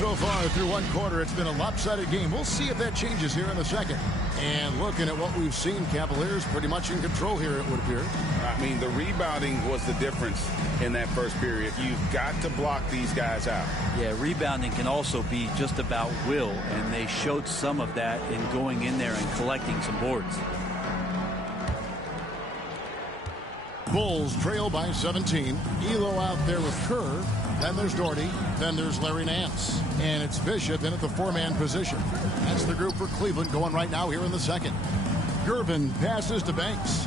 So far through one quarter, it's been a lopsided game. We'll see if that changes here in the second. And looking at what we've seen, Cavaliers pretty much in control here, it would appear. I mean, the rebounding was the difference in that first period. You've got to block these guys out. Yeah, rebounding can also be just about will, and they showed some of that in going in there and collecting some boards. Bulls trail by 17. Elo out there with Kerr. Then there's Doherty. Then there's Larry Nance. And it's Bishop in at the four-man position. That's the group for Cleveland going right now here in the second. Gervin passes to Banks.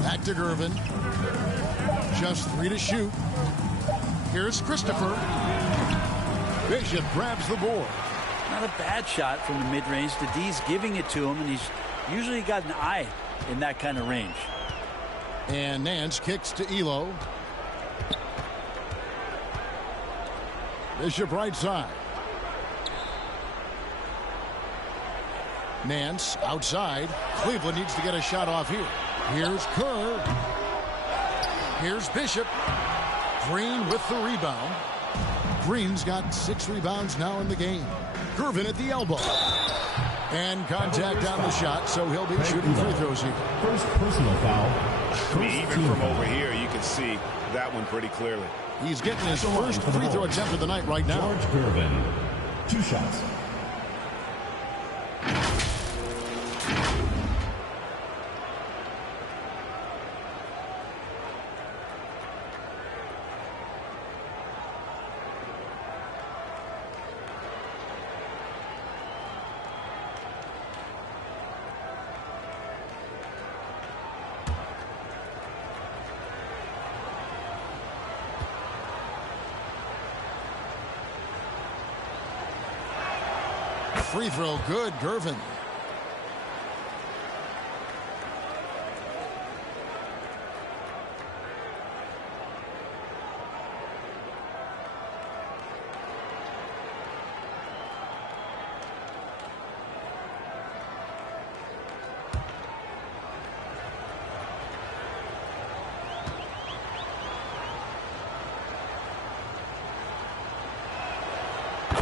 Back to Gervin. Just 3 to shoot. Here's Christopher. Bishop grabs the board. Not a bad shot from the mid-range. The D's giving it to him, and he's usually got an eye in that kind of range. And Nance kicks to Elo. Bishop right side. Nance outside. Cleveland needs to get a shot off here. Here's Kerr. Here's Bishop. Green with the rebound. Green's got 6 rebounds now in the game. Gervin at the elbow. And contact on the shot, so he'll be shooting free throws here. First personal foul. Even from over here, you can see that one pretty clearly. He's getting his first free throw attempt of the night right now. George Gervin. 2 shots. Free throw good, Gervin.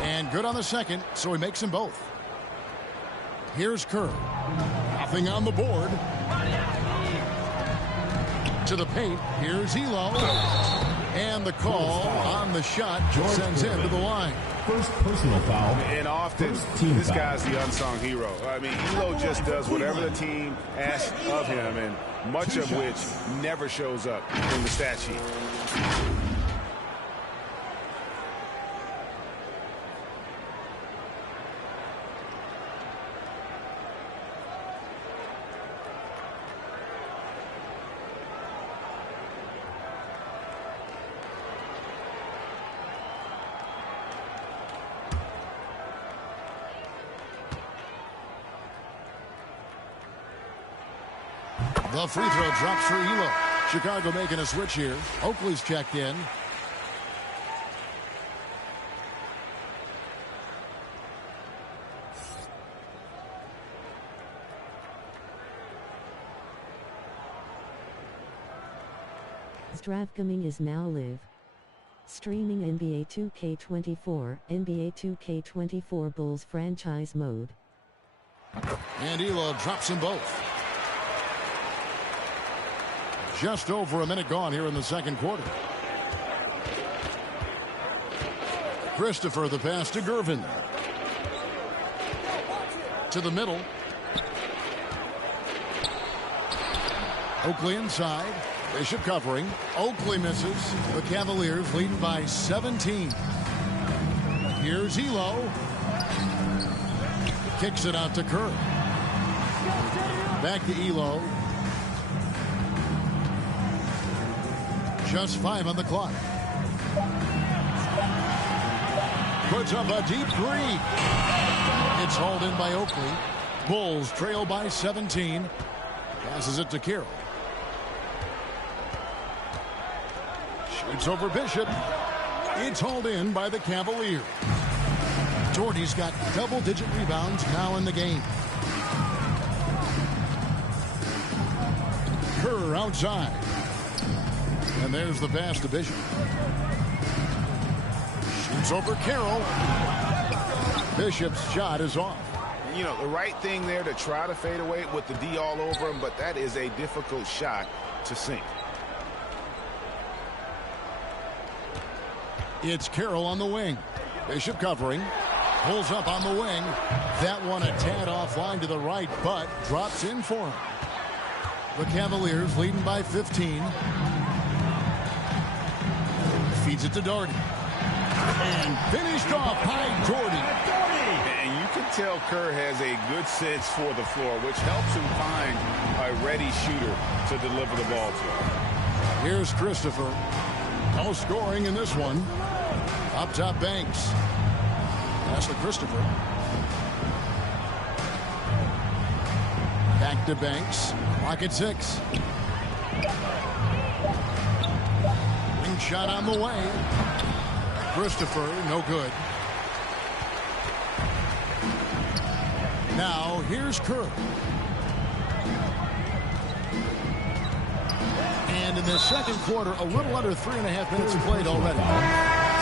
And good on the second, so he makes them both. Here's Kerr. Nothing on the board. To the paint. Here's Elo. And the call on the shot sends him to the line. First personal foul. And often, this guy's the unsung hero. I mean, Elo just does whatever the team asks of him, and much of which never shows up in the stat sheet. The free throw drops for Elo. Chicago making a switch here. Oakley's checked in. Stravcoming is now live. Streaming NBA 2K24, NBA 2K24 Bulls franchise mode. And Elo drops them both. Just over a minute gone here in the second quarter. Christopher, the pass to Gervin. To the middle. Oakley inside. Bishop covering. Oakley misses. The Cavaliers leading by 17. Here's Elo. Kicks it out to Kerr. Back to Elo. Just 5 on the clock. Puts up a deep three. It's hauled in by Oakley. Bulls trail by 17. Passes it to Carroll. Shoots over Bishop. It's hauled in by the Cavaliers. Doherty's got double-digit rebounds now in the game. Kerr outside. And there's the pass to Bishop. Williams over Carroll. Bishop's shot is off. You know, the right thing there to try to fade away with the D all over him, but that is a difficult shot to sink. It's Carroll on the wing. Bishop covering. Pulls up on the wing. That one a tad offline to the right, but drops in for him. The Cavaliers leading by 15. Feeds it to Doherty. And finished off by Doherty. And you can tell Kerr has a good sense for the floor, which helps him find a ready shooter to deliver the ball to. Here's Christopher. No scoring in this one. Up top, Banks. Pass to Christopher. Back to Banks. Clock at 6. Wing shot on the way. Christopher, no good. Now, here's Kerr. And in the second quarter, a little under 3.5 minutes played already.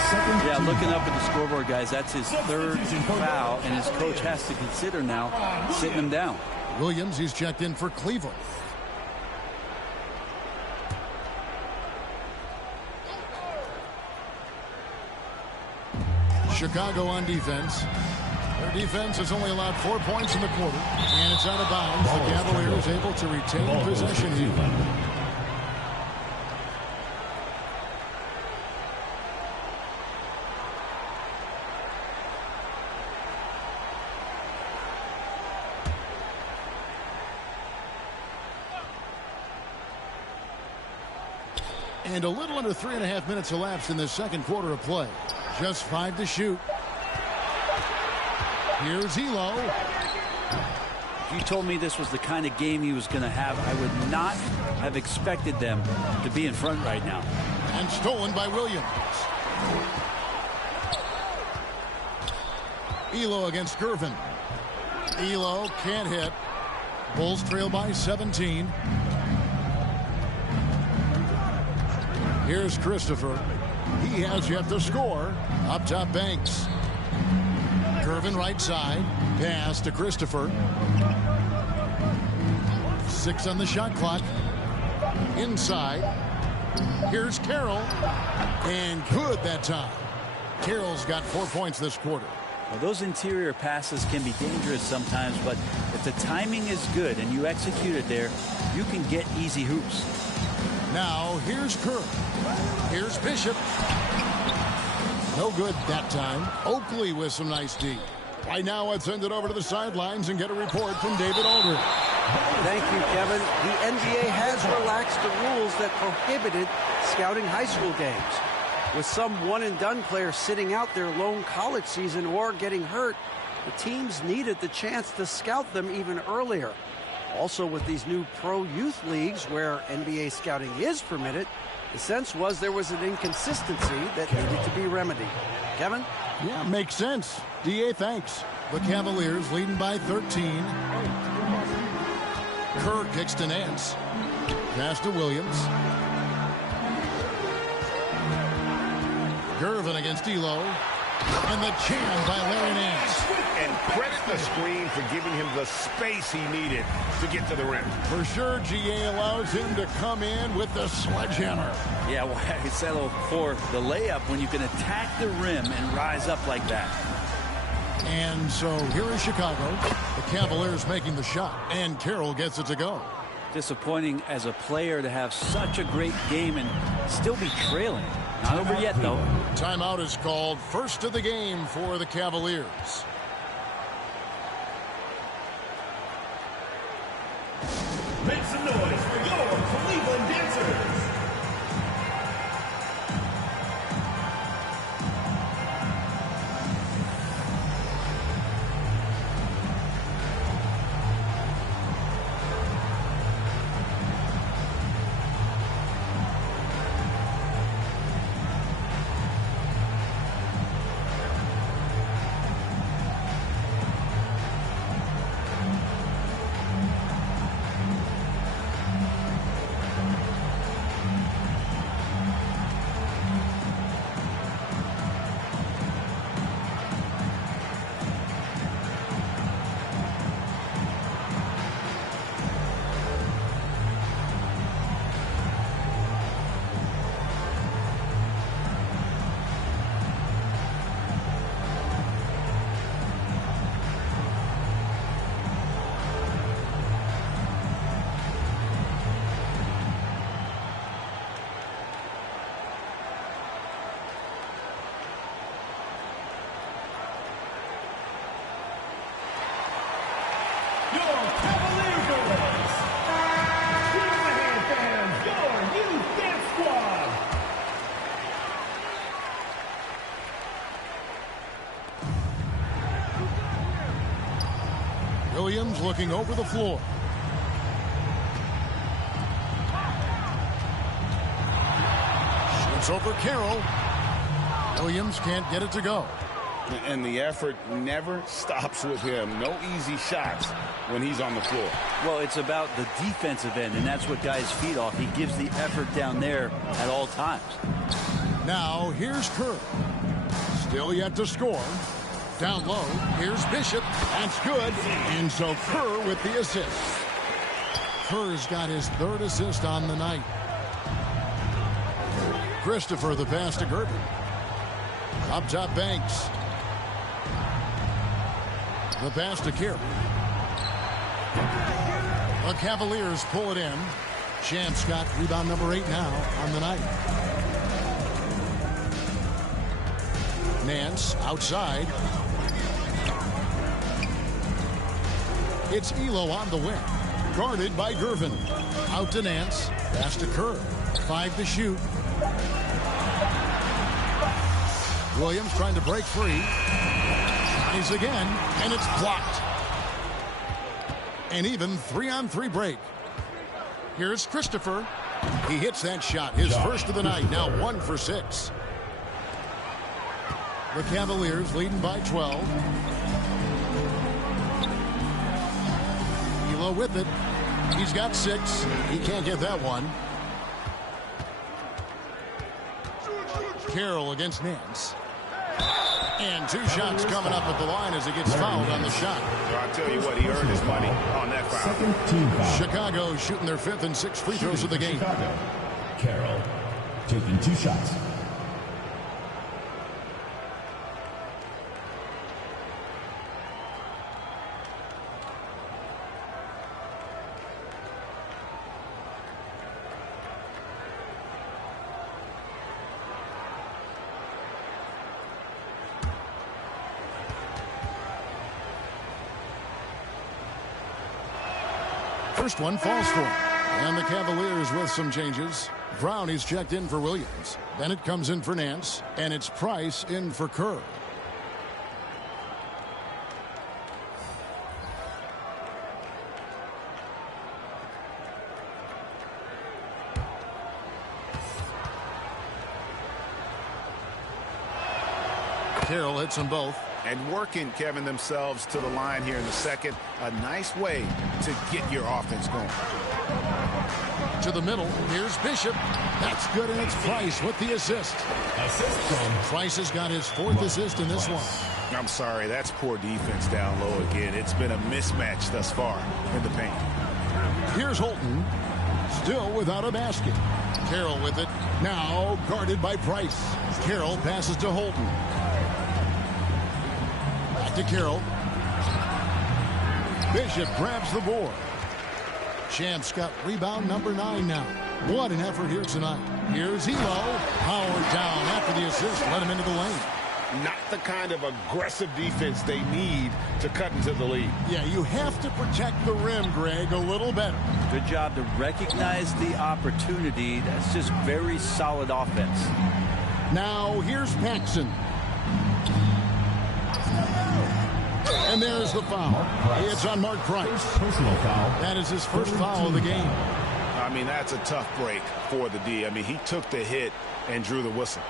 Yeah, looking up at the scoreboard, guys, that's his third foul, and his coach has to consider now sitting him down. Williams, he's checked in for Cleveland. Chicago on defense. Their defense has only allowed 4 points in the quarter, and it's out of bounds. The Cavaliers able to retain possession here. And a little under 3.5 minutes elapsed in the second quarter of play. Just 5 to shoot. Here's Elo. If you told me this was the kind of game he was going to have, I would not have expected them to be in front right now. And stolen by Williams. Elo against Gervin. Elo can't hit. Bulls trail by 17. Here's Christopher. He has yet to score. Up top, Banks. Gervin right side. Pass to Christopher. 6 on the shot clock. Inside. Here's Carroll. And good that time. Carroll's got 4 points this quarter. Well, those interior passes can be dangerous sometimes, but if the timing is good and you execute it there, you can get easy hoops. Now, here's Kerr. Here's Bishop. No good that time. Oakley with some nice D. Right now, let's send it over to the sidelines and get a report from David Aldridge. Thank you, Kevin. The NBA has relaxed the rules that prohibited scouting high school games. With some one-and-done players sitting out their lone college season or getting hurt, the teams needed the chance to scout them even earlier. Also, with these new pro youth leagues where NBA scouting is permitted, the sense was there was an inconsistency that needed to be remedied. Kevin? Yeah, makes sense. DA, thanks. The Cavaliers leading by 13. Kerr kicks to Nance. Pass to Williams. Gervin against Elo. And the jam by Larry Nance. And credit the screen for giving him the space he needed to get to the rim. For sure, GA allows him to come in with the sledgehammer. Yeah, why settle for the layup when you can attack the rim and rise up like that? And so here is Chicago. The Cavaliers making the shot, and Carroll gets it to go. Disappointing as a player to have such a great game and still be trailing. Not over yet, though. Timeout is called. First of the game for the Cavaliers. Make some noise for your Cleveland Dancers. Williams looking over the floor. Shoots over Carroll. Williams can't get it to go. And the effort never stops with him. No easy shots when he's on the floor. Well, it's about the defensive end, and that's what guys feed off. He gives the effort down there at all times. Now, here's Kerr. Still yet to score. Down low, here's Bishop. That's good. And so Kerr with the assist. Kerr's got his third assist on the night. Christopher the pass to Gervin. Up top, Banks. The pass to Carroll. The Cavaliers pull it in. Champ's got rebound number 8 now on the night. Nance outside. It's Elo on the wing. Guarded by Gervin. Out to Nance. Pass to Kerr. 5 to shoot. Williams trying to break free. Tries again, and it's blocked. An even 3-on-3 break. Here's Christopher. He hits that shot, his first of the night, now 1 for 6. The Cavaliers leading by 12. Elo with it. He's got 6. He can't get that one. Carroll against Nance. And 2 shots coming up at the line as he gets fouled on the shot. Well, I'll tell you what, he earned his money on that foul. Second team foul. Chicago shooting their 5th and 6th free throws of the game. Chicago. Carroll taking 2 shots. First one falls for him. And the Cavaliers with some changes. Brown is checked in for Williams. Bennett comes in for Nance. And it's Price in for Kerr. Carroll hits them both. And working, Kevin, themselves to the line here in the second. A nice way to get your offense going. To the middle. Here's Bishop. That's good, and it's Price with the assist. Price has got his 4th assist in this one. I'm sorry, that's poor defense down low again. It's been a mismatch thus far in the paint. Here's Holton. Still without a basket. Carroll with it. Now guarded by Price. Carroll passes to Holton. To Carroll. Bishop grabs the board. Champ's got rebound number 9 now. What an effort here tonight. Here's Elo. Powered down after the assist. Let him into the lane. Not the kind of aggressive defense they need to cut into the lead. Yeah, you have to protect the rim, Greg, a little better. Good job to recognize the opportunity. That's just very solid offense. Now here's Paxson. And there's the foul. It's on Mark Price. Personal foul. That is his first foul of the game. I mean, that's a tough break for the D. I mean, he took the hit and drew the whistle.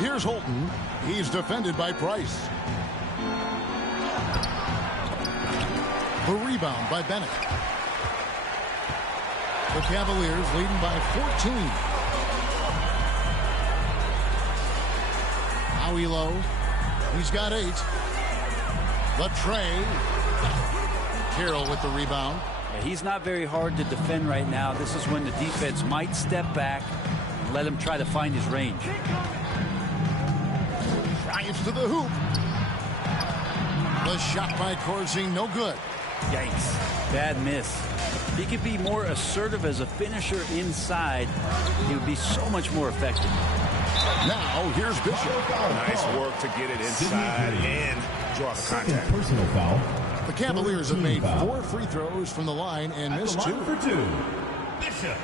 Here's Holton. He's defended by Price. The rebound by Bennett. The Cavaliers leading by 14. Now Elo. He's got 8. The tray. Carroll with the rebound. Yeah, he's not very hard to defend right now. This is when the defense might step back and let him try to find his range. Drives to the hoop. The shot by Corsi, no good. Yikes. Bad miss. He could be more assertive as a finisher inside. He would be so much more effective. Now, here's Bishop. Nice work to get it inside and draw the contact. Personal foul. The Cavaliers have made 4 free throws from the line and missed 2. For 2. Bishop.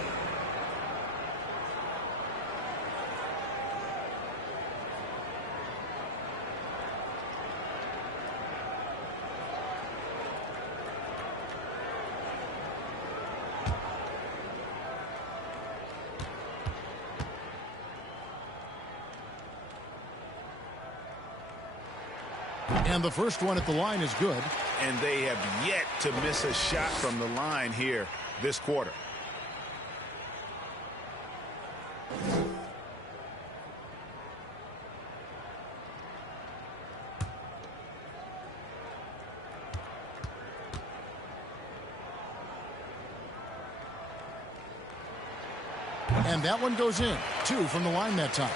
And the first one at the line is good. And they have yet to miss a shot from the line here this quarter. And that one goes in. 2 from the line that time.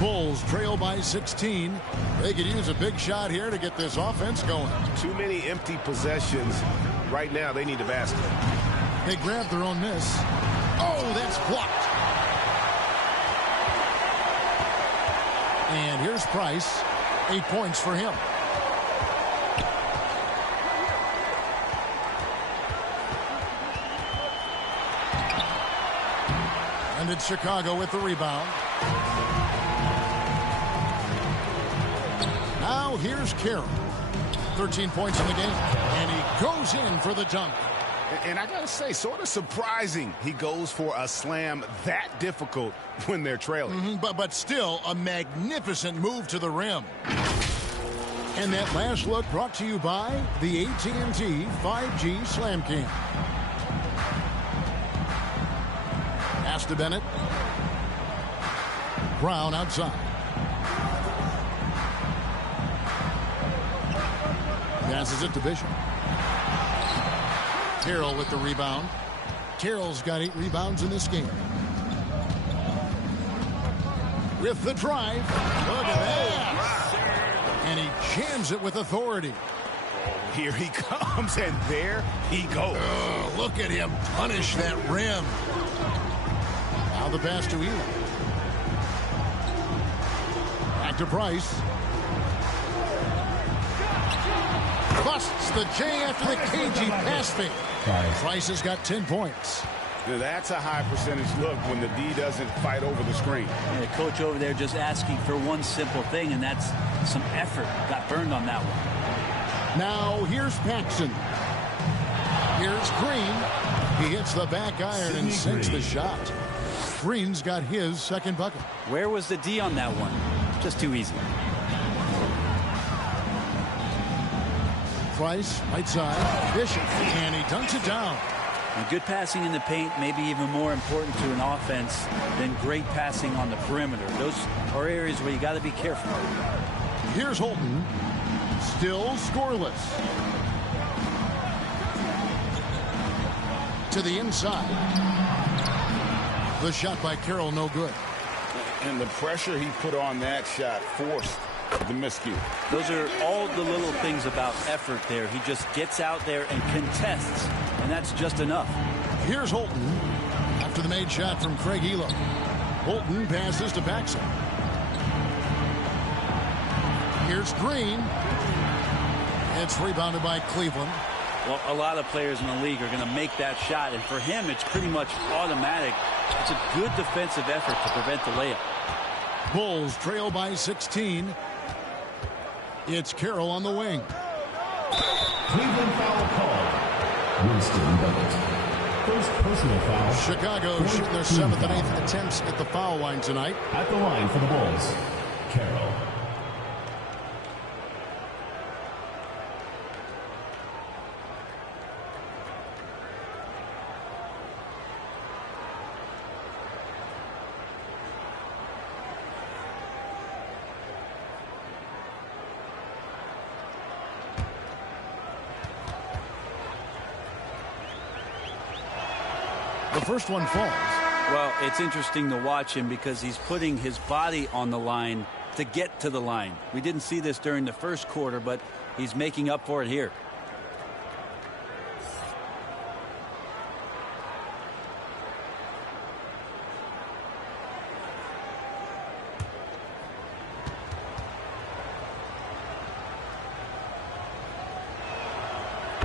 Bulls trail by 16. They could use a big shot here to get this offense going. Too many empty possessions. Right now, they need a basket. They grab their own miss. Oh, that's blocked. And here's Price. 8 points for him. And it's Chicago with the rebound. Now here's Carroll. 13 points in the game. And he goes in for the dunk. And I got to say, sort of surprising he goes for a slam that difficult when they're trailing. But still a magnificent move to the rim. And that last look brought to you by the AT&T 5G Slam Cam. Pass to Bennett. Brown outside. Passes it to Bishop. Carroll with the rebound. Carroll's got 8 rebounds in this game. With the drive. Look at that. And he jams it with authority. Here he comes, and there he goes. Oh, look at him punish that rim. Now the pass to Elam. Back to Price. Busts the J after the cagey pass fake. Price has got 10 points. Now that's a high percentage look when the D doesn't fight over the screen. And the coach over there just asking for one simple thing, and that's some effort. Got burned on that one. Now here's Paxson. Here's Green. He hits the back iron and sinks the shot. Green's got his second bucket. Where was the D on that one? Just too easy. Price, right side, Bishop, and he dunks it down. And good passing in the paint may be even more important to an offense than great passing on the perimeter. Those are areas where you got to be careful. Here's Holton, still scoreless. To the inside. The shot by Carroll, no good. And the pressure he put on that shot forced the miscue. Those are all the little things about effort there. He just gets out there and contests, and that's just enough. Here's Holton after the made shot from Craig Elam. Holton passes to Paxson. Here's Green. It's rebounded by Cleveland. Well, a lot of players in the league are going to make that shot, and for him, it's pretty much automatic. It's a good defensive effort to prevent the layup. Bulls trail by 16. It's Carroll on the wing. Cleveland foul call. Winston Bennett. First personal foul. Chicago shooting their 7th and 8th attempts at the foul line tonight. At the line for the Bulls, Carroll. The first one falls. Well, it's interesting to watch him because he's putting his body on the line to get to the line. We didn't see this during the first quarter, but he's making up for it here.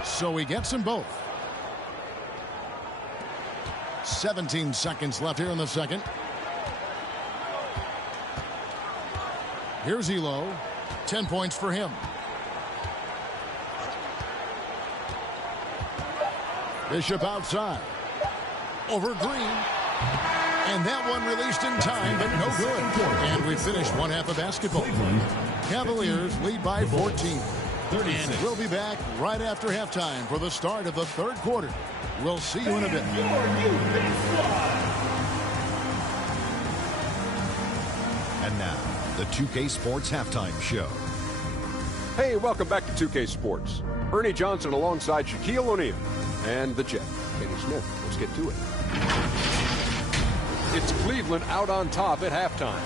So he gets them both. 17 seconds left here in the second. Here's Elo. 10 points for him. Bishop outside. Over Green. And that one released in time, but no good. And we finished one half of basketball. Cavaliers lead by 14. And we'll be back right after halftime for the start of the third quarter. We'll see you in a bit. And now, the 2K Sports Halftime Show. Hey, welcome back to 2K Sports. Ernie Johnson alongside Shaquille O'Neal and the Jet, Kenny Smith. Let's get to it. It's Cleveland out on top at halftime.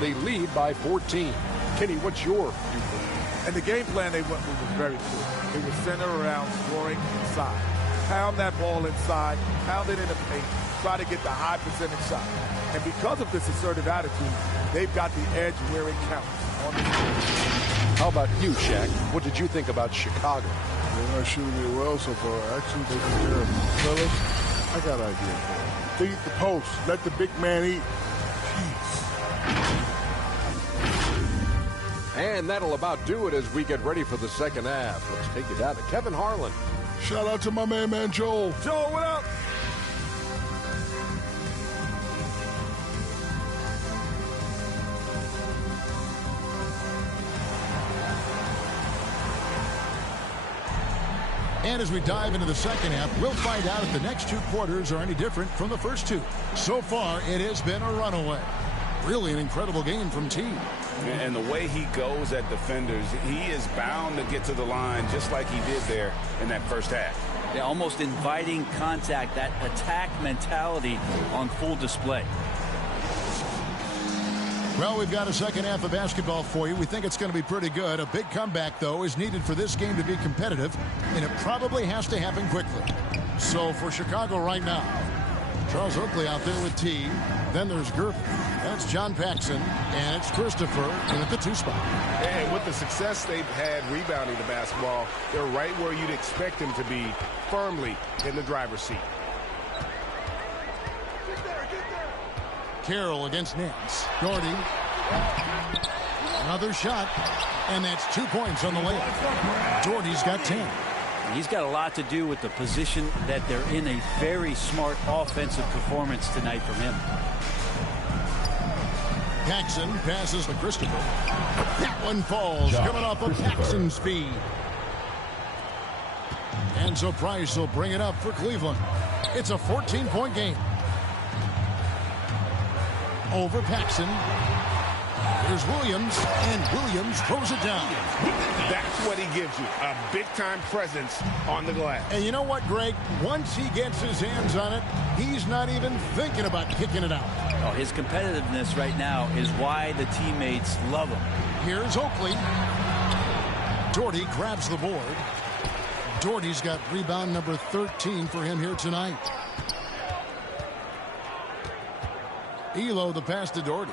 They lead by 14. Kenny, what's your viewpoint? And the game plan they went with was very clear. It was centered around scoring inside. Pound that ball inside, pound it in the paint, try to get the high percentage shot. And because of this assertive attitude, they've got the edge where it counts on the field. How about you, Shaq? What did you think about Chicago? They're not shooting it well so far. Actually, taking care of them. Fellas, I got an idea for them. Feed the post. Let the big man eat. Jeez. And that'll about do it as we get ready for the second half. Let's take it down to Kevin Harlan. Shout out to my man Joel. Joel, what up? And as we dive into the second half, we'll find out if the next two quarters are any different from the first two. So far, it has been a runaway. Really an incredible game from T. And the way he goes at defenders, he is bound to get to the line just like he did there in that first half. Yeah, almost inviting contact, that attack mentality on full display. Well, we've got a second half of basketball for you. We think it's going to be pretty good. A big comeback, though, is needed for this game to be competitive, and it probably has to happen quickly. So for Chicago right now, Charles Oakley out there with T. Then there's Gervin. That's John Paxson, and it's Christopher in at the 2 spot. And with the success they've had rebounding the basketball, they're right where you'd expect them to be, firmly in the driver's seat. Carroll against Nance. Gordy. Another shot, and that's 2 points on the layup. Doherty's got 10. He's got a lot to do with the position that they're in. A very smart offensive performance tonight from him. Paxson passes to Christopher. That one falls, coming off of Paxson's speed. And so Price will bring it up for Cleveland. It's a 14-point game. Over Paxson. Here's Williams, and Williams throws it down. That's what he gives you, a big-time presence on the glass. And you know what, Greg? Once he gets his hands on it, he's not even thinking about kicking it out. Oh, his competitiveness right now is why the teammates love him. Here's Oakley. Doherty grabs the board. Doherty's got rebound number 13 for him here tonight. Elo the pass to Doherty.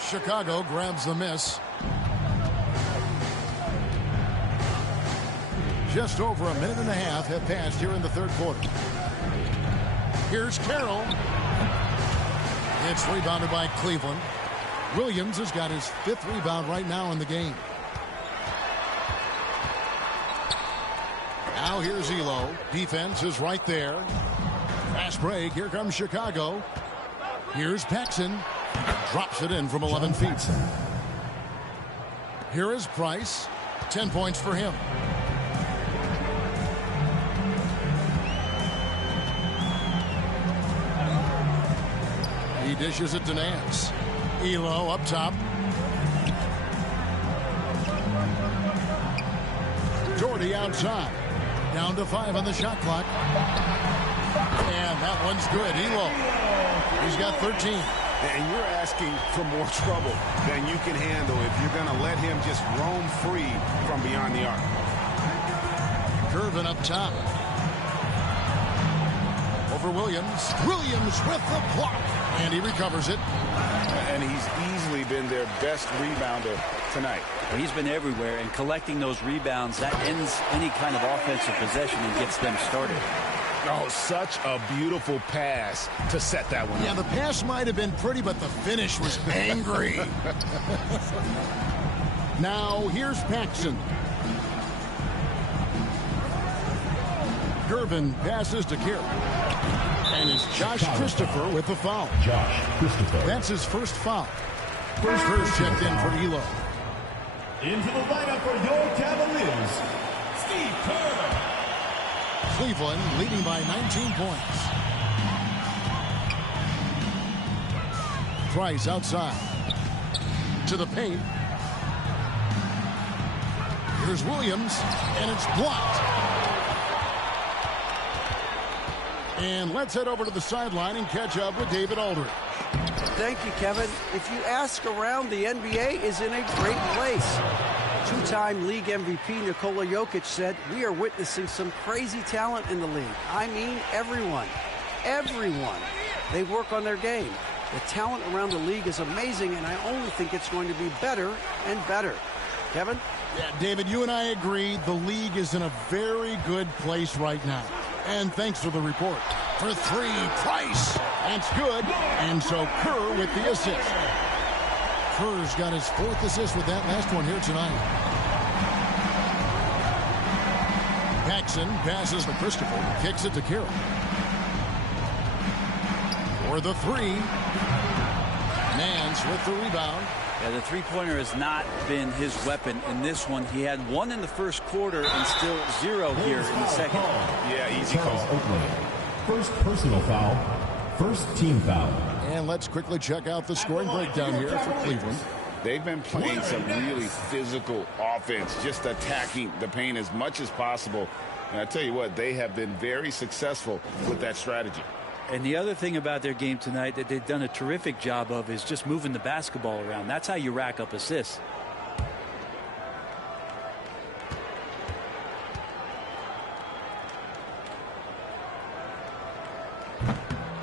Chicago grabs the miss. Just over a minute and a half have passed here in the third quarter. Here's Carroll. It's rebounded by Cleveland. Williams has got his 5th rebound right now in the game. Now here's Elo. Defense is right there. Fast break. Here comes Chicago. Here's Paxson. Drops it in from 11 feet. Here is Price. 10 points for him. He dishes it to Nance. Elo up top. Doherty outside. Down to 5 on the shot clock. And that one's good. Elo. He's got 13. And you're asking for more trouble than you can handle if you're going to let him just roam free from beyond the arc. Gervin up top. Over Williams. Williams with the block. And he recovers it. And he's easily been their best rebounder tonight. Well, he's been everywhere, and collecting those rebounds, that ends any kind of offensive possession and gets them started. Oh, such a beautiful pass to set that one. Yeah, the pass might have been pretty, but the finish was angry. Now, here's Paxson. Gervin passes to Carroll. And it's Josh Christopher with the foul. Josh Christopher. That's his first foul. First checked in for Elo. Into the lineup for your Cavaliers, Steve Kerr. Cleveland leading by 19 points. Price outside. To the paint. Here's Williams, and it's blocked. And let's head over to the sideline and catch up with David Aldridge. Thank you, Kevin. If you ask around, the NBA is in a great place. Two-time league MVP Nikola Jokic said, "We are witnessing some crazy talent in the league." I mean everyone. Everyone. They work on their game. The talent around the league is amazing, and I only think it's going to be better and better. Kevin? Yeah, David, you and I agree the league is in a very good place right now. And thanks for the report. For three, Price. That's good. And so Kerr with the assist. Kerr's got his fourth assist with that last one here tonight. Paxson passes to Christopher. Kicks it to Carroll. For the three. Nance with the rebound. Yeah, the three-pointer has not been his weapon in this one. He had one in the first quarter and still zero here in the second. Yeah, easy call. First personal foul. First team foul. And let's quickly check out the scoring breakdown here for Cleveland. They've been playing some really physical offense, just attacking the paint as much as possible. And I tell you what, they have been very successful with that strategy. And the other thing about their game tonight that they've done a terrific job of is just moving the basketball around. That's how you rack up assists.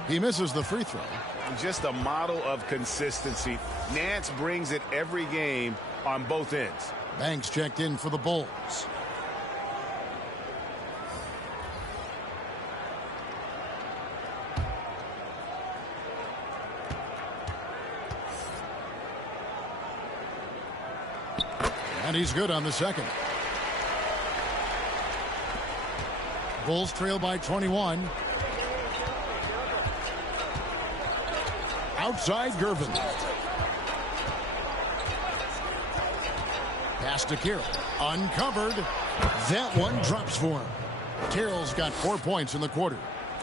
He misses the free throw. Just a model of consistency. Nance brings it every game on both ends. Banks checked in for the Bulls. And he's good on the second. Bulls trail by 21. Outside Gervin. Pass to Carroll. Uncovered. That one drops for him. Carroll's got 4 points in the quarter.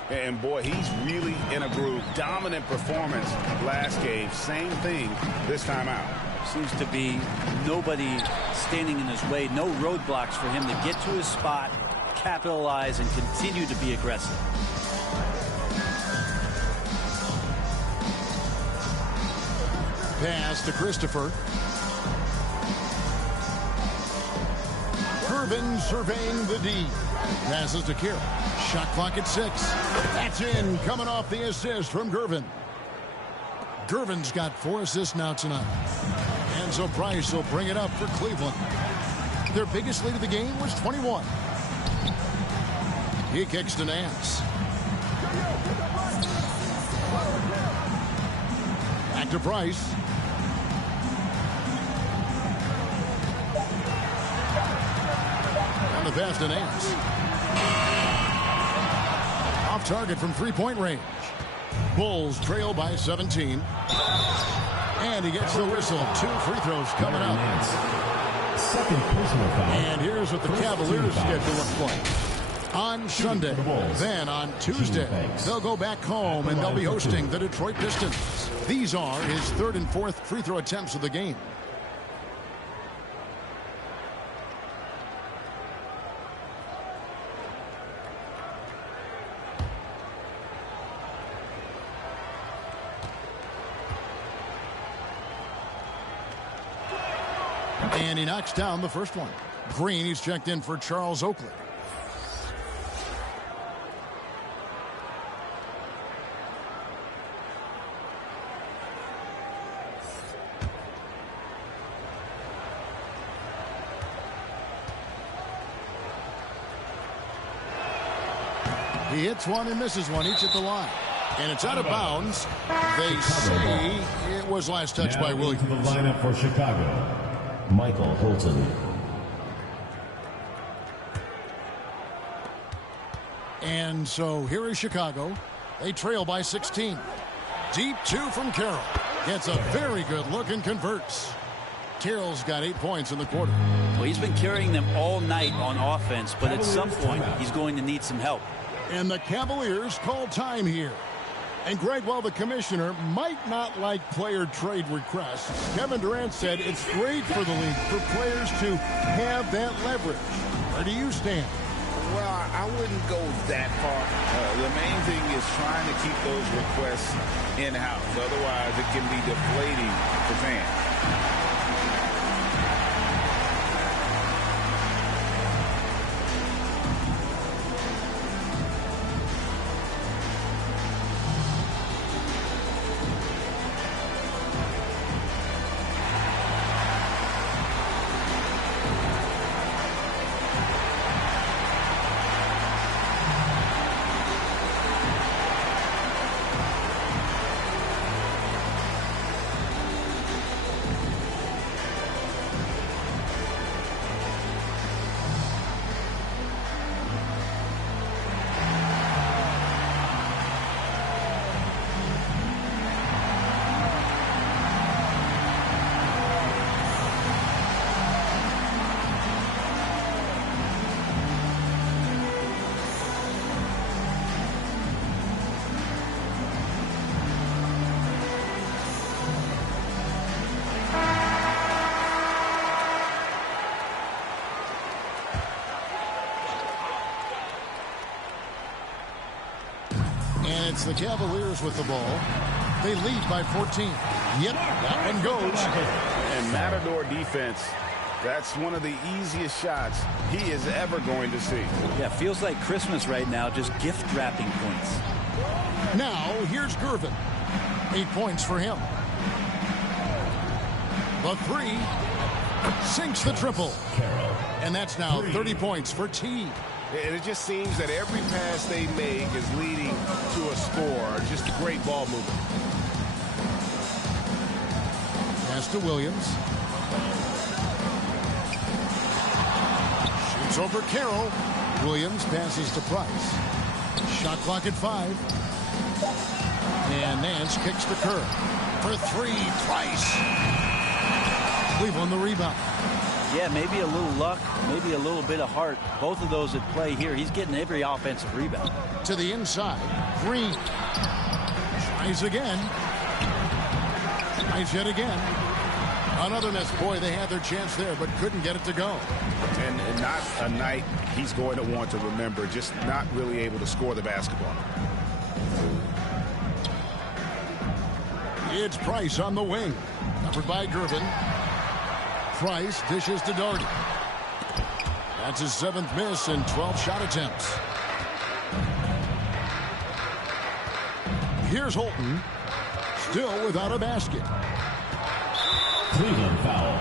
And boy, he's really in a groove. Dominant performance last game. Same thing this time out. Seems to be nobody standing in his way. No roadblocks for him to get to his spot, capitalize, and continue to be aggressive. Pass to Christopher. Gervin surveying the D. Passes to Carroll. Shot clock at 6. That's in. Coming off the assist from Gervin. Gervin's got 4 assists now tonight. And so Price will bring it up for Cleveland. Their biggest lead of the game was 21. He kicks to Nance. Back to Price. And the pass to Nance. Off target from three-point range. Bulls trail by 17. And he gets the whistle. 2 free throws coming up. Second personal foul. And here's what the Cavaliers' schedule looks like. On Sunday, then on Tuesday, they'll go back home and they'll be hosting the Detroit Pistons. These are his 3rd and 4th free throw attempts of the game. And he knocks down the first one. Green, he's checked in for Charles Oakley. He hits one and misses one, each at the line. And it's out of bounds. They say it was last touched by Williams. The lineup for Chicago, Michael Holton. And so here is Chicago. They trail by 16. Deep two from Carroll. Gets a very good look and converts. Carroll's got 8 points in the quarter. Well, he's been carrying them all night on offense, but at some point he's going to need some help. And the Cavaliers call time here. And Greg, while the commissioner might not like player trade requests, Kevin Durant said it's great for the league for players to have that leverage. Where do you stand? Well, I wouldn't go that far. The main thing is trying to keep those requests in-house. Otherwise, it can be deflating for fans. It's the Cavaliers with the ball. They lead by 14. Yep, that one goes. And Matador defense, that's one of the easiest shots he is ever going to see. Yeah, feels like Christmas right now, just gift wrapping points. Now, here's Gervin. 8 points for him. The three sinks the triple. And that's now 30 points for T. And it just seems that every pass they make is leading to a score. Just great ball movement. Pass to Williams. Shoots over Carroll. Williams passes to Price. Shot clock at 5. And Nance kicks to Kerr. For 3, Price. Cleveland the rebound. Yeah, maybe a little luck, maybe a little bit of heart. Both of those at play here. He's getting every offensive rebound. To the inside. Green. Tries again. Tries yet again. Another miss. Boy, they had their chance there, but couldn't get it to go. And not a night he's going to want to remember. Just not really able to score the basketball. It's Price on the wing. Covered by Gervin. Price dishes to Doherty. That's his 7th miss in 12 shot attempts. Here's Holton. Still without a basket. Cleveland foul.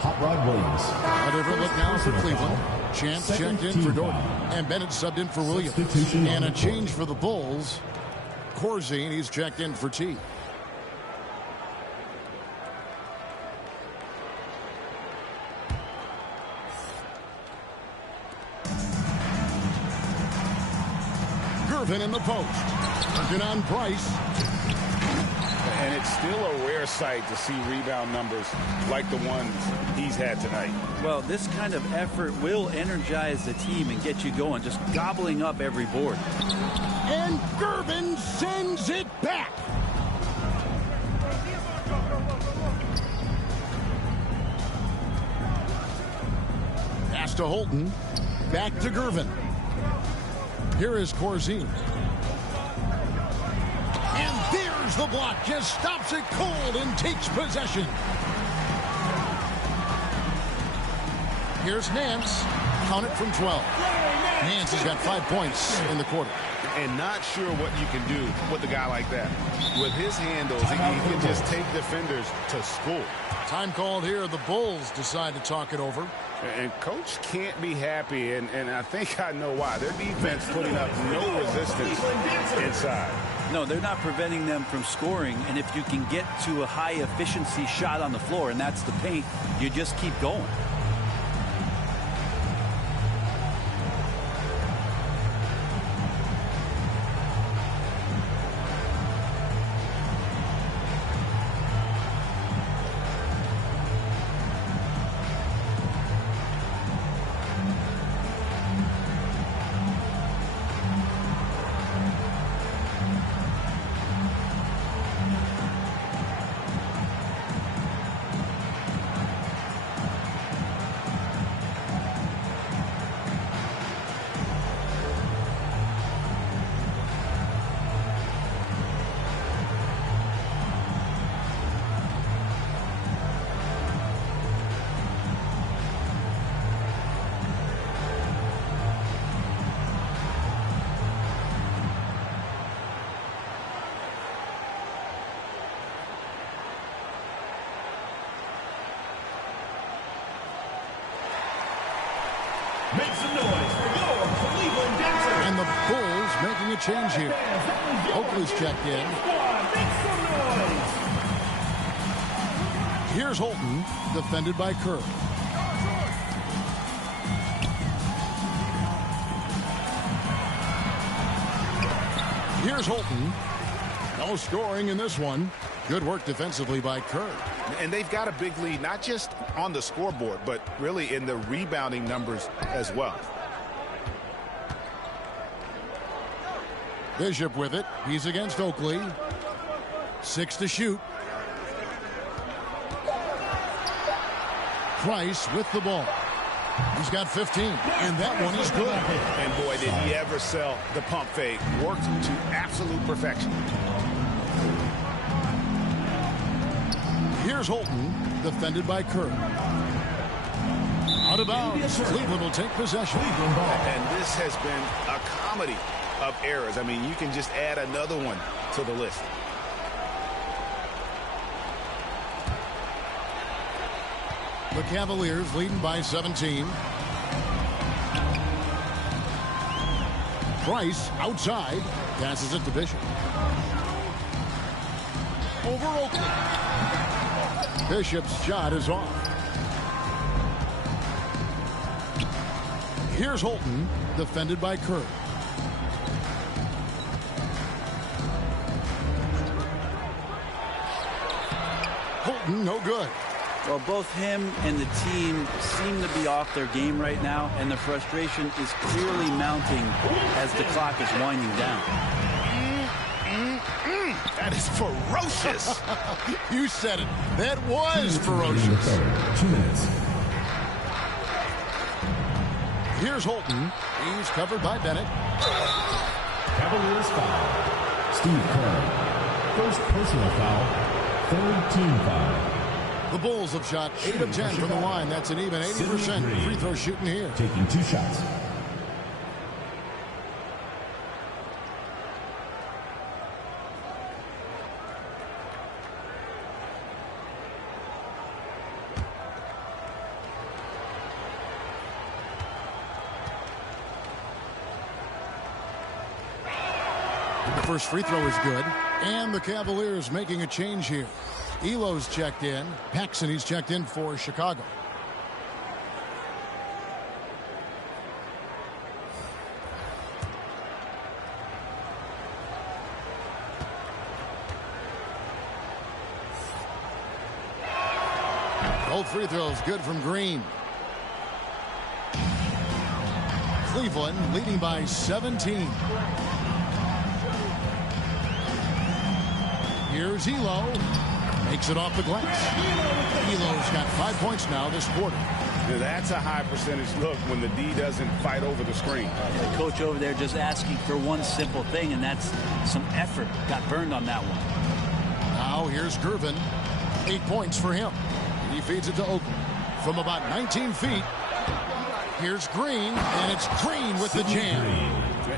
Hot Rod Williams. A different look now for Cleveland. Chance checked in for Doherty. And Bennett subbed in for Williams. And a change for the Bulls. Corzine, he's checked in for T. In the post. Working on Price. And it's still a rare sight to see rebound numbers like the ones he's had tonight. Well, this kind of effort will energize the team and get you going, just gobbling up every board. And Gervin sends it back. Pass to Holton. Back to Gervin. Here is Corzine. And there's the block. Just stops it cold and takes possession. Here's Nance. Count it from 12. Nance has got 5 points in the quarter. And not sure what you can do with a guy like that. With his handles, he can just take defenders to school. Time called here. The Bulls decide to talk it over. And Coach can't be happy, and I think I know why. Their defense putting up no resistance inside. No, they're not preventing them from scoring, and if you can get to a high-efficiency shot on the floor, and that's the paint, you just keep going. Make some noise for your Cleveland Dancers. And the Bulls making a change here. Oakley's checked in. Make some noise. Here's Holton, defended by Kerr. Here's Holton. No scoring in this one. Good work defensively by Kerr. And they've got a big lead, not just on the scoreboard, but really in the rebounding numbers as well. Bishop with it. He's against Oakley. 6 to shoot. Price with the ball. He's got 15, and that one is good. And boy, did he ever sell the pump fake. Worked to absolute perfection. Here's Holton, defended by Kerr. Out of bounds. Cleveland will take possession. And this has been a comedy of errors. I mean, you can just add another one to the list. The Cavaliers leading by 17. Price outside. Passes it to Bishop. Over Oakley. Bishop's shot is off. Here's Holton, defended by Kerr. Holton, no good. Well, both him and the team seem to be off their game right now, and the frustration is clearly mounting as the clock is winding down. That is ferocious. You said it. That was ferocious. 2 minutes. Here's Holton. He's covered by Bennett. Cavaliers foul. Steve Kerr. First personal foul. Third team foul. The Bulls have shot 8 of 10 from the line. That's an even 80% free throw shooting here. Taking 2 shots. The first free throw is good. And the Cavaliers making a change here. Elo's checked in. Paxson, he's checked in for Chicago. Both free throws good from Green. Cleveland leading by 17. Here's Elo. Makes it off the glass. Elo's got 5 points now this quarter. Now that's a high percentage look when the D doesn't fight over the screen. The coach over there just asking for one simple thing, and that's some effort. Got burned on that one. Now here's Gervin. 8 points for him. He feeds it to Oakley. From about 19 feet. Here's Green, and it's Green with the jam.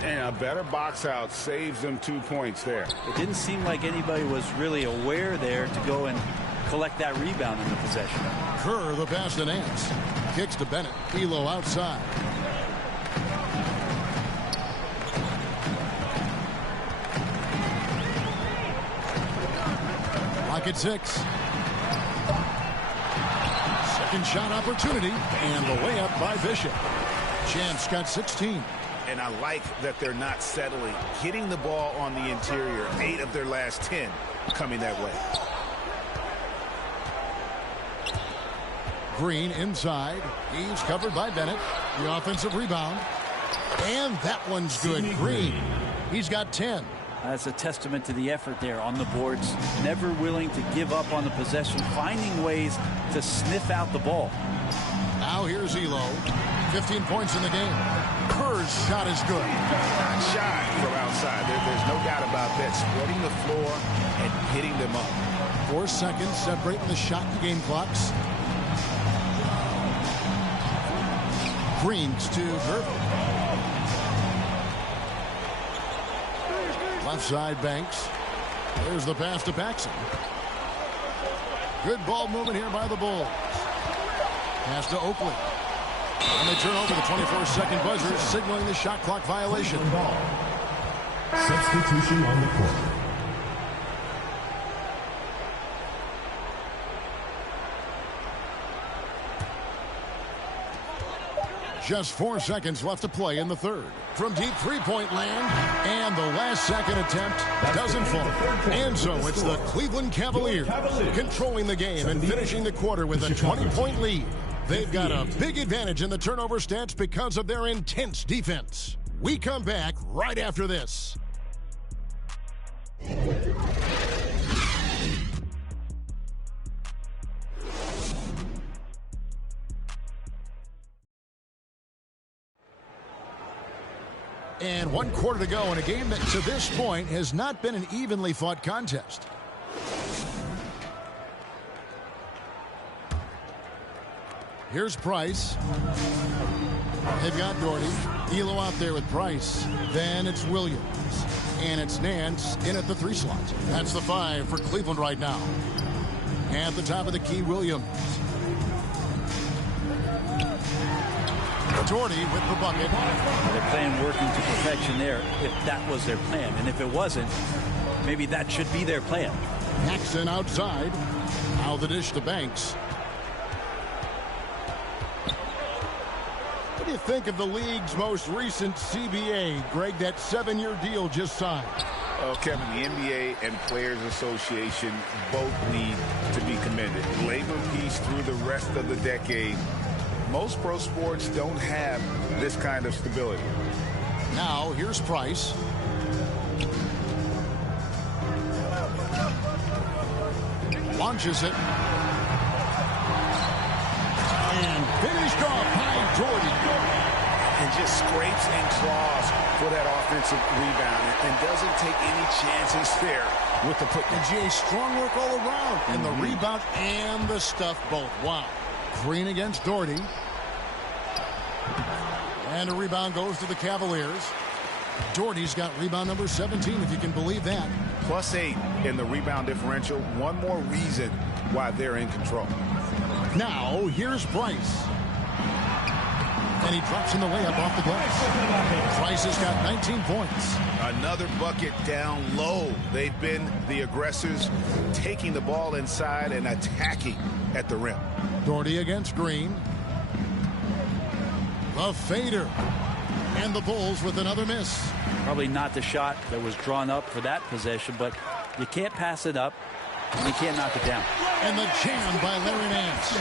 And a better box out saves them 2 points there. It didn't seem like anybody was really aware there to go and collect that rebound in the possession. Kerr, the pass to Nance. Kicks to Bennett. Elo outside. Lock at 6. Second shot opportunity, and the layup by Bishop. Champ's got 16. And I like that they're not settling. Hitting the ball on the interior, 8 of their last 10 coming that way. Green inside. He's covered by Bennett. The offensive rebound. And that one's good. Green. He's got 10. That's a testament to the effort there on the boards. Never willing to give up on the possession. Finding ways to sniff out the ball. Now here's Elo. 15 points in the game. Kerr's shot is good. Not shy from outside. There's no doubt about that. Spreading the floor and hitting them up. 4 seconds separating the shot and game clocks. Greens to Gervin. Left side Banks. There's the pass to Paxson. Good ball movement here by the Bulls. Pass to Oakley. And they turn over the 24-second buzzer, signaling the shot clock violation. Substitution on the court. Just 4 seconds left to play in the third. From deep three-point land, and the last second attempt doesn't fall. And so it's the Cleveland Cavaliers controlling the game and finishing the quarter with a 20-point lead. They've got a big advantage in the turnover stats because of their intense defense. We come back right after this. And 1 quarter to go in a game that to this point has not been an evenly fought contest. Here's Price. They've got Doherty. Elo out there with Price. Then it's Williams. And it's Nance in at the 3 slot. That's the 5 for Cleveland right now. At the top of the key, Williams. Doherty with the bucket. They're playing working to perfection there, if that was their plan. And if it wasn't, maybe that should be their plan. Paxson outside. Now the dish to Banks. What do you think of the league's most recent CBA, Greg, that 7-year deal just signed? Oh, Kevin, the NBA and Players Association both need to be commended. Labor peace through the rest of the decade. Most pro sports don't have this kind of stability. Now, here's Price. Launches it. And finished off by Doherty. And just scrapes and claws for that offensive rebound and doesn't take any chances there with the put. And GA, strong work all around. And the rebound and the stuff both. Wow. Green against Doherty. And a rebound goes to the Cavaliers. Doherty's got rebound number 17, if you can believe that. +8 in the rebound differential. One more reason why they're in control. Now, here's Price. And he drops in the layup off the glass. Price has got 19 points. Another bucket down low. They've been the aggressors, taking the ball inside and attacking at the rim. Doherty against Green. The fader. And the Bulls with another miss. Probably not the shot that was drawn up for that possession, but you can't pass it up, and you can't knock it down. And the jam by Larry Nance.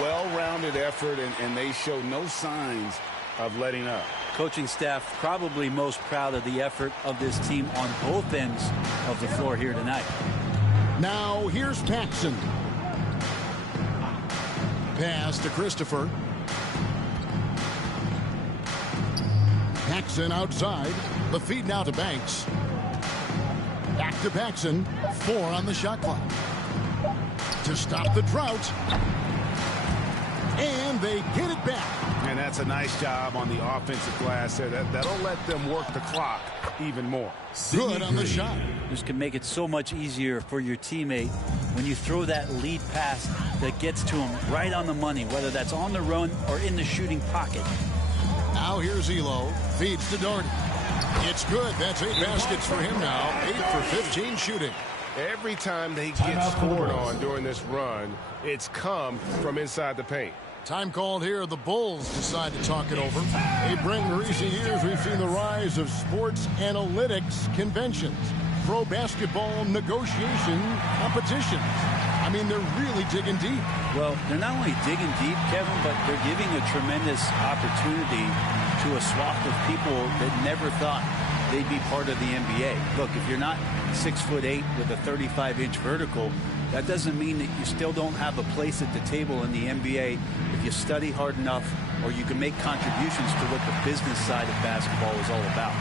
Well-rounded effort, and they show no signs of letting up. Coaching staff probably most proud of the effort of this team on both ends of the floor here tonight. Now here's Paxson. Pass to Christopher. Paxson outside. The feed now to Banks. Back to Paxson. 4 on the shot clock. To stop the drought. And they get it back. And that's a nice job on the offensive glass there. That'll let them work the clock even more. Good on the shot. This can make it so much easier for your teammate when you throw that lead pass that gets to him right on the money, whether that's on the run or in the shooting pocket. Now here's Elo. Feeds to Doherty. It's good. That's 8 baskets for him now. 8 for 15 shooting. Every time they get scored on during this run, it's come from inside the paint. Time called here. The Bulls decide to talk it over. Hey, Brent, in recent years, we've seen the rise of sports analytics conventions, pro basketball negotiation competitions. I mean, they're really digging deep. Well, they're not only digging deep, Kevin, but they're giving a tremendous opportunity to a swath of people that never thought they'd be part of the NBA. Look, if you're not 6'8" with a 35-inch vertical, that doesn't mean that you still don't have a place at the table in the NBA if you study hard enough, or you can make contributions to what the business side of basketball is all about.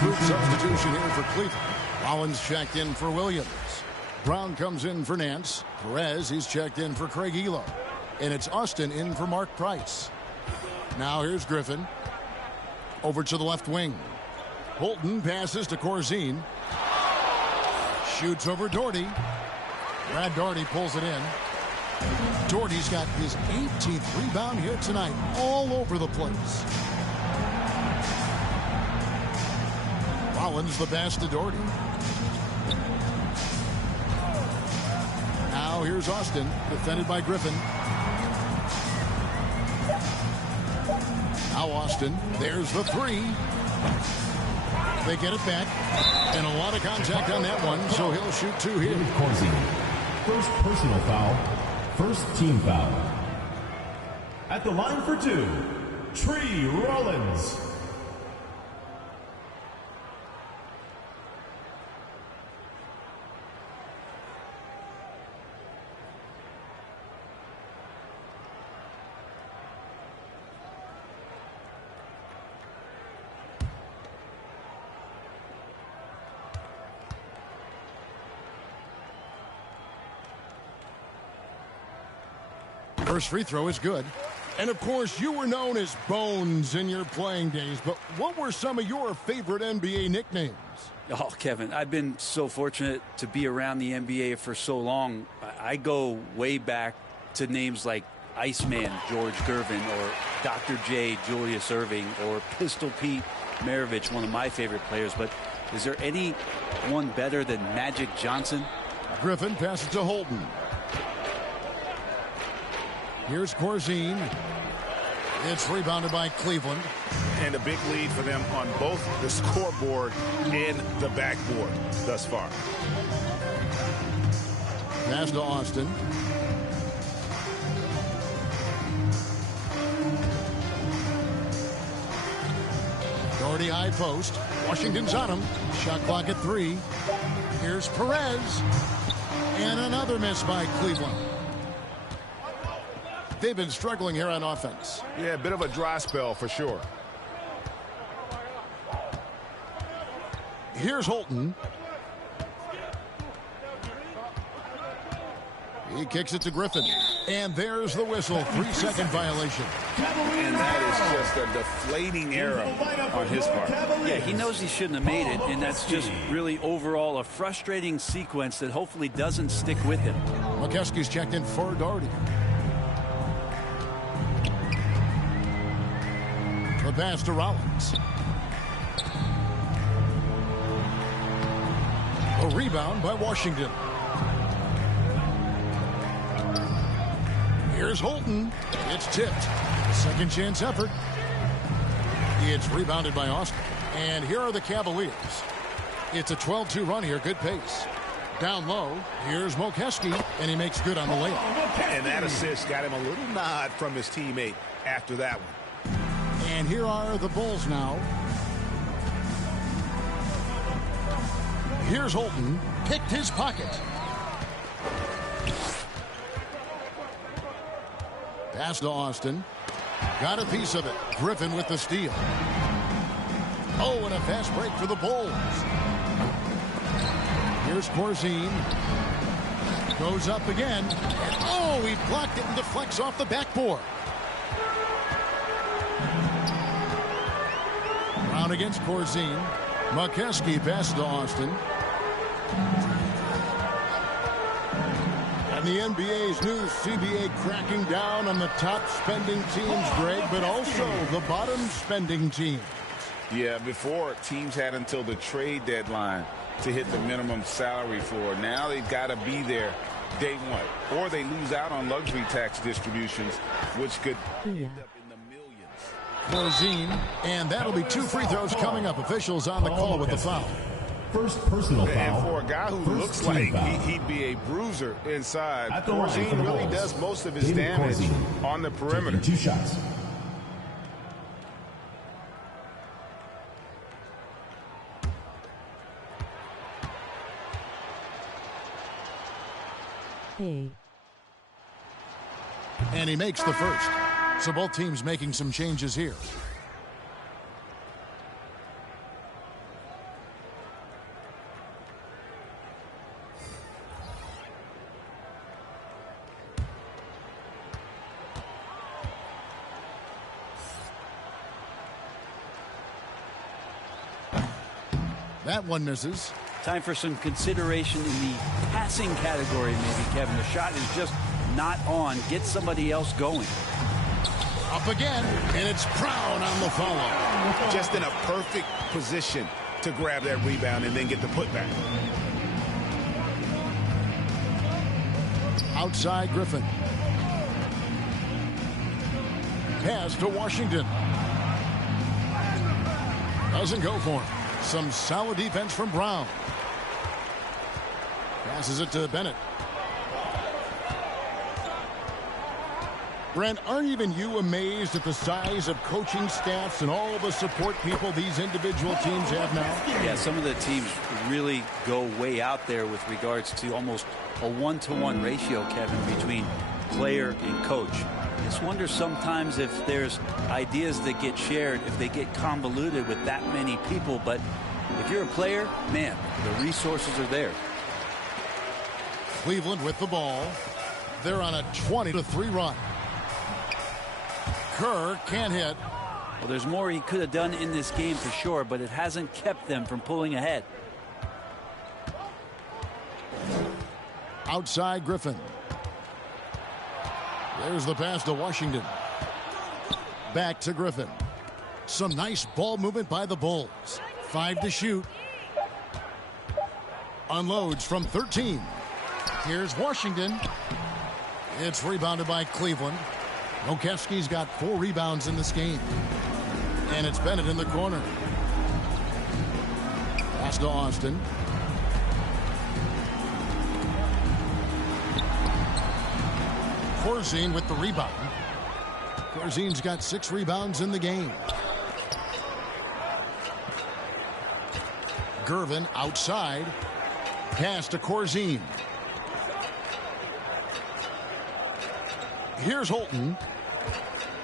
Group substitution here for Cleveland. Rollins checked in for Williams. Brown comes in for Nance. Perez, he's checked in for Craig Elo. And it's Austin in for Mark Price. Now here's Griffin. Over to the left wing. Holton passes to Corzine. Shoots over Doherty. Brad Doherty pulls it in. Doherty's got his 18th rebound here tonight. All over the place. Rollins the pass to Doherty. Now here's Austin, defended by Griffin. Now Austin, there's the three. They get it back. And a lot of contact on that one, so he'll shoot 2 here. First personal foul, first team foul. At the line for 2, Tree Rollins. First free throw is good. And of course, you were known as Bones in your playing days, but what were some of your favorite NBA nicknames? Oh, Kevin, I've been so fortunate to be around the NBA for so long. I go way back to names like Iceman George Gervin, or Dr. J Julius Erving, or Pistol Pete Maravich, one of my favorite players. But is there any one better than Magic Johnson? Griffin passes to Holton. Here's Corzine. It's rebounded by Cleveland. And a big lead for them on both the scoreboard and the backboard thus far. Pass to Austin. Doherty high post. Washington's on him. Shot clock at 3. Here's Perez. And another miss by Cleveland. They've been struggling here on offense. Yeah, a bit of a dry spell for sure. Here's Holton. He kicks it to Griffin. And there's the whistle. 3-second violation. And that is just a deflating error on his part. Yeah, he knows he shouldn't have made it, and that's just really overall a frustrating sequence that hopefully doesn't stick with him. McKeskey's checked in for Doherty. The pass to Rollins. A rebound by Washington. Here's Holton. It's tipped. Second chance effort. It's rebounded by Austin. And here are the Cavaliers. It's a 12-2 run here. Good pace. Down low, here's Mokeski, and he makes good on the layup. And that assist got him a little nod from his teammate after that one. And here are the Bulls now. Here's Holton. Picked his pocket. Pass to Austin. Got a piece of it. Griffin with the steal. Oh, and a fast break for the Bulls. Here's Corzine. Goes up again. And oh, he blocked it and deflects off the backboard. Brown against Corzine. Mokeski pass to Austin. And the NBA's new CBA cracking down on the top spending teams, Greg, but also the bottom spending teams. Yeah, before teams had until the trade deadline to hit the minimum salary floor. Now they've got to be there day one, or they lose out on luxury tax distributions, which could end up in the millions. Corzine, and that'll be 2 free throws coming up. Officials on the call with the foul. First personal foul. And for a guy who looks like he'd be a bruiser inside, Corzine really does most of his damage on the perimeter. 2 shots. Hey. And he makes the first. So both teams making some changes here. That one misses. Time for some consideration in the passing category, maybe, Kevin. The shot is just not on. Get somebody else going. Up again, and it's Brown on the follow. Just in a perfect position to grab that rebound and then get the putback. Outside Griffin. Pass to Washington. Doesn't go for him. Some solid defense from Brown. Passes it to Bennett. Brent, aren't even you amazed at the size of coaching staffs and all the support people these individual teams have now? Yeah, some of the teams really go way out there with regards to almost a 1-to-1 ratio, Kevin, between player and coach. Just wonder sometimes if there's ideas that get shared, if they get convoluted with that many people. But if you're a player, man, the resources are there. Cleveland with the ball. They're on a 20-3 run. Kerr can't hit. Well, there's more he could have done in this game for sure, but it hasn't kept them from pulling ahead. Outside Griffin. There's the pass to Washington. Back to Griffin. Some nice ball movement by the Bulls. 5 to shoot. Unloads from 13. Here's Washington. It's rebounded by Cleveland. Mokeski's got 4 rebounds in this game. And it's Bennett in the corner. Pass to Austin. Corzine with the rebound. Corzine's got 6 rebounds in the game. Gervin outside. Pass to Corzine. Here's Holton.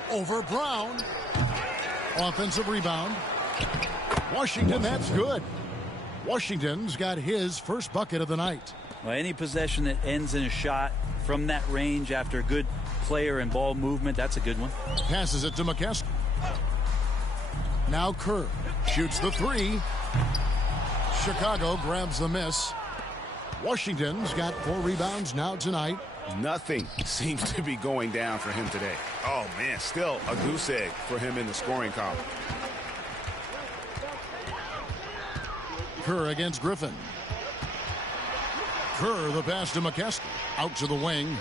Over Brown. Offensive rebound. Washington, that's good. Washington's got his first bucket of the night. Well, any possession that ends in a shot from that range after a good player and ball movement, that's a good one. Passes it to Mokeski. Now Kerr shoots the 3. Chicago grabs the miss. Washington's got 4 rebounds now tonight. Nothing seems to be going down for him today. Oh, man, still a goose egg for him in the scoring column. Kerr against Griffin. Kerr, the pass to Mokeski. Out to the wing.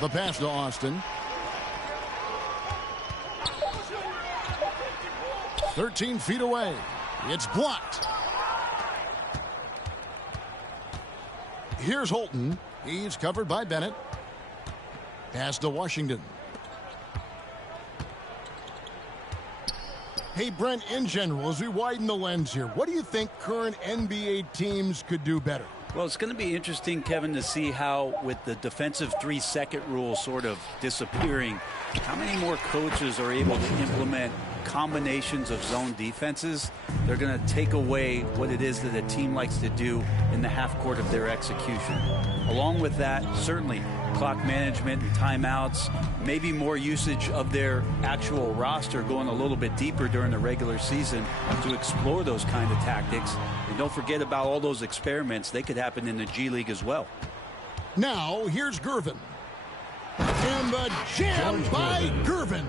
The pass to Austin. 13 feet away. It's blocked. Here's Holton. He's covered by Bennett. Pass to Washington. Hey, Brent, in general, as we widen the lens here, what do you think current NBA teams could do better? Well, it's going to be interesting, Kevin, to see how, with the defensive 3-second rule sort of disappearing, how many more coaches are able to implement combinations of zone defenses. They're going to take away what it is that a team likes to do in the half court of their execution. Along with that, certainly clock management and timeouts, maybe more usage of their actual roster going a little bit deeper during the regular season to explore those kind of tactics. And don't forget about all those experiments. They could happen in the G League as well. Now, here's Gervin. And the jam by Gervin.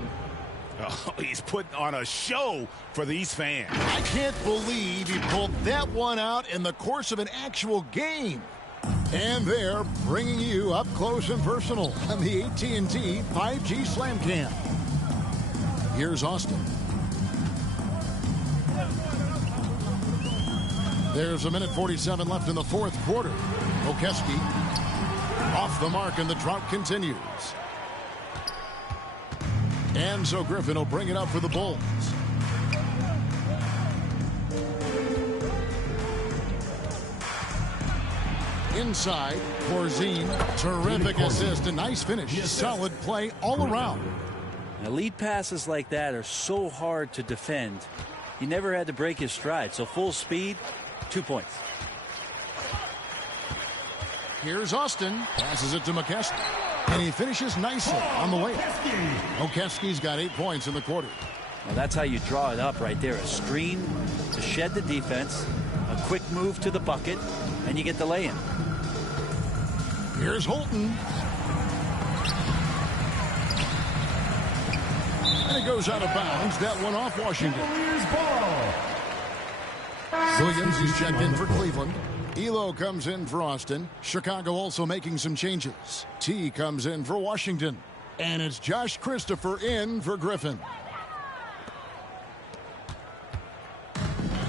Oh, he's putting on a show for these fans. I can't believe he pulled that one out in the course of an actual game. And they're bringing you up close and personal on the AT&T 5G Slam Cam. Here's Austin. There's 1:47 left in the fourth quarter. Okeski off the mark, and the drought continues. And so Griffin will bring it up for the Bulls. Inside, Corzine, terrific assist, a nice finish, solid play all around. Now, lead passes like that are so hard to defend. He never had to break his stride, so full speed, 2 points. Here's Austin, passes it to McKesky, and he finishes nicely on the way. Okeski's got 8 points in the quarter. Well, that's how you draw it up right there. A screen to shed the defense, a quick move to the bucket, and you get the lay-in. Here's Holton. And it goes out of bounds. That one off Washington. Williams is checked in for Cleveland. Elo comes in for Austin. Chicago also making some changes. T comes in for Washington. And it's Josh Christopher in for Griffin.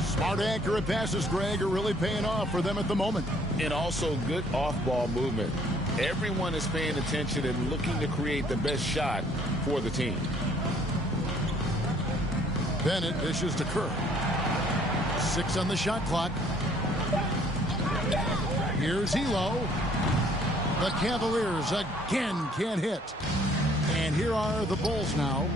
Smart, accurate passes, Greg, are really paying off for them at the moment. And also good off-ball movement. Everyone is paying attention and looking to create the best shot for the team. Bennett dishes to Kerr. 6 on the shot clock. Here's Elo. The Cavaliers again can't hit. And here are the Bulls now.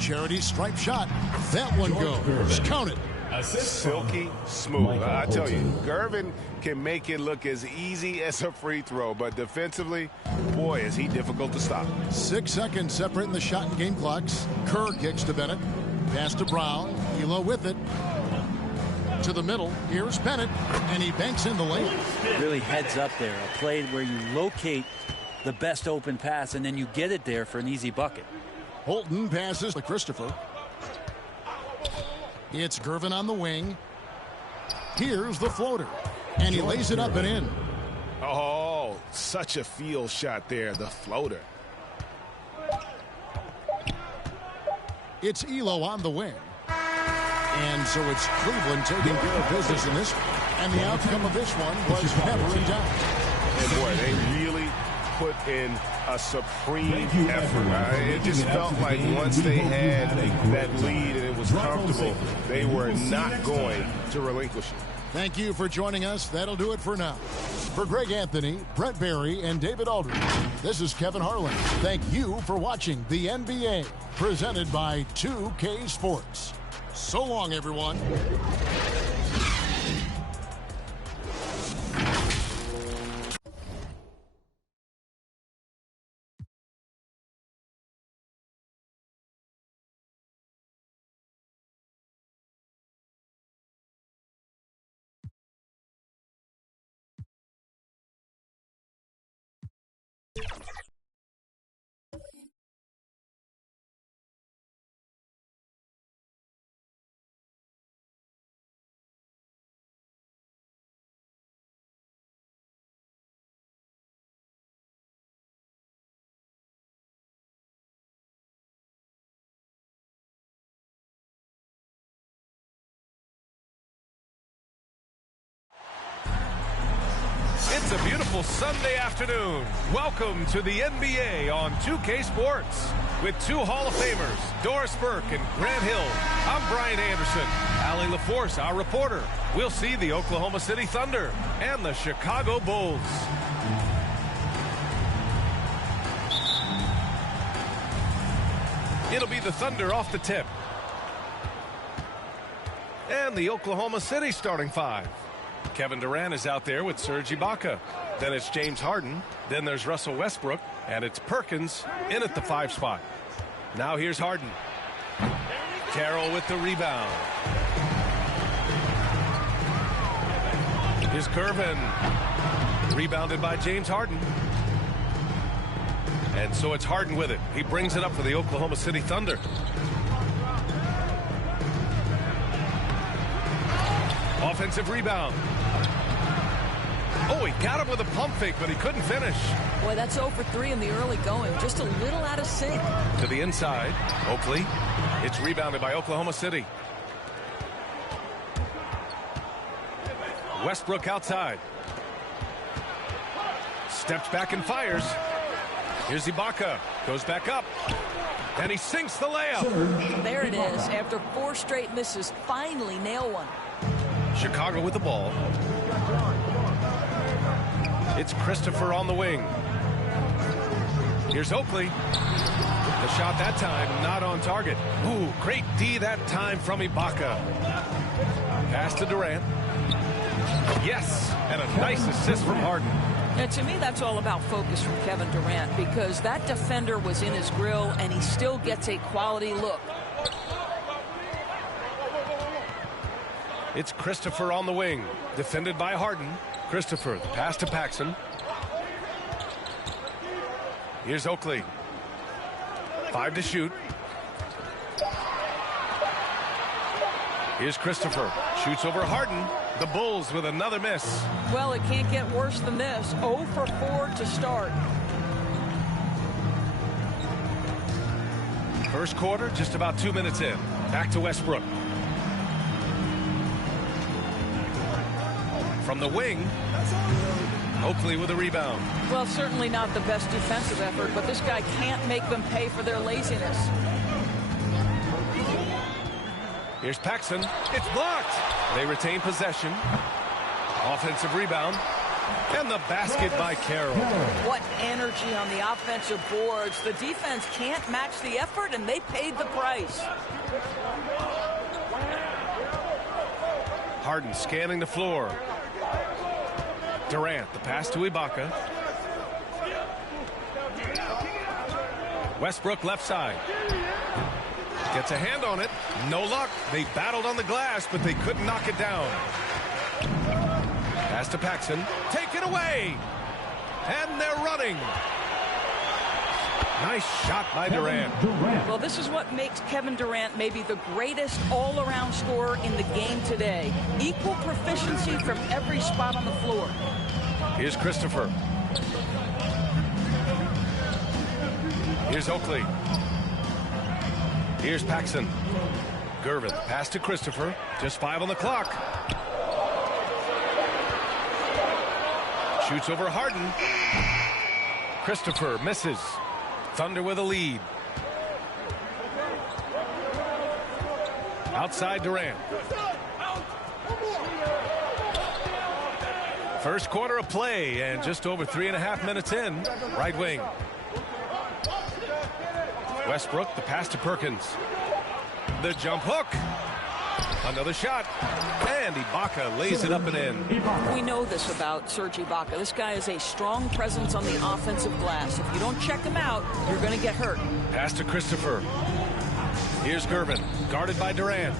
Charity stripe shot. That one goes. Count it. Silky smooth. I tell you, Gervin can make it look as easy as a free throw, but defensively, boy, is he difficult to stop. 6 seconds separating the shot and game clocks. Kerr kicks to Bennett. Pass to Brown. Elo with it. To the middle. Here's Bennett, and he banks in the lane. Really heads up there. A play where you locate the best open pass, and then you get it there for an easy bucket. Holton passes to Christopher. It's Gervin on the wing. Here's the floater. And he lays it up and in. Oh, such a field shot there, the floater. It's Elo on the wing. And so it's Cleveland taking care of business in this one. And the outcome of this one was never in doubt. And boy, they really put in a supreme effort. It just felt like once they had that lead and it was comfortable, they were not going to relinquish it. Thank you for joining us. That'll do it for now. For Greg Anthony, Brent Barry, and David Aldridge, this is Kevin Harlan. Thank you for watching the NBA, presented by 2K Sports. So long, everyone. It's a beautiful Sunday afternoon. Welcome to the NBA on 2K Sports. With two Hall of Famers, Doris Burke and Grant Hill, I'm Brian Anderson. Allie LaForce, our reporter. We'll see the Oklahoma City Thunder and the Chicago Bulls. It'll be the Thunder off the tip. And the Oklahoma City starting five. Kevin Durant is out there with Serge Ibaka. Then it's James Harden. Then there's Russell Westbrook. And it's Perkins in at the 5 spot. Now here's Harden. Carroll with the rebound. Here's Gervin. Rebounded by James Harden. And so it's Harden with it. He brings it up for the Oklahoma City Thunder. Offensive rebound. Oh, he got him with a pump fake, but he couldn't finish. Boy, that's 0 for 3 in the early going. Just a little out of sync. To the inside. Oakley. It's rebounded by Oklahoma City. Westbrook outside. Steps back and fires. Here's Ibaka. Goes back up. And he sinks the layup. There it is. After 4 straight misses, finally nail one. Chicago with the ball. It's Christopher on the wing. Here's Oakley. The shot that time not on target. Ooh, great D that time from Ibaka. Pass to Durant. Yes, and a nice assist from Harden. And to me, that's all about focus from Kevin Durant, because that defender was in his grill and he still gets a quality look. It's Christopher on the wing, defended by Harden. Christopher, the pass to Paxson. Here's Oakley. 5 to shoot. Here's Christopher. Shoots over Harden. The Bulls with another miss. Well, it can't get worse than this. 0 for 4 to start. First quarter, just about 2 minutes in. Back to Westbrook. From the wing, Oakley with a rebound. Well, certainly not the best defensive effort, but this guy can't make them pay for their laziness. Here's Paxson. It's blocked. They retain possession. Offensive rebound. And the basket by Carroll. What energy on the offensive boards. The defense can't match the effort, and they paid the price. Harden scanning the floor. Durant, the pass to Ibaka. Westbrook left side. Gets a hand on it. No luck. They battled on the glass, but they couldn't knock it down. Pass to Paxson. Take it away. And they're running. Nice shot by Durant. Well, this is what makes Kevin Durant maybe the greatest all-around scorer in the game today. Equal proficiency from every spot on the floor. Here's Christopher. Here's Oakley. Here's Paxson. Gervin, pass to Christopher. Just 5 on the clock. Shoots over Harden. Christopher misses. Thunder with a lead. Outside Durant. First quarter of play and just over 3.5 minutes in. Right wing. Westbrook, the pass to Perkins. The jump hook. Another shot. And Ibaka lays it up and in. We know this about Serge Ibaka. This guy is a strong presence on the offensive glass. If you don't check him out, you're going to get hurt. Pass to Christopher. Here's Gervin, guarded by Durant.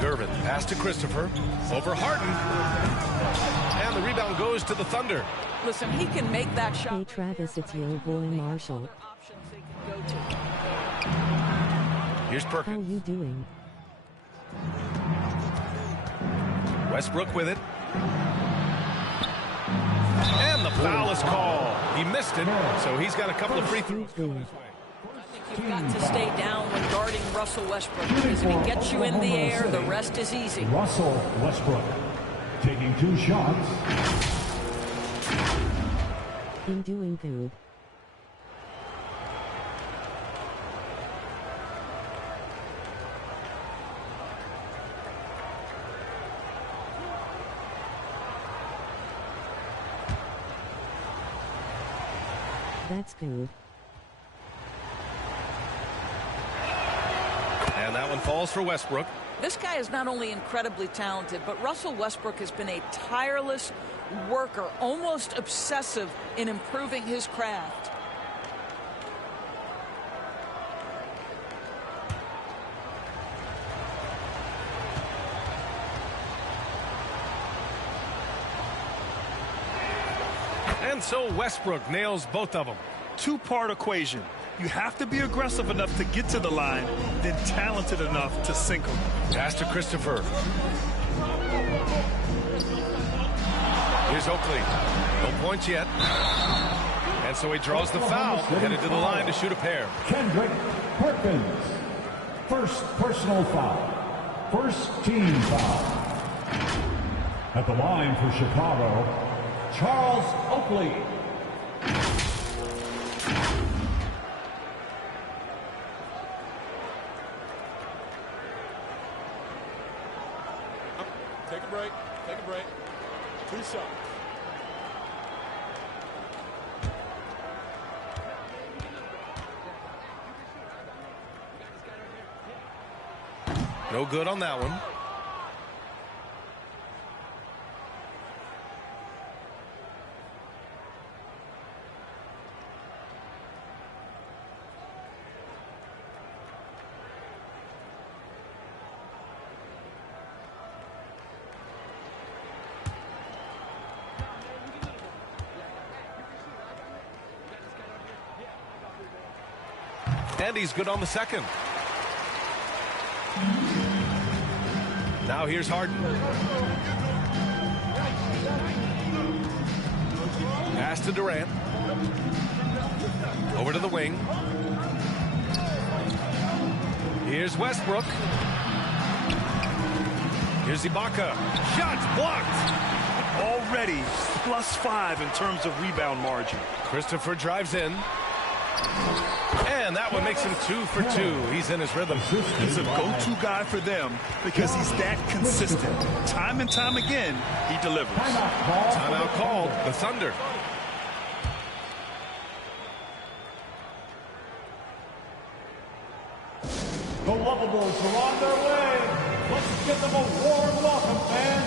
Gervin, pass to Christopher. Over Harden. And the rebound goes to the Thunder. Listen, he can make that shot. Hey Travis, it's your boy Marshall. Here's Perkins. How you doing? Westbrook with it. And the foul is called. He missed it, so he's got a couple of free throws. You've got to stay down when guarding Russell Westbrook, because if he gets you in the air, the rest is easy. Russell Westbrook. taking 2 shots. In doing good. That's good. And that one falls for Westbrook. This guy is not only incredibly talented, but Russell Westbrook has been a tireless worker, almost obsessive in improving his craft. And so Westbrook nails both of them. Two-part equation. You have to be aggressive enough to get to the line, then talented enough to sink them. Pass to Christopher. Here's Oakley. No points yet. And so he draws the foul, headed to the line to shoot a pair. Kendrick Perkins. First personal foul. First team foul. At the line for Chicago, Charles Oakley. Take a break. Take a break. 2 shots. No good on that one. And he's good on the second. Now here's Harden. Pass to Durant. Over to the wing. Here's Westbrook. Here's Ibaka. Shots blocked. Already +5 in terms of rebound margin. Christopher drives in. And that one makes him 2 for 2. He's in his rhythm. He's a go-to guy for them because he's that consistent. Time and time again, he delivers. Timeout called. The Thunder. The Lovables are on their way. Let's give them a warm welcome, fans.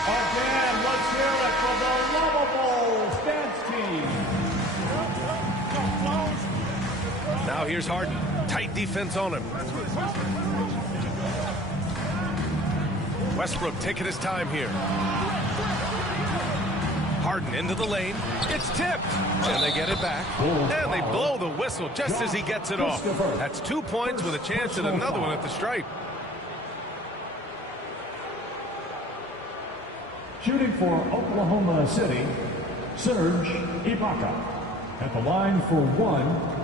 Again, let's hear it for the Lovables dance team. Now here's Harden. Tight defense on him. Westbrook taking his time here. Harden into the lane. It's tipped. And they get it back. And they blow the whistle just as he gets it off. That's 2 points with a chance at another one at the stripe. Shooting for Oklahoma City, Serge Ibaka. At the line for 1.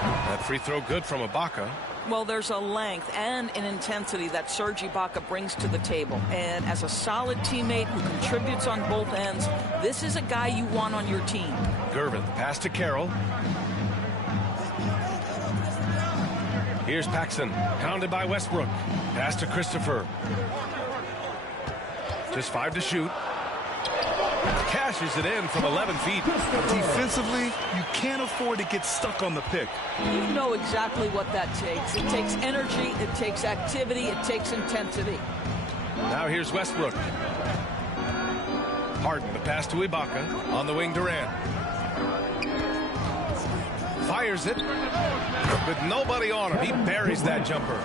That free throw good from Ibaka. Well, there's a length and an intensity that Serge Ibaka brings to the table. And as a solid teammate who contributes on both ends, this is a guy you want on your team. Gervin, pass to Carroll. Here's Paxson, pounded by Westbrook. Pass to Christopher. Just 5 to shoot. Cashes it in from 11 feet. Defensively, you can't afford to get stuck on the pick. You know exactly what that takes. It takes energy, it takes activity, it takes intensity. Now here's Westbrook. Harden, the pass to Ibaka. On the wing, Durant. Fires it. With nobody on him, he buries that jumper.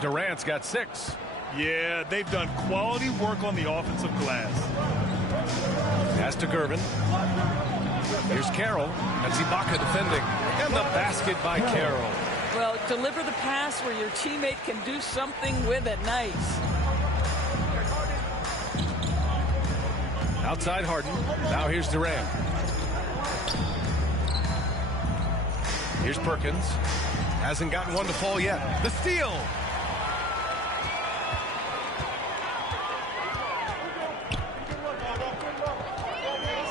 Durant's got 6. Yeah, they've done quality work on the offensive glass. Pass to Gervin. Here's Carroll. That's Ibaka defending. And the basket by Carroll. Well, deliver the pass where your teammate can do something with it. Nice. Outside Harden. Now here's Durant. Here's Perkins. Hasn't gotten one to fall yet. The steal.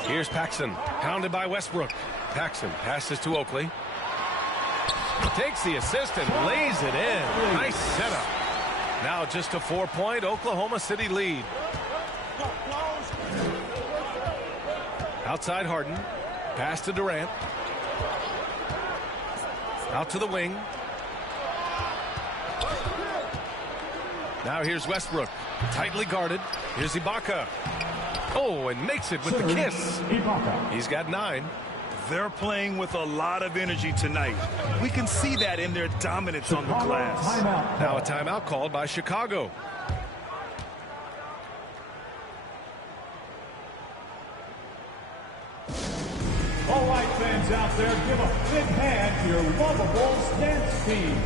Here's Paxson, pounded by Westbrook. Paxson passes to Oakley. Takes the assist and lays it in. Nice setup. Now just a 4-point Oklahoma City lead. Outside Harden. Pass to Durant. Out to the wing. Now here's Westbrook. Tightly guarded. Here's Ibaka. Oh, and makes it with the kiss. He's got 9. They're playing with a lot of energy tonight. We can see that in their dominance on the glass. Now a timeout called by Chicago. All right, fans out there, give a big hand to your lovable Stance team.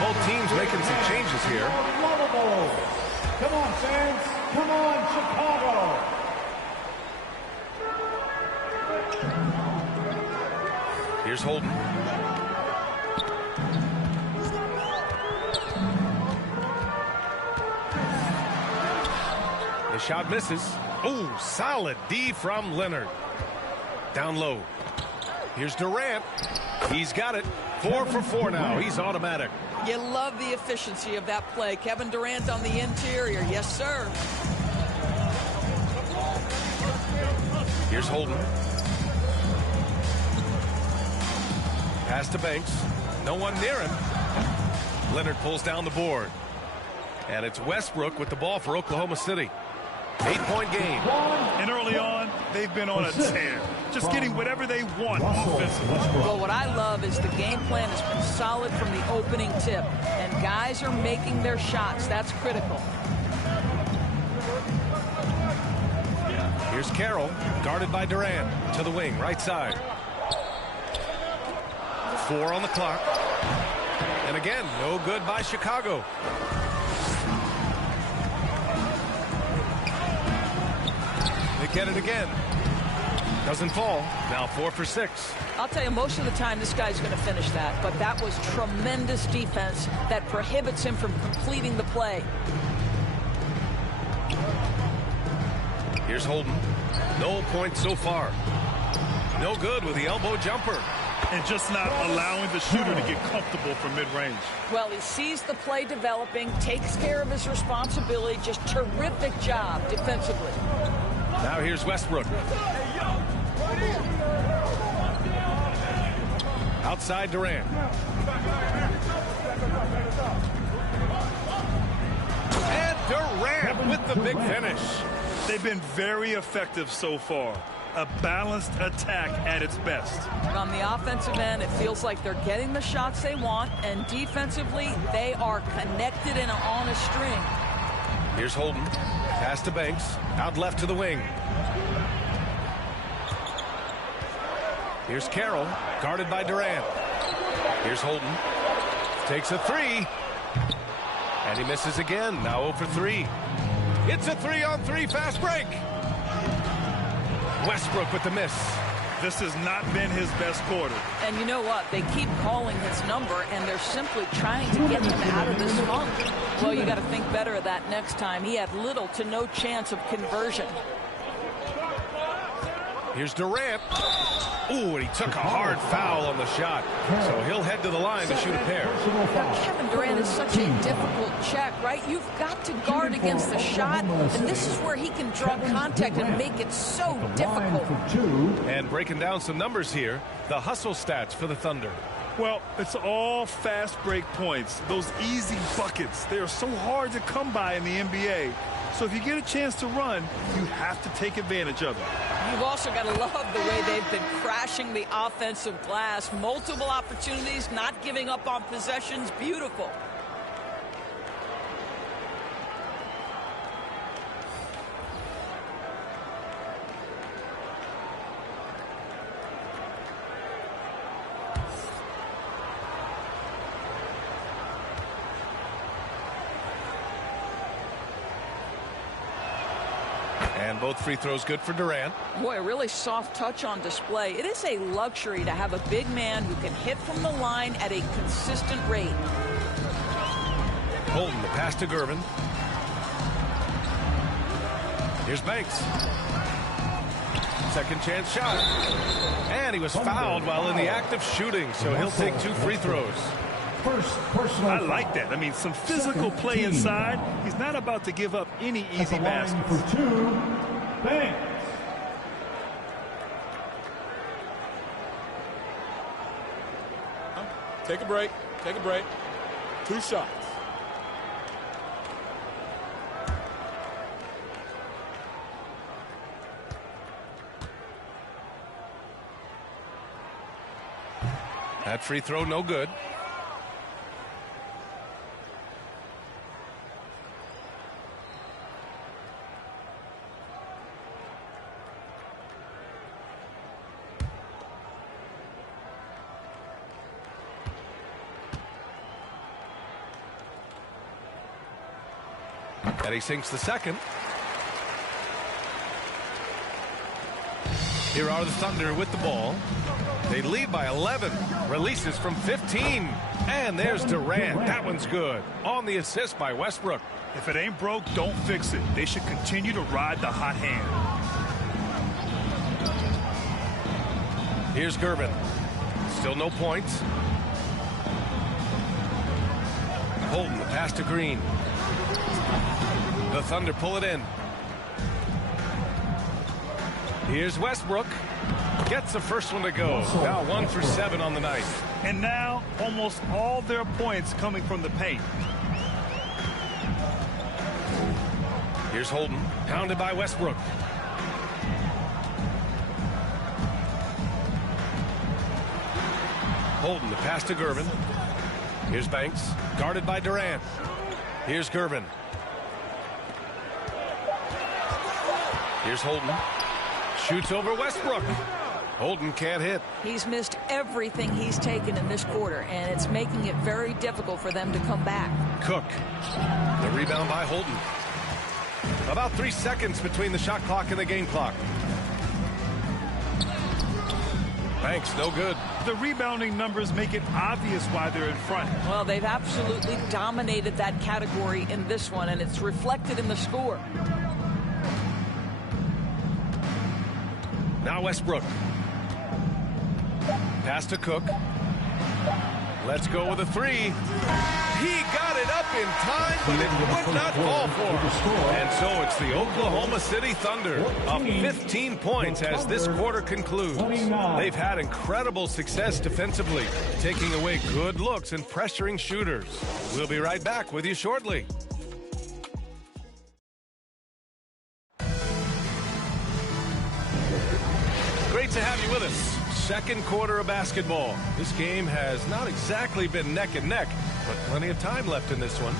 Both teams making some changes here. Unlovable. Come on, fans. Come on, Chicago. Here's Holden. The shot misses. Oh, solid D from Leonard. Down low. Here's Durant. He's got it. 4 for 4 now. He's automatic. You love the efficiency of that play. Kevin Durant on the interior. Yes, sir. Here's Holden. Pass to Banks. No one near him. Leonard pulls down the board. And it's Westbrook with the ball for Oklahoma City. 8-point game. And early on, they've been on a tear. Just getting whatever they want offensively. Well, what I love is the game plan has been solid from the opening tip. And guys are making their shots. That's critical. Here's Carroll, guarded by Durant. To the wing, right side. 4 on the clock. And again, no good by Chicago. They get it again. Doesn't fall. Now 4 for 6. I'll tell you, most of the time this guy's going to finish that. But that was tremendous defense that prohibits him from completing the play. Here's Holden. No points so far. No good with the elbow jumper. And just not allowing the shooter to get comfortable from mid-range. Well, he sees the play developing, takes care of his responsibility. Just terrific job defensively. Now here's Westbrook. Outside Durant. And Durant with the big finish. They've been very effective so far. A balanced attack at its best. On the offensive end, it feels like they're getting the shots they want, and defensively, they are connected and on a string. Here's Holden. Pass to Banks. Out left to the wing. Here's Carroll, guarded by Durant. Here's Holden. Takes a three. And he misses again. Now 0 for 3. It's a 3-on-3 fast break. Westbrook with the miss. This has not been his best quarter. And you know what? They keep calling his number, and they're simply trying to get him out of this funk. Well, you got to think better of that next time. He had little to no chance of conversion. Here's Durant. Ooh, and he took a hard foul on the shot. So he'll head to the line to shoot a pair. Now, Kevin Durant is such a difficult check, right? You've got to guard against the shot, and this is where he can draw contact and make it so difficult. And breaking down some numbers here, the hustle stats for the Thunder. Well, it's all fast break points. Those easy buckets, they are so hard to come by in the NBA. So if you get a chance to run, you have to take advantage of it. You've also got to love the way they've been crashing the offensive glass. Multiple opportunities, not giving up on possessions. Beautiful. And both free throws good for Durant. Boy, a really soft touch on display. It is a luxury to have a big man who can hit from the line at a consistent rate. Holden, the pass to Gervin. Here's Banks. Second chance shot. And he was fouled while in the act of shooting, so he'll take 2 free throws. I like that. I mean, some physical play inside. He's not about to give up any easy baskets. For 2, Banks. Take a break. Take a break. 2 shots. That free throw no good. And he sinks the second. Here are the Thunder with the ball. They lead by 11. Releases from 15. And there's Durant. That one's good. On the assist by Westbrook. If it ain't broke, don't fix it. They should continue to ride the hot hand. Here's Gervin. Still no points. Holden, the pass to Green. The Thunder pull it in. Here's Westbrook. Gets the first one to go. Now 1 for 7 on the night. And now almost all their points coming from the paint. Here's Holden. Pounded by Westbrook. Holden, the pass to Gervin. Here's Banks. Guarded by Durant. Here's Gervin. Here's Holden. Shoots over Westbrook. Holden can't hit. He's missed everything he's taken in this quarter, and it's making it very difficult for them to come back. Cook. The rebound by Holden. About 3 seconds between the shot clock and the game clock. Banks, no good. The rebounding numbers make it obvious why they're in front. Well, they've absolutely dominated that category in this one, and it's reflected in the score. Now Westbrook. Pass to Cook. Let's go with a three. He got it up in time, but it would not fall for him. And so it's the Oklahoma City Thunder up 15 points as this quarter concludes. They've had incredible success defensively, taking away good looks and pressuring shooters. We'll be right back with you shortly. Great to have you with us. Second quarter of basketball. This game has not exactly been neck and neck, but plenty of time left in this one.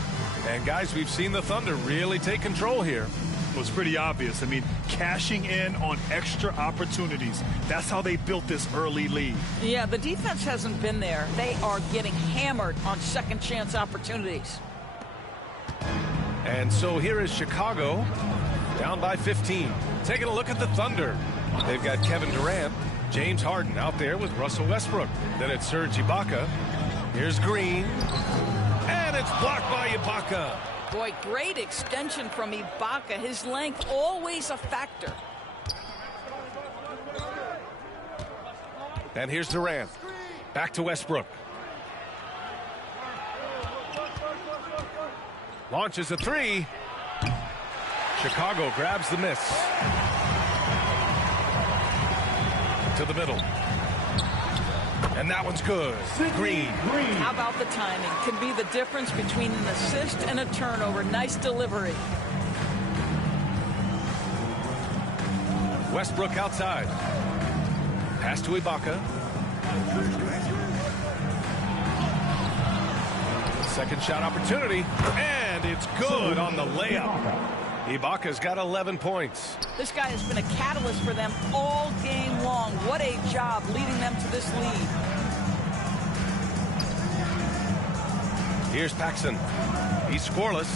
And guys, we've seen the Thunder really take control here. It was pretty obvious. I mean, cashing in on extra opportunities. That's how they built this early lead. Yeah, the defense hasn't been there. They are getting hammered on second chance opportunities. And so here is Chicago, down by 15. Taking a look at the Thunder. They've got Kevin Durant, James Harden out there with Russell Westbrook. Then it's Serge Ibaka. Here's Green. And it's blocked by Ibaka. Boy, great extension from Ibaka. His length always a factor. And here's Durant. Back to Westbrook. Launches a three. Chicago grabs the miss. To the middle. And that one's good. Green. How about the timing? Can be the difference between an assist and a turnover. Nice delivery. Westbrook outside. Pass to Ibaka. Second shot opportunity. And it's good on the layup. Ibaka's got 11 points. This guy has been a catalyst for them all game long. What a job leading them to this lead. Here's Paxson. He's scoreless.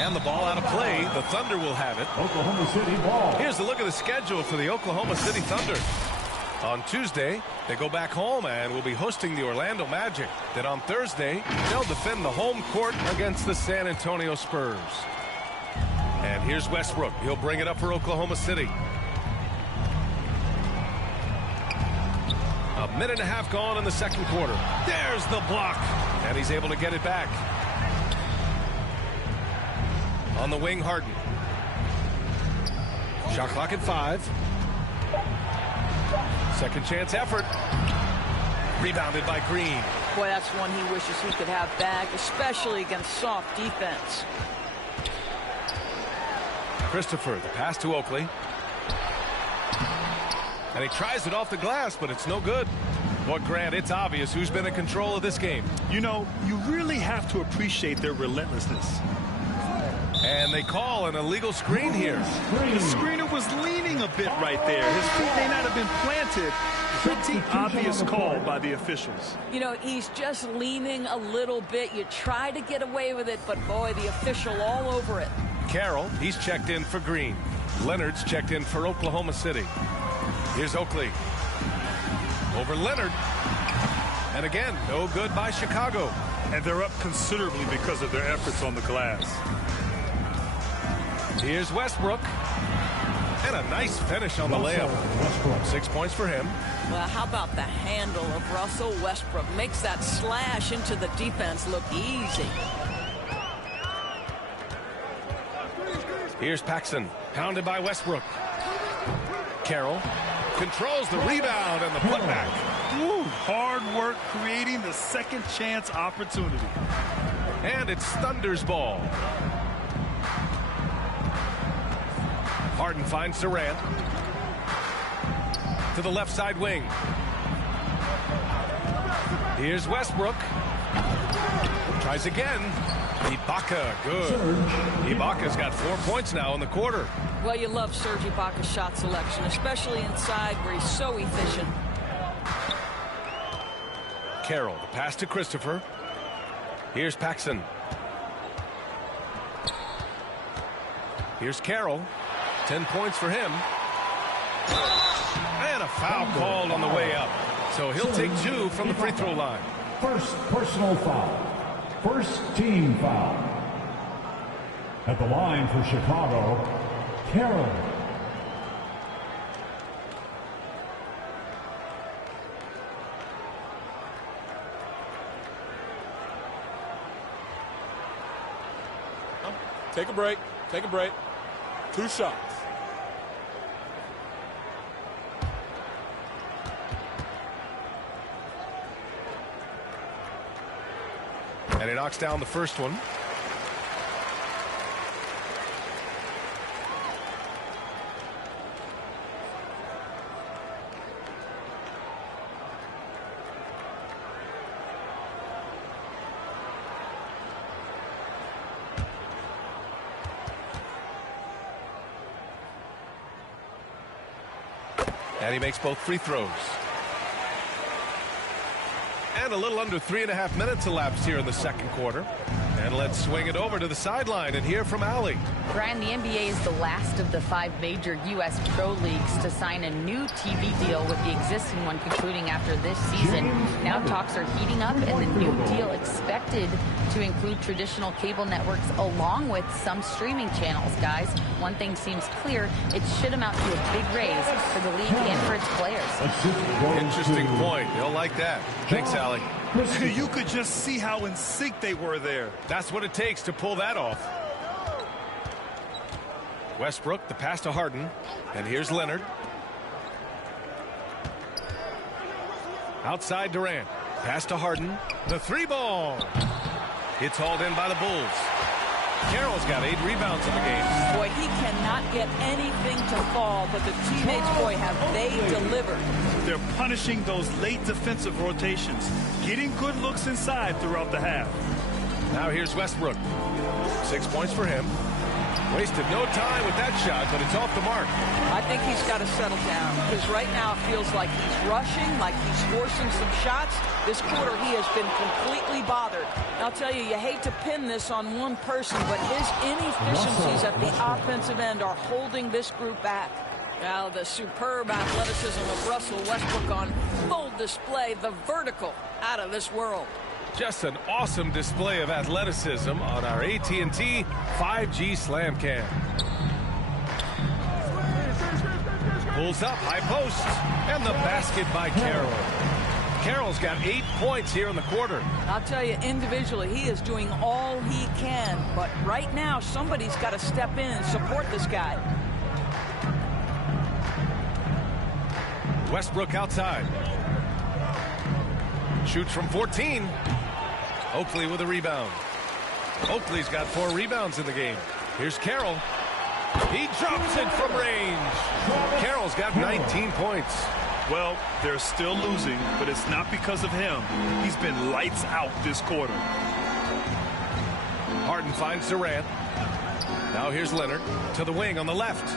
And the ball out of play. The Thunder will have it. Oklahoma City ball. Here's a look at the schedule for the Oklahoma City Thunder. On Tuesday, they go back home and will be hosting the Orlando Magic. Then on Thursday, they'll defend the home court against the San Antonio Spurs. And here's Westbrook. He'll bring it up for Oklahoma City. A minute and a half gone in the second quarter. There's the block. And he's able to get it back. On the wing, Harden. Shot clock at 5. Second chance effort. Rebounded by Green. Boy, that's one he wishes he could have back, especially against soft defense. Christopher, the pass to Oakley. And he tries it off the glass, but it's no good. Well, Grant, it's obvious who's been in control of this game. You know, you really have to appreciate their relentlessness. And they call an illegal screen here. The screener was leaning a bit right there. His feet may not have been planted. Pretty obvious call by the officials. You know, he's just leaning a little bit. You try to get away with it, but boy, the official all over it. Carroll, he's checked in for Green. Leonard's checked in for Oklahoma City. Here's Oakley. Over Leonard. And again, no good by Chicago. And they're up considerably because of their efforts on the glass. Here's Westbrook. And a nice finish on the layup. 6 points for him. Well, how about the handle of Russell Westbrook? Makes that slash into the defense look easy. Here's Paxson. Pounded by Westbrook. Carroll controls the rebound and the putback. Woo, hard work creating the second chance opportunity. And it's Thunder's ball. Harden finds Durant. To the left side wing. Here's Westbrook. Tries again. Ibaka, good. Ibaka's got 4 points now in the quarter. Well, you love Serge Ibaka's shot selection, especially inside where he's so efficient. Carroll, the pass to Christopher. Here's Paxson. Here's Carroll. 10 points for him. And a foul called on the way up. So he'll take 2 from the free throw line. First personal foul. First team foul. At the line for Chicago, Carroll. Take a break. Take a break. 2 shots. And he knocks down the first one. And he makes both free throws. And a little under 3.5 minutes elapsed here in the second quarter. And let's swing it over to the sideline and hear from Allie. Brian, the NBA is the last of the 5 major U.S. pro leagues to sign a new TV deal, with the existing one concluding after this season. Now talks are heating up, and the new deal expected to include traditional cable networks along with some streaming channels. Guys, one thing seems clear: it should amount to a big raise for the league and for its players. Interesting point. You'll like that. Thanks, Allie. You could just see how in sync they were there. That's what it takes to pull that off. Westbrook, the pass to Harden. And here's Leonard. Outside Durant. Pass to Harden. The 3-ball. It's hauled in by the Bulls. Carroll's got 8 rebounds in the game. Boy, he cannot get anything to fall, but the teammates, boy, have they delivered. They're punishing those late defensive rotations, getting good looks inside throughout the half. Now here's Westbrook. 6 points for him. Wasted no time with that shot, but it's off the mark. I think he's got to settle down, because right now it feels like he's rushing, like he's forcing some shots. This quarter he has been completely bothered. I'll tell you, you hate to pin this on one person, but his inefficiencies at the offensive end are holding this group back. Now the superb athleticism of Russell Westbrook on full display, the vertical out of this world. Just an awesome display of athleticism on our AT&T 5G Slam Cam. Pulls up, high post, and the basket by Carroll. Carroll's got 8 points here in the quarter. I'll tell you, individually, he is doing all he can. But right now, somebody's got to step in and support this guy. Westbrook outside. Shoots from 14. Oakley with a rebound. Oakley's got 4 rebounds in the game. Here's Carroll. He drops it from range. Carroll's got 19 points. Well, they're still losing, but it's not because of him. He's been lights out this quarter. Harden finds Durant. Now here's Leonard to the wing on the left.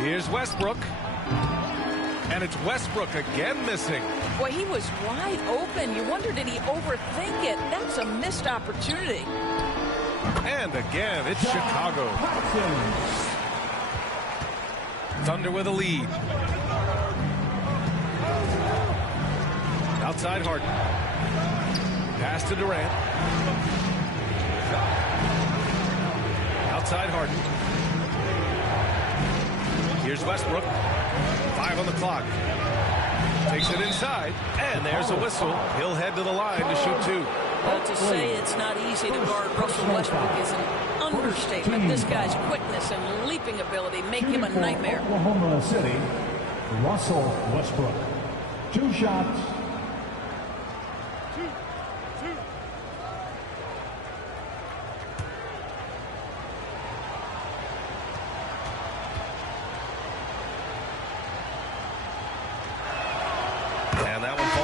Here's Westbrook. And it's Westbrook again missing. Boy, he was wide open. You wonder, did he overthink it? That's a missed opportunity. And again, it's Chicago. Thunder with a lead. Outside Harden. Pass to Durant. Outside Harden. Here's Westbrook. 5 on the clock. Takes it inside, and there's a whistle. He'll head to the line to shoot 2. Well, to say it's not easy to guard Russell Westbrook is an understatement. This guy's quickness and leaping ability make him a nightmare. Oklahoma City, Russell Westbrook. 2 shots.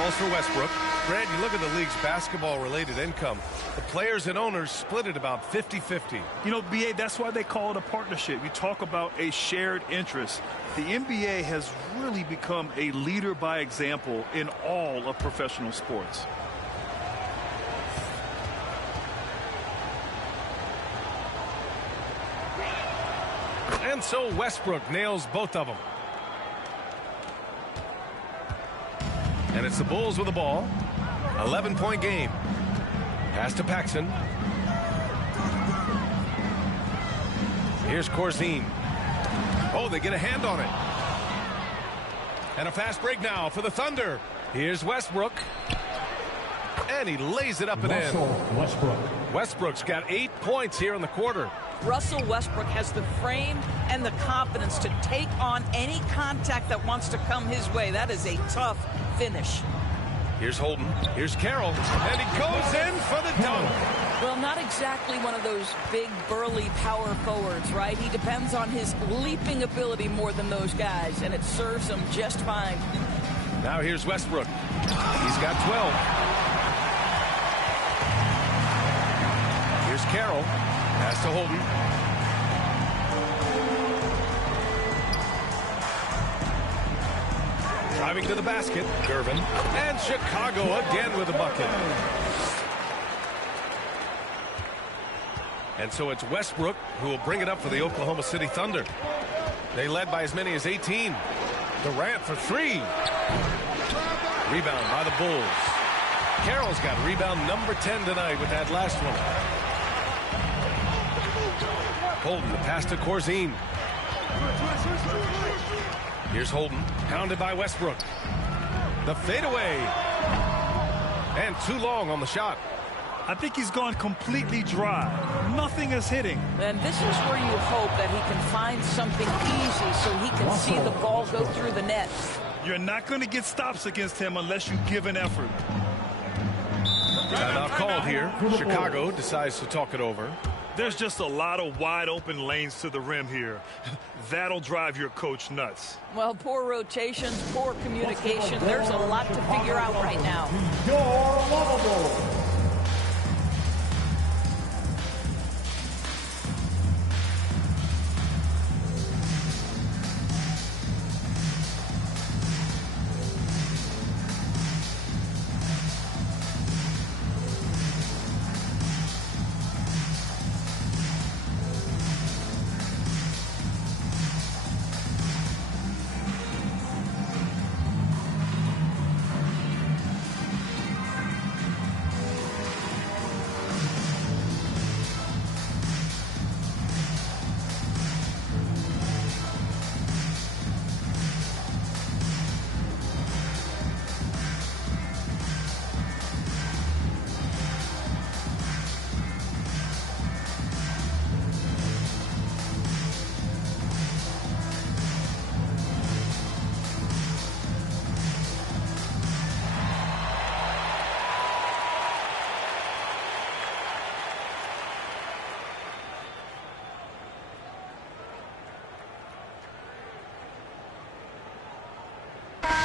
For Westbrook. Brad, you look at the league's basketball-related income. The players and owners split it about 50-50. You know, BA, that's why they call it a partnership. You talk about a shared interest. The NBA has really become a leader by example in all of professional sports. And so Westbrook nails both of them. And it's the Bulls with the ball. 11-point game. Pass to Paxson. Here's Corzine. Oh, they get a hand on it. And a fast break now for the Thunder. Here's Westbrook. And he lays it up and in. Westbrook's got 8 points here in the quarter. Russell Westbrook has the frame and the confidence to take on any contact that wants to come his way. That is a tough finish. Here's Holden. Here's Carroll. And he goes in for the dunk. Well, not exactly one of those big, burly power forwards, right? He depends on his leaping ability more than those guys, and it serves him just fine. Now here's Westbrook. He's got 12. Here's Carroll. Pass to Holden. Driving to the basket. Gervin. And Chicago again with a bucket. And so it's Westbrook who will bring it up for the Oklahoma City Thunder. They led by as many as 18. Durant for 3. Rebound by the Bulls. Carroll's got rebound number 10 tonight with that last one. Holden, the pass to Corzine. Here's Holden, pounded by Westbrook. The fadeaway. And too long on the shot. I think he's gone completely dry. Nothing is hitting. And this is where you hope that he can find something easy so he can see the ball go through the net. You're not going to get stops against him unless you give an effort. Timeout called here. Chicago decides to talk it over. There's just a lot of wide open lanes to the rim here. That'll drive your coach nuts. Well, poor rotations, poor communication. There's a lot to figure out right now. You're lovable.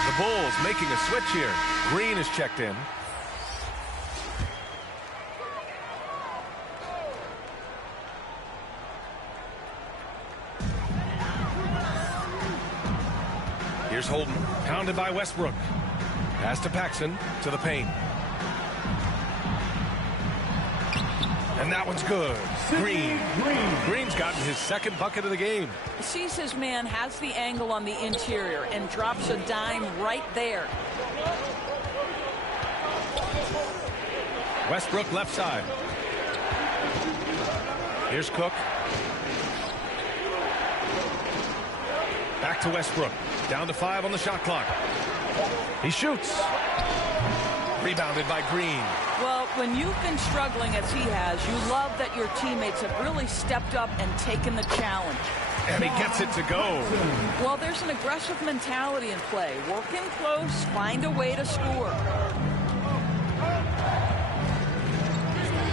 The Bulls making a switch here. Green is checked in. Here's Holden, pounded by Westbrook. Pass to Paxson, to the paint. And that one's good. Green's gotten his second bucket of the game. Sees his man, has the angle on the interior, and drops a dime right there. Westbrook left side. Here's Cook. Back to Westbrook. Down to 5 on the shot clock. He shoots. Rebounded by Green. Well, when you've been struggling as he has, you love that your teammates have really stepped up and taken the challenge. And he gets it to go. Well, there's an aggressive mentality in play. Work in close, find a way to score.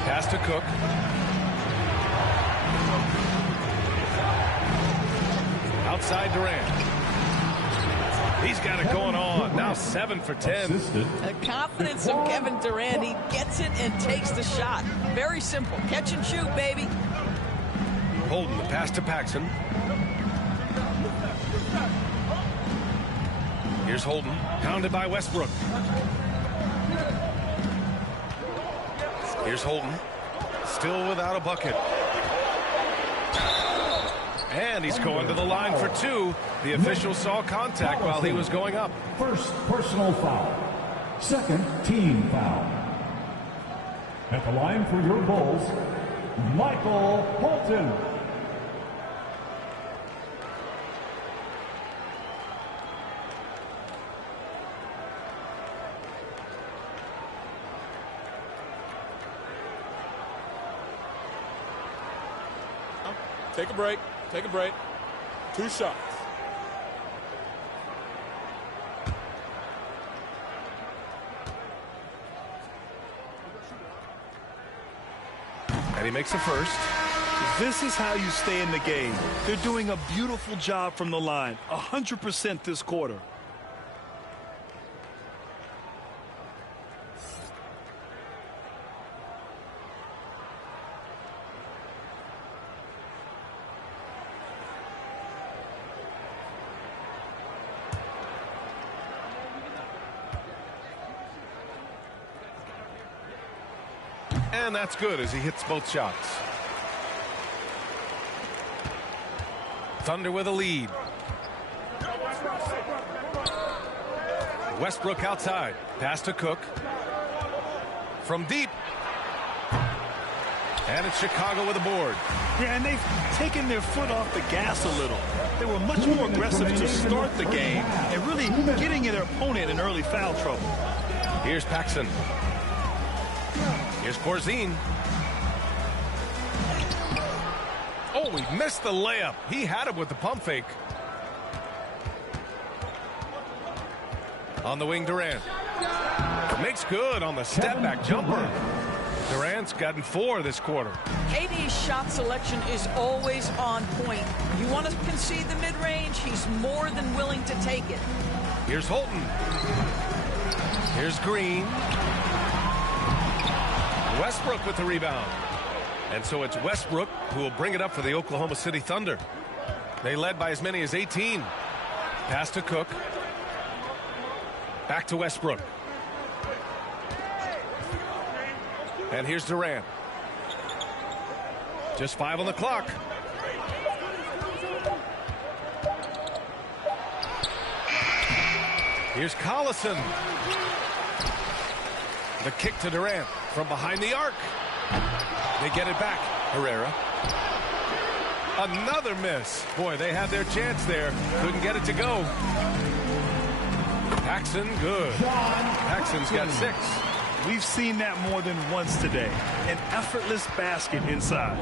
Pass to Cook. Outside Durant. He's got it going on. Now 7 for 10. The confidence of Kevin Durant. He gets it and takes the shot. Very simple. Catch and shoot, baby. Holden, the pass to Paxson. Here's Holden, pounded by Westbrook. Here's Holden, still without a bucket. And he's going to the line for 2. The official saw contact while he was going up. First personal foul. Second team foul. At the line for your Bulls, Michael Holton. Take a break. Take a break. 2 shots. And he makes the first. This is how you stay in the game. They're doing a beautiful job from the line. 100% this quarter. And that's good as he hits both shots. Thunder with a lead. Westbrook outside. Pass to Cook. From deep. And it's Chicago with a board. Yeah, and they've taken their foot off the gas a little. They were much more aggressive to start the game and really getting their opponent in early foul trouble. Here's Paxson. Here's Corzine. Oh, he missed the layup. He had it with the pump fake. On the wing, Durant. Makes good on the step-back jumper. Durant's gotten 4 this quarter. KD's shot selection is always on point. You want to concede the mid-range, he's more than willing to take it. Here's Holton. Here's Green. Westbrook with the rebound. And so it's Westbrook who will bring it up for the Oklahoma City Thunder. They led by as many as 18. Pass to Cook. Back to Westbrook. And here's Durant. Just 5 on the clock. Here's Collison. The kick to Durant from behind the arc. They get it back. Herrera. Another miss. Boy, they had their chance there. Couldn't get it to go. Paxson, good. Paxson's got 6. We've seen that more than once today. An effortless basket inside.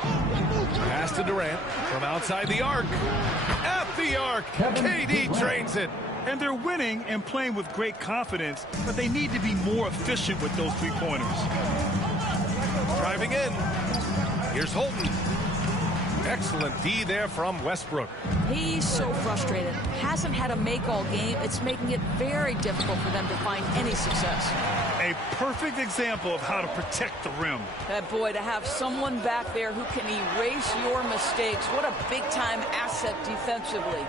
Pass to Durant from outside the arc. At the arc. KD trains it. And they're winning and playing with great confidence, but they need to be more efficient with those three-pointers. Driving in. Here's Holton. Excellent D there from Westbrook. He's so frustrated. Hasn't had a make all game. It's making it very difficult for them to find any success. A perfect example of how to protect the rim. That boy, to have someone back there who can erase your mistakes. What a big-time asset defensively.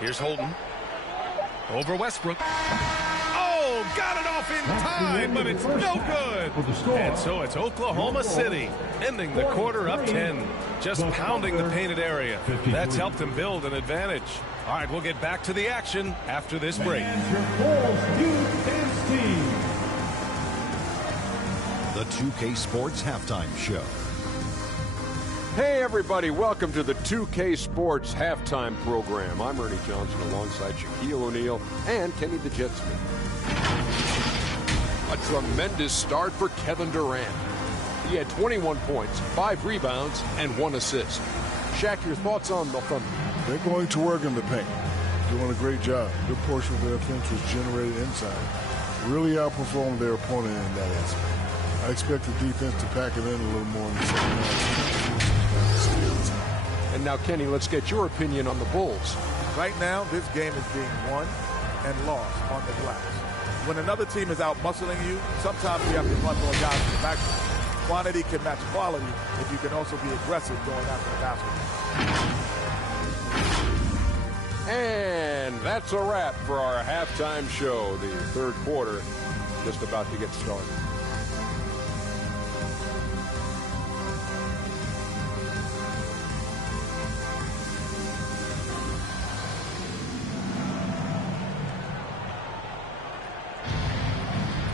Here's Holton. Over Westbrook. Oh, got it off in time, but it's no good. And so it's Oklahoma City, ending the quarter up 10. Just pounding the painted area. That's helped them build an advantage. All right, we'll get back to the action after this break. The 2K Sports Halftime Show. Hey, everybody. Welcome to the 2K Sports Halftime Program. I'm Ernie Johnson alongside Shaquille O'Neal and Kenny the Jet Smith. A tremendous start for Kevin Durant. He had 21 points, 5 rebounds, and 1 assist. Shaq, your thoughts on the Thunder? They're going to work in the paint. Doing a great job. Good portion of their offense was generated inside. Really outperformed their opponent in that aspect. I expect the defense to pack it in a little more in the second half. And now, Kenny, let's get your opinion on the Bulls. Right now, this game is being won and lost on the glass. When another team is out muscling you, sometimes you have to run more guys in the backcourt. Quantity can match quality if you can also be aggressive going after the basket. And that's a wrap for our halftime show. The third quarter just about to get started.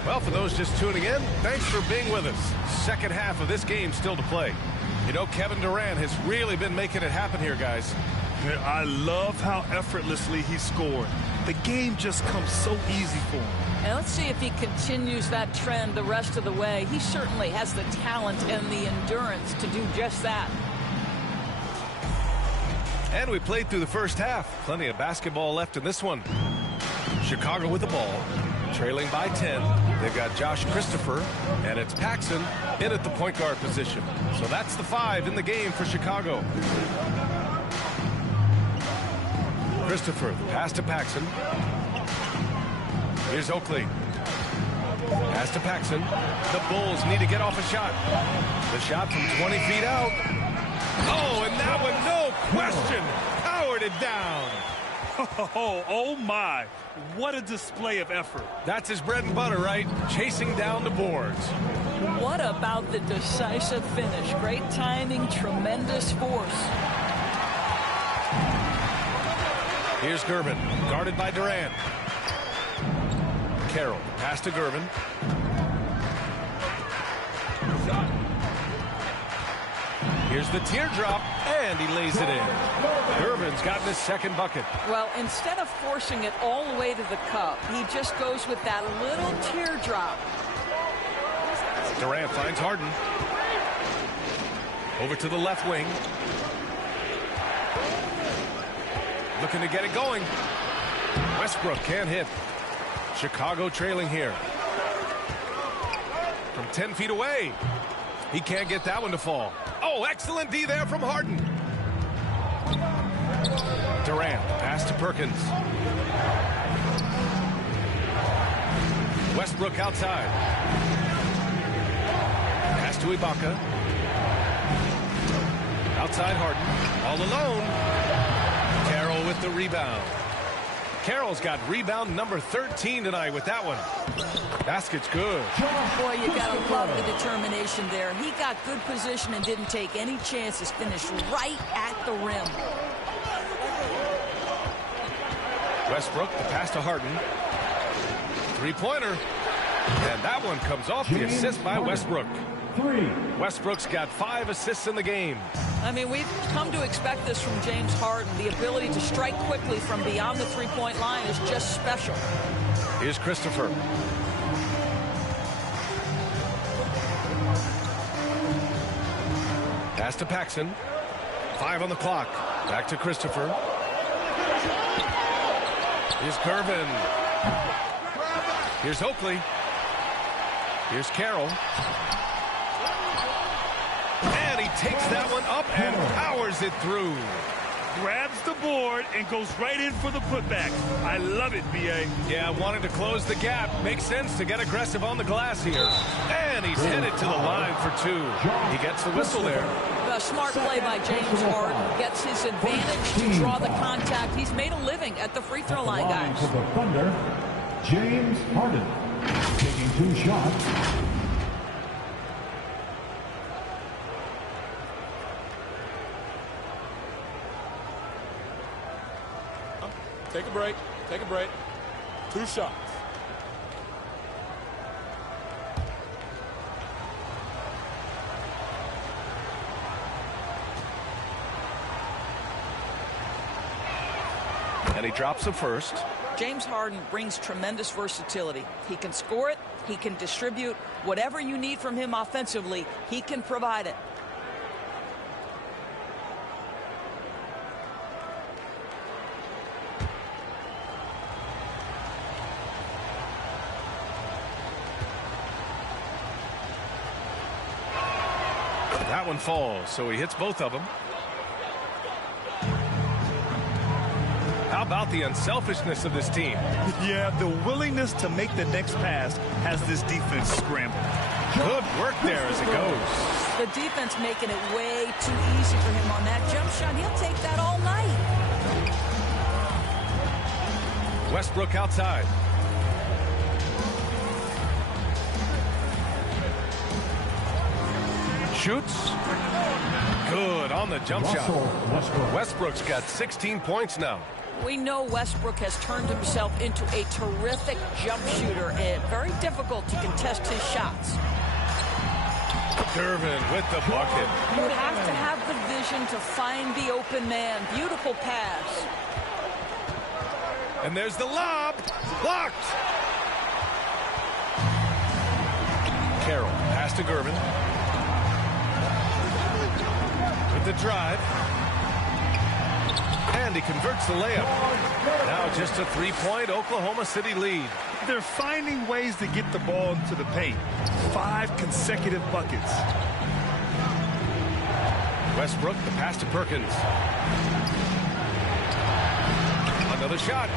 Well, for those just tuning in, thanks for being with us. Second half of this game still to play. You know, Kevin Durant has really been making it happen here, guys. I love how effortlessly he scored. The game just comes so easy for him. And let's see if he continues that trend the rest of the way. He certainly has the talent and the endurance to do just that. And we played through the first half. Plenty of basketball left in this one. Chicago with the ball, trailing by 10. They've got Josh Christopher, and it's Paxson in at the point guard position. So that's the 5 in the game for Chicago. Christopher, the pass to Paxson. Here's Oakley. Pass to Paxson. The Bulls need to get off a shot. The shot from 20 feet out. Oh, and that one, no question, powered it down. Oh my, what a display of effort. That's his bread and butter, right? Chasing down the boards. What about the decisive finish? Great timing, tremendous force. Here's Gervin, guarded by Durant. Carroll, pass to Gervin. Here's the teardrop, and he lays it in. Gervin's gotten his second bucket. Well, instead of forcing it all the way to the cup, he just goes with that little teardrop. Durant finds Harden. Over to the left wing. Looking to get it going. Westbrook can't hit. Chicago trailing here. From 10 feet away. He can't get that one to fall. Oh, excellent D there from Harden. Durant, pass to Perkins. Westbrook outside. Pass to Ibaka. Outside Harden. All alone. Carroll with the rebound. Carroll's got rebound number 13 tonight with that one. Basket's good. Boy, you got to love the determination there. He got good position and didn't take any chances. Finished right at the rim. Westbrook, the pass to Harden. Three-pointer. And that one comes off the assist by Westbrook. Westbrook's got 5 assists in the game. I mean, we've come to expect this from James Harden. The ability to strike quickly from beyond the three-point line is just special. Here's Christopher. Pass to Paxson. 5 on the clock. Back to Christopher. Here's Gervin. Here's Oakley. Here's Carroll. And he takes that one up and powers it through. Grabs the board and goes right in for the putback. I love it, B.A. Yeah, wanted to close the gap. Makes sense to get aggressive on the glass here. And he's headed to the line for 2. He gets the whistle there. A smart play by James Harden. Gets his advantage to draw the contact. He's made a living at the free throw line, guys. For the Thunder, James Harden taking 2 shots. Take a break. Take a break. 2 shots. And he drops the first. James Harden brings tremendous versatility. He can score it. He can distribute. Whatever you need from him offensively, he can provide it. That one falls, so he hits both of them. How about the unselfishness of this team? Yeah, the willingness to make the next pass has this defense scrambled. Good work there as it goes. The defense making it way too easy for him on that jump shot. He'll take that all night. Westbrook outside. Shoots. Good on the jump shot. Westbrook's got 16 points now. We know Westbrook has turned himself into a terrific jump shooter, and very difficult to contest his shots. Gervin with the bucket. You have to have the vision to find the open man. Beautiful pass. And there's the lob. Blocked. Carroll, pass to Gervin. With the drive. And he converts the layup. Now just a 3-point Oklahoma City lead. They're finding ways to get the ball into the paint. 5 consecutive buckets. Westbrook, the pass to Perkins. Another shot.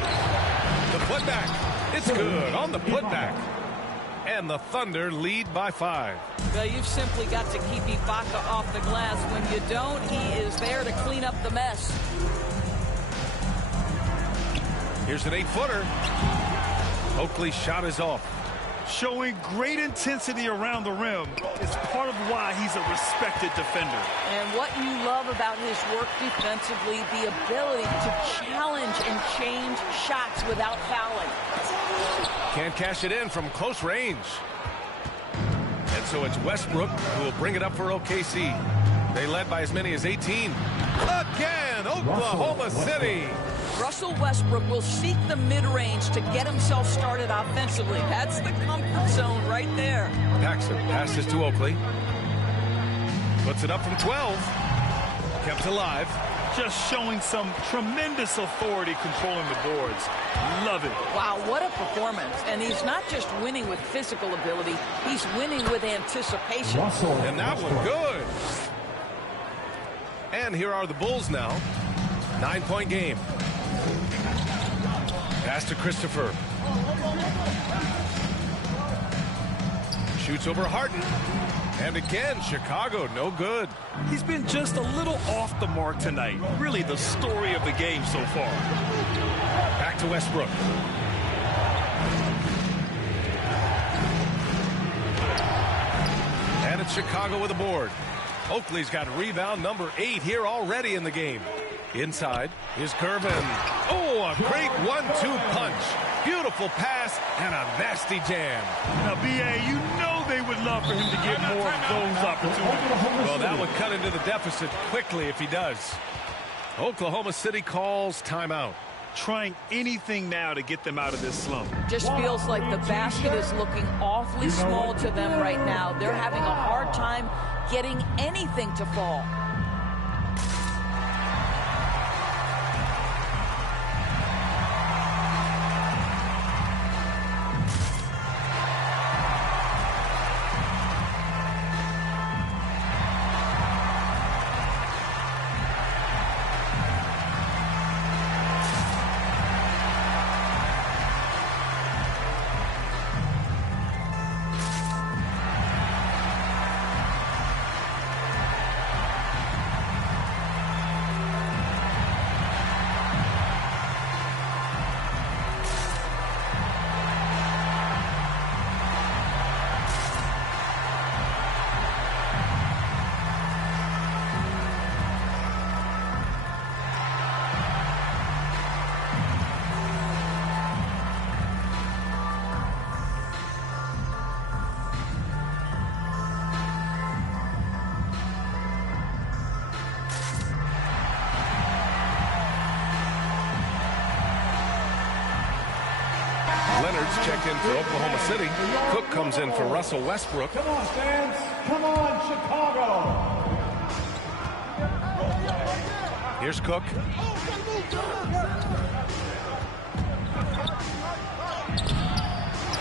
The putback. It's good on the putback. And the Thunder lead by 5. Well, you've simply got to keep Ibaka off the glass. When you don't, he is there to clean up the mess. Here's an 8-footer. Oakley's shot is off. Showing great intensity around the rim is part of why he's a respected defender. And what you love about his work defensively, the ability to challenge and change shots without fouling. Can't cash it in from close range. And so it's Westbrook who will bring it up for OKC. They led by as many as 18. Again, Oklahoma City. Russell Westbrook will seek the mid-range to get himself started offensively. That's the comfort zone right there. Paxson passes to Oakley. Puts it up from 12. Kept alive. Just showing some tremendous authority controlling the boards. Love it. Wow, what a performance. And he's not just winning with physical ability. He's winning with anticipation. And that was good. And here are the Bulls now. 9-point game. Pass to Christopher. Shoots over Harden. And again, Chicago, no good. He's been just a little off the mark tonight. Really the story of the game so far. Back to Westbrook. And it's Chicago with a board. Oakley's got rebound number 8 here already in the game. Inside is Gervin. Oh, a great 1-2 punch. Beautiful pass and a nasty jam. Now, B.A., you know they would love for him to get more of those opportunities. Well, that would cut into the deficit quickly if he does. Oklahoma City calls timeout. Trying anything now to get them out of this slump. Just feels like the basket is looking awfully small to them right now. They're having a hard time getting anything to fall. Leonard's checked in for Oklahoma City. Cook comes in for Russell Westbrook. Come on, fans. Come on, Chicago. Here's Cook.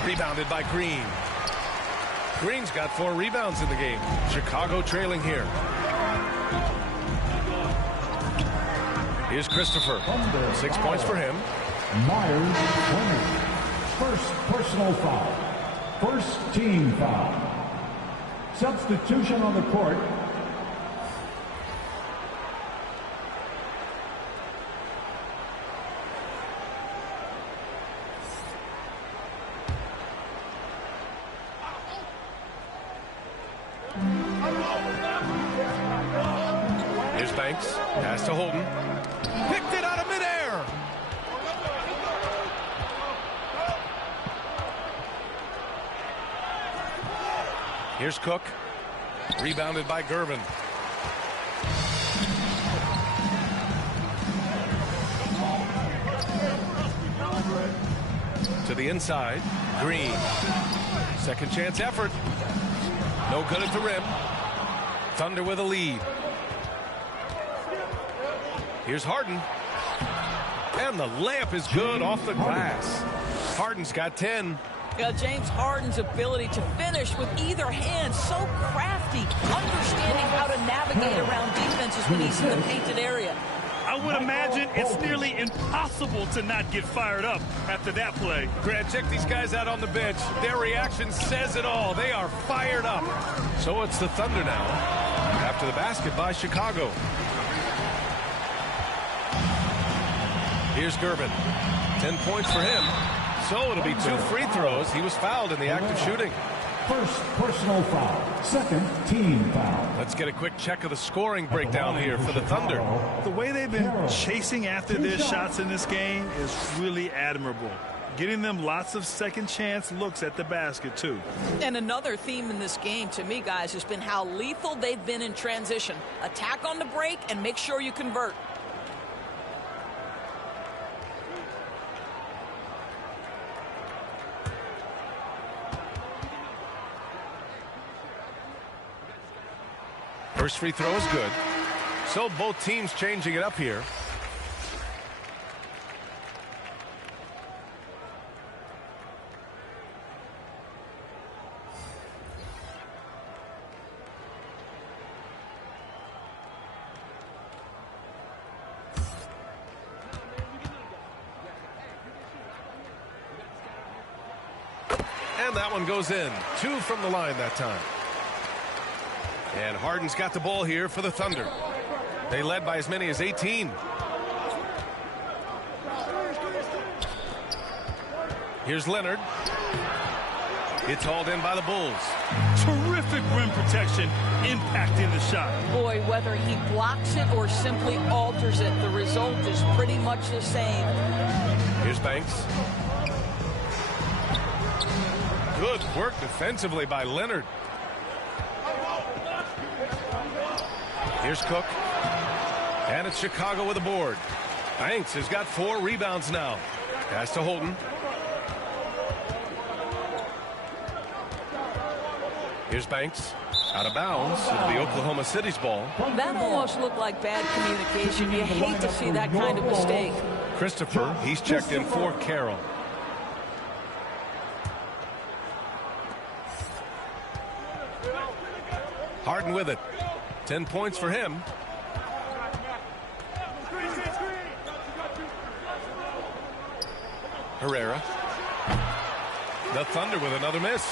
Rebounded by Green. Green's got 4 rebounds in the game. Chicago trailing here. Here's Christopher. 6 points for him. Myers, 20. First personal foul. First team foul. Substitution on the court. Here's Banks. Pass to Holden. Picked it out of midair. Here's Cook. Rebounded by Gervin. To the inside. Green. Second chance effort. No good at the rim. Thunder with a lead. Here's Harden. And the layup is good off the glass. Harden's got 10. James Harden's ability to finish with either hand, so crafty, understanding how to navigate around defenses when he's in the painted area. I would imagine it's nearly impossible to not get fired up after that play. Grant, check these guys out on the bench. Their reaction says it all. They are fired up. So it's the Thunder now after the basket by Chicago. Here's Gervin. 10 points for him. So it'll be 2 free throws. He was fouled in the act of shooting. First personal foul. Second team foul. Let's get a quick check of the scoring breakdown here for the Thunder. The way they've been chasing after their shots in this game is really admirable. Getting them lots of second chance looks at the basket, too. And another theme in this game, to me, guys, has been how lethal they've been in transition. Attack on the break and make sure you convert. First free throw is good. So both teams changing it up here. And that one goes in. 2 from the line that time. And Harden's got the ball here for the Thunder. They led by as many as 18. Here's Leonard. It's hauled in by the Bulls. Terrific rim protection, impacting the shot. Boy, whether he blocks it or simply alters it, the result is pretty much the same. Here's Banks. Good work defensively by Leonard. Here's Cook. And it's Chicago with a board. Banks has got 4 rebounds now. Pass to Holton. Here's Banks. Out of bounds. It'll be Oklahoma City's ball. That almost looked like bad communication. You hate to see that kind of mistake. Christopher, he's checked in for Carroll. Harden with it. 10 points for him. Herrera. The Thunder with another miss.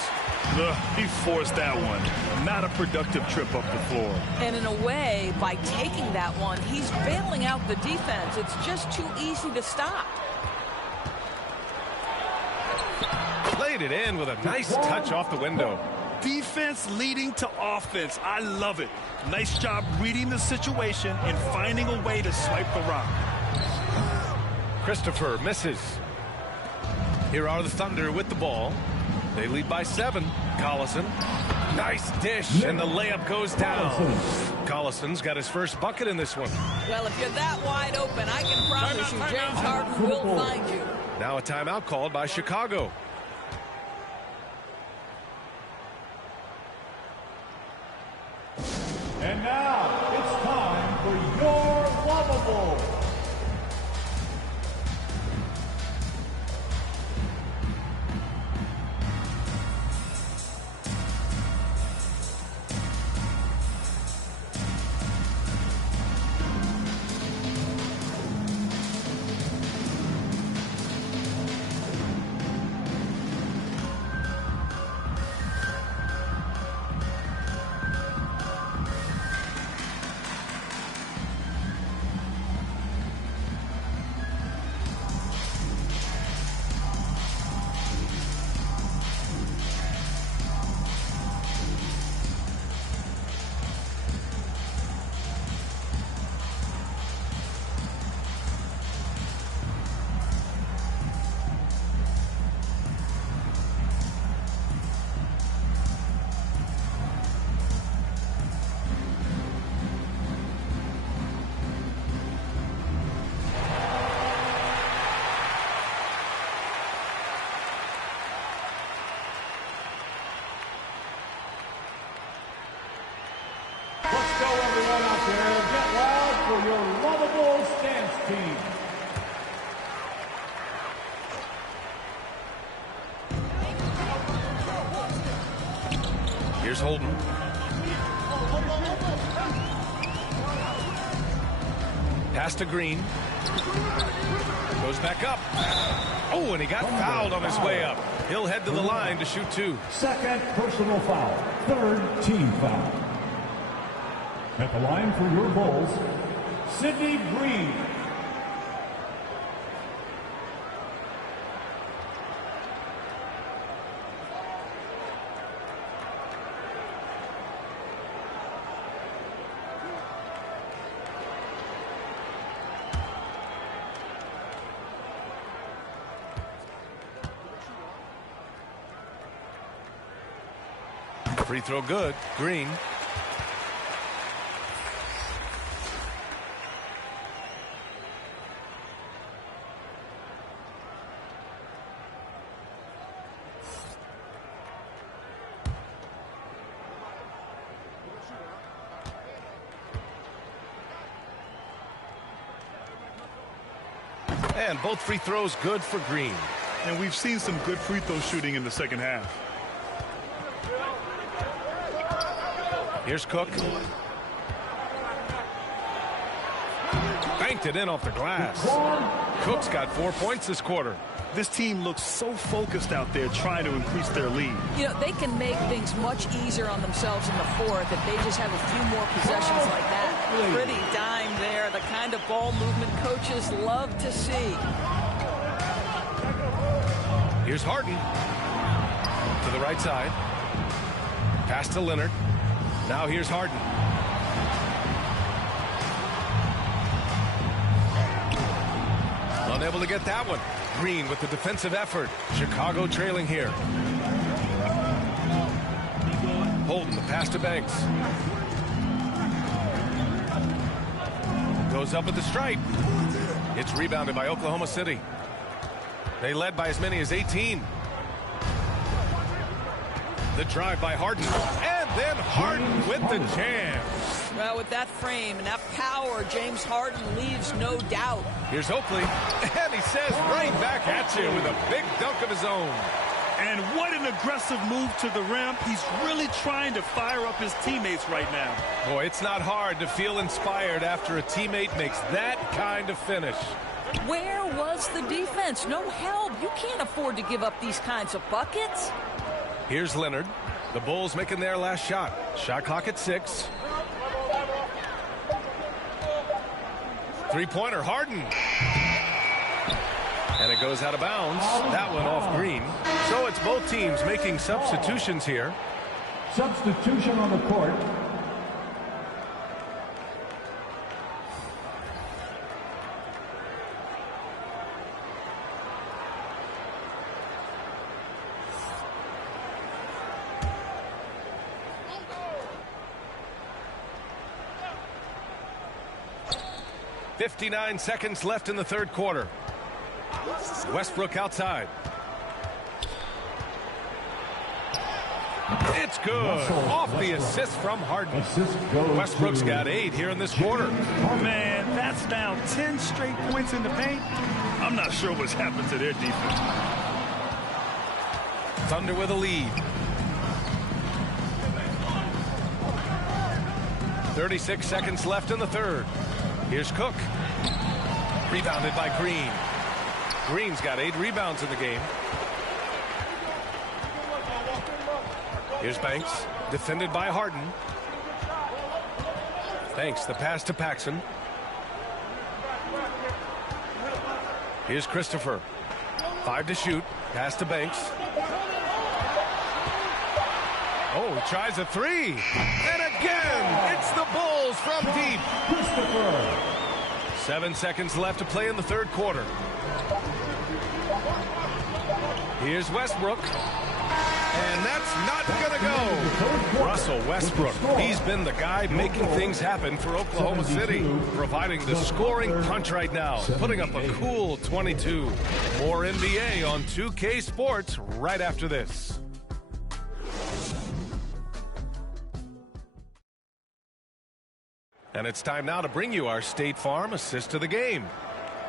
He forced that one. Not a productive trip up the floor. And in a way, by taking that one, he's bailing out the defense. It's just too easy to stop. Played it in with a nice touch off the window. Defense leading to offense. I love it. Nice job reading the situation and finding a way to swipe the rock. Christopher misses. Here are the Thunder with the ball. They lead by 7. Collison. Nice dish, and the layup goes down. Collison's got his first bucket in this one. Well, if you're that wide open, I can promise you James Harden will find you. Now a timeout called by Chicago. And now it's time for your Lovable. dance team. Here's Holden. Pass to Green. Goes back up. Oh, and he got fouled on his way up. He'll head to the line to shoot 2. Second personal foul. Third team foul. At the line for your Bulls, Sidney Green. Free throw good. Green. And both free throws good for Green. And we've seen some good free throw shooting in the second half. Here's Cook. Banked it in off the glass. Cook's got 4 points this quarter. This team looks so focused out there trying to increase their lead. You know, they can make things much easier on themselves in the fourth if they just have a few more possessions like that. Pretty dime there, the kind of ball movement coaches love to see. Here's Harden. To the right side. Pass to Leonard. Now here's Harden. Unable to get that one. Green with the defensive effort. Chicago trailing here. Holden, the pass to Banks. Goes up at the stripe. It's rebounded by Oklahoma City. They led by as many as 18. The drive by Harden. And then Harden with the jam. Well, with that frame and that power, James Harden leaves no doubt. Here's Oakley. And he says right back at you with a big dunk of his own. And what an aggressive move to the rim. He's really trying to fire up his teammates right now. Boy, it's not hard to feel inspired after a teammate makes that kind of finish. Where was the defense? No help. You can't afford to give up these kinds of buckets. Here's Leonard. The Bulls making their last shot. Shot clock at 6. Three-pointer, Harden. And it goes out of bounds. That one off Green. So it's both teams making substitutions here. Substitution on the court. .59 seconds left in the third quarter. Westbrook outside. It's good. Off the assist from Harden. Westbrook's got 8 here in this quarter. Man, that's now 10 straight points in the paint. I'm not sure what's happened to their defense. Thunder with a lead. 36 seconds left in the third. Here's Cook. Rebounded by Green. Green's got 8 rebounds in the game. Here's Banks. Defended by Harden. Banks, the pass to Paxson. Here's Christopher. 5 to shoot. Pass to Banks. Oh, he tries a 3. And again, it's the Bulls from deep. Christopher. 7 seconds left to play in the third quarter. Here's Westbrook. And that's not going to go. Russell Westbrook. He's been the guy making things happen for Oklahoma City, providing the scoring punch right now, putting up a cool 22. More NBA on 2K Sports right after this. And it's time now to bring you our State Farm assist to the game.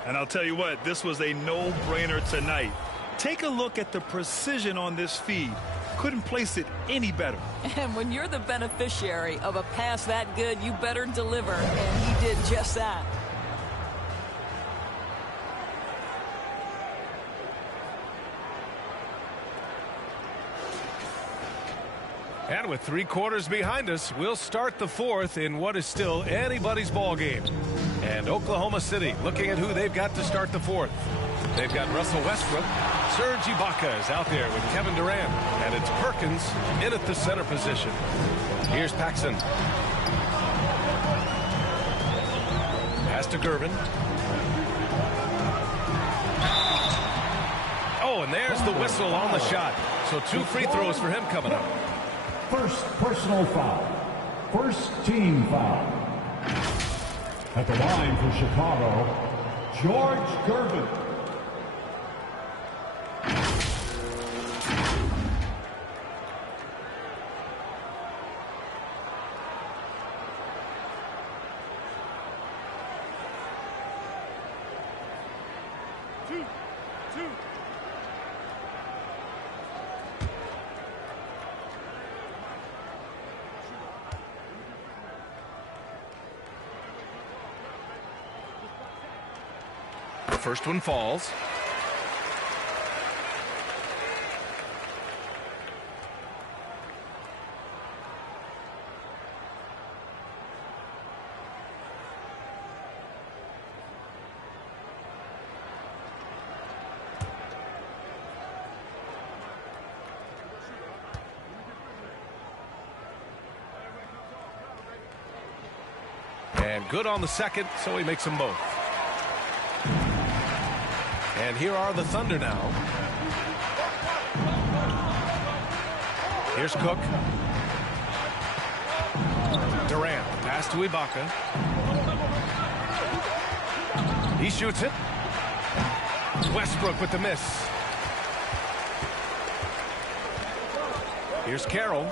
And I'll tell you what, this was a no-brainer tonight. Take a look at the precision on this feed. Couldn't place it any better. And when you're the beneficiary of a pass that good, you better deliver. And he did just that. And with 3 quarters behind us, we'll start the 4th in what is still anybody's ball game. And Oklahoma City looking at who they've got to start the 4th. They've got Russell Westbrook. Serge Ibaka is out there with Kevin Durant. And it's Perkins in at the center position. Here's Paxson. Pass to Gervin. Oh, and there's the whistle on the shot. So 2 free throws for him coming up. First personal foul. First team foul. At the line for Chicago, George Gervin. First one falls. And good on the second, so he makes them both. And here are the Thunder now. Here's Cook. Durant, pass to Ibaka. He shoots it. Westbrook with the miss. Here's Carroll.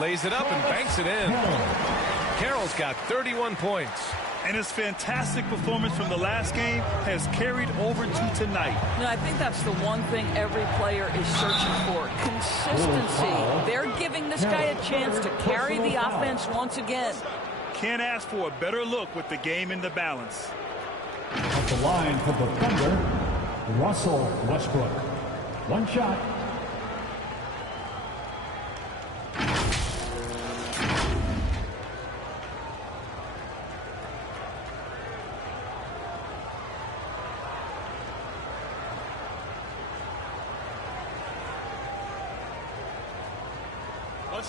Lays it up and banks it in. Carroll's got 31 points. And his fantastic performance from the last game has carried over to tonight. No, I think that's the one thing every player is searching for. Consistency. They're giving this guy a chance to carry the offense once again. Can't ask for a better look with the game in the balance. At the line for the Thunder, Russell Westbrook. One shot.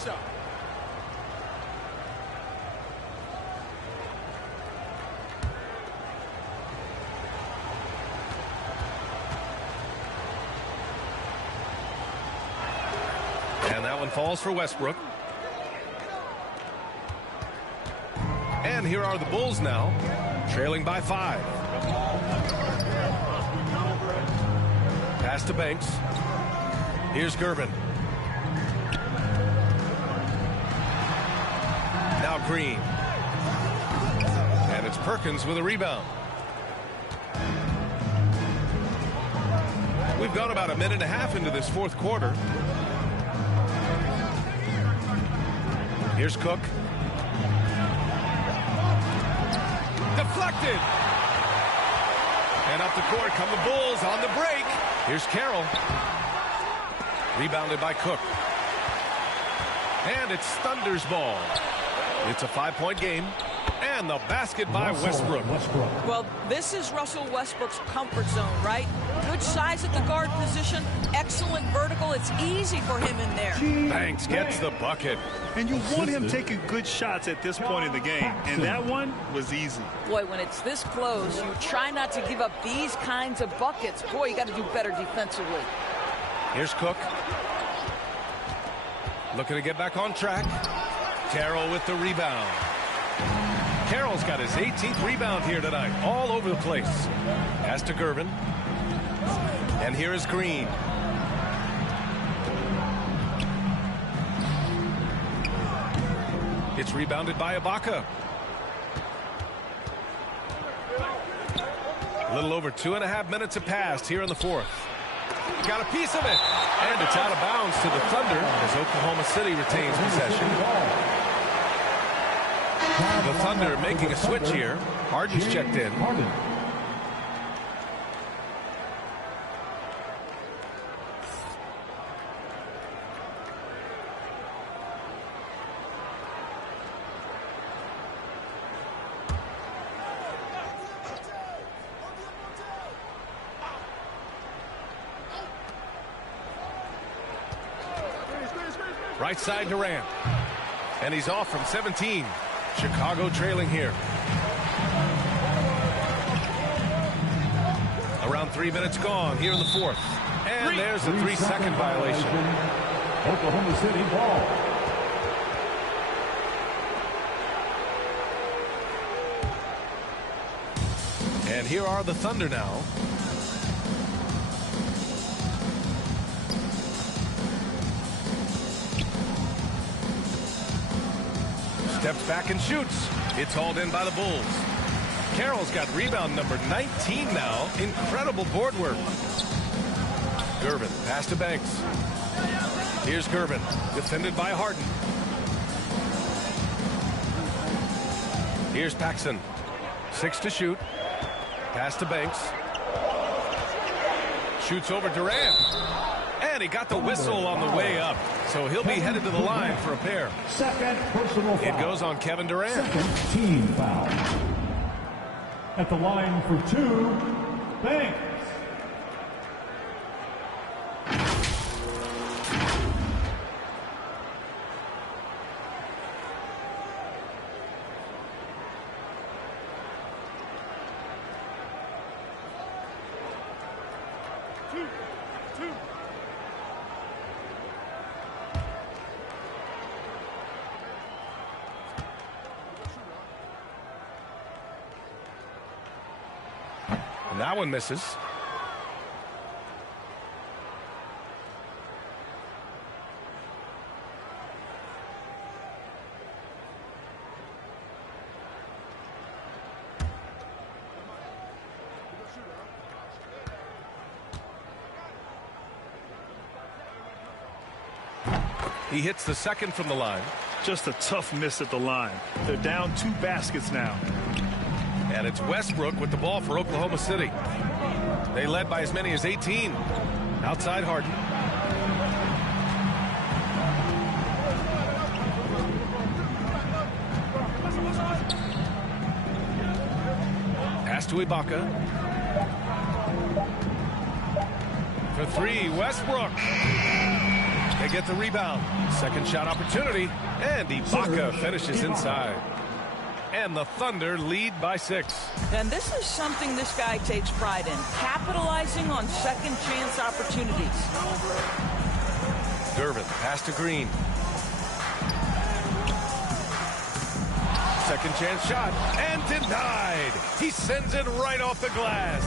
Shot. And that one falls for Westbrook. And here are the Bulls now, trailing by 5. Pass to Banks. Here's Gervin. Now Green. And it's Perkins with a rebound. We've gone about a minute and a half into this 4th quarter. Here's Cook. Deflected. And up the court come the Bulls on the break. Here's Carroll. Rebounded by Cook. And it's Thunder's ball. It's a 5-point game. And the basket by Westbrook. Well, this is Russell Westbrook's comfort zone, right? Good size at the guard position. Excellent vertical. It's easy for him in there. Banks gets the bucket. And you want him taking good shots at this point in the game. And that one was easy. Boy, when it's this close, you try not to give up these kinds of buckets. Boy, you got to do better defensively. Here's Cook. Looking to get back on track. Carroll with the rebound. Carroll's got his 18th rebound here tonight, all over the place. Pass to Gervin. And here is Green. It's rebounded by Ibaka. A little over 2.5 minutes have passed here in the fourth. Got a piece of it. And it's out of bounds to the Thunder as Oklahoma City retains possession. The Thunder making a switch here. Harden's checked in. Right side Durant. And he's off from 17. Chicago trailing here. Around 3 minutes gone here in the fourth. And there's a 3-second violation. Oklahoma City ball. And here are the Thunder now. Steps back and shoots. It's hauled in by the Bulls. Carroll's got rebound number 19 now. Incredible board work. Gervin, pass to Banks. Here's Gervin, defended by Harden. Here's Paxson. 6 to shoot. Pass to Banks. Shoots over Durant. And he got the whistle on the way up. So he'll be headed to the line for a pair. Second personal foul. It goes on Kevin Durant. Second team foul. At the line for 2, Banks. And that one misses. He hits the second from the line. Just a tough miss at the line. They're down 2 baskets now. And it's Westbrook with the ball for Oklahoma City. They led by as many as 18. Outside Harden. Pass to Ibaka. For 3, Westbrook. They get the rebound. Second shot opportunity. And Ibaka finishes inside. And the Thunder lead by 6. And this is something this guy takes pride in. Capitalizing on second chance opportunities. Gervin, pass to Green. Second chance shot. And denied. He sends it right off the glass.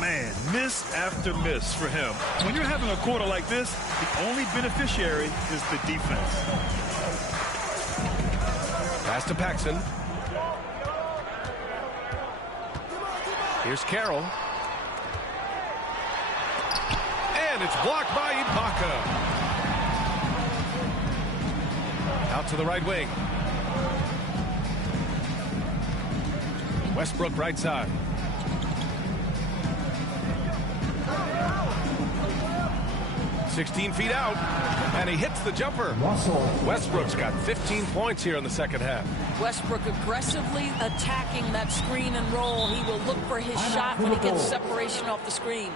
Man, miss after miss for him. When you're having a quarter like this, the only beneficiary is the defense. Pass to Paxson. Here's Carroll. And it's blocked by Ibaka. Out to the right wing. Westbrook right side. "16 feet out, and he hits the jumper." Westbrook's got 15 points here in the second half. Westbrook aggressively attacking that screen and roll. He will look for his shot when he gets separation off the screen.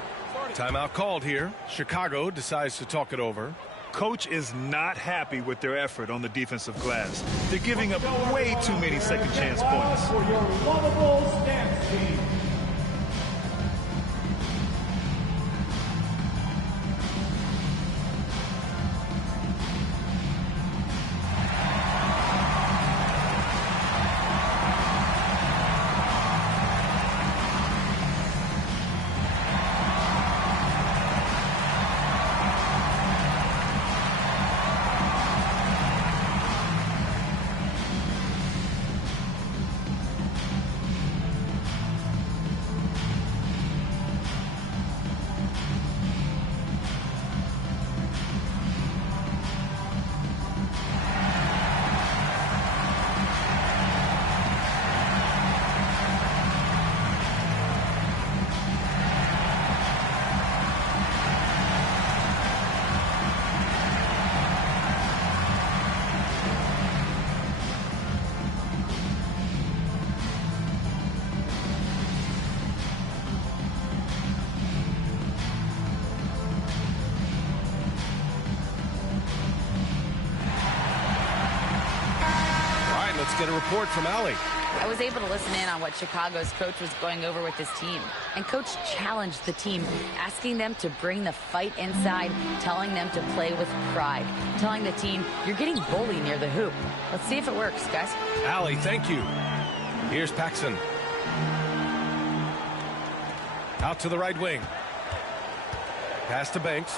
Timeout called here. Chicago decides to talk it over. Coach is not happy with their effort on the defensive glass. They're giving up way too many second chance points. For your lovable stance team. get a report from Allie. I was able to listen in on what Chicago's coach was going over with his team. And coach challenged the team, asking them to bring the fight inside, telling them to play with pride, telling the team, you're getting bully near the hoop. Let's see if it works, guys. Allie, thank you. Here's Paxson. Out to the right wing. Pass to Banks.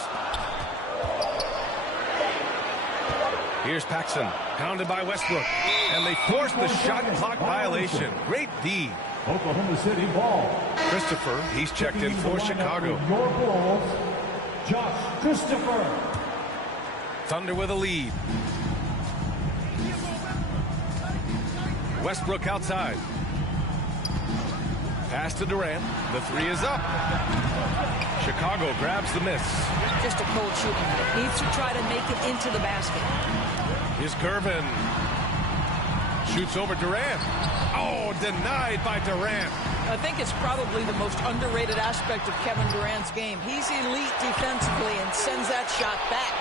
Here's Paxson, pounded by Westbrook. And they force the shot clock violation. Great D. Oklahoma City ball. Christopher, he's checked in for Chicago. Your Bulls, Josh Christopher. Thunder with a lead. Westbrook outside. Pass to Durant. The three is up. Chicago grabs the miss. Just a cold shooting. Needs to try to make it into the basket. Here's Gervin. Shoots over Durant. Oh, denied by Durant. I think it's probably the most underrated aspect of Kevin Durant's game. He's elite defensively and sends that shot back.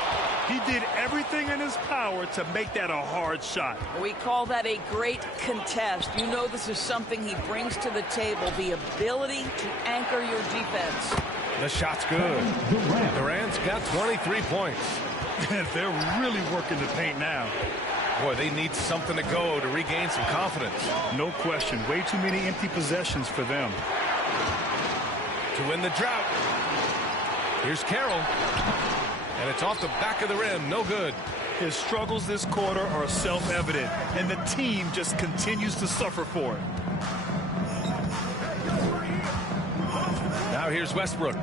He did everything in his power to make that a hard shot. We call that a great contest. You know this is something he brings to the table, the ability to anchor your defense. The shot's good. Durant's got 23 points. They're really working the paint now. Boy, they need something to go to regain some confidence. No question. Way too many empty possessions for them. To win the drought. Here's Carroll. And it's off the back of the rim. No good. His struggles this quarter are self-evident, and the team just continues to suffer for it. Now here's Westbrook.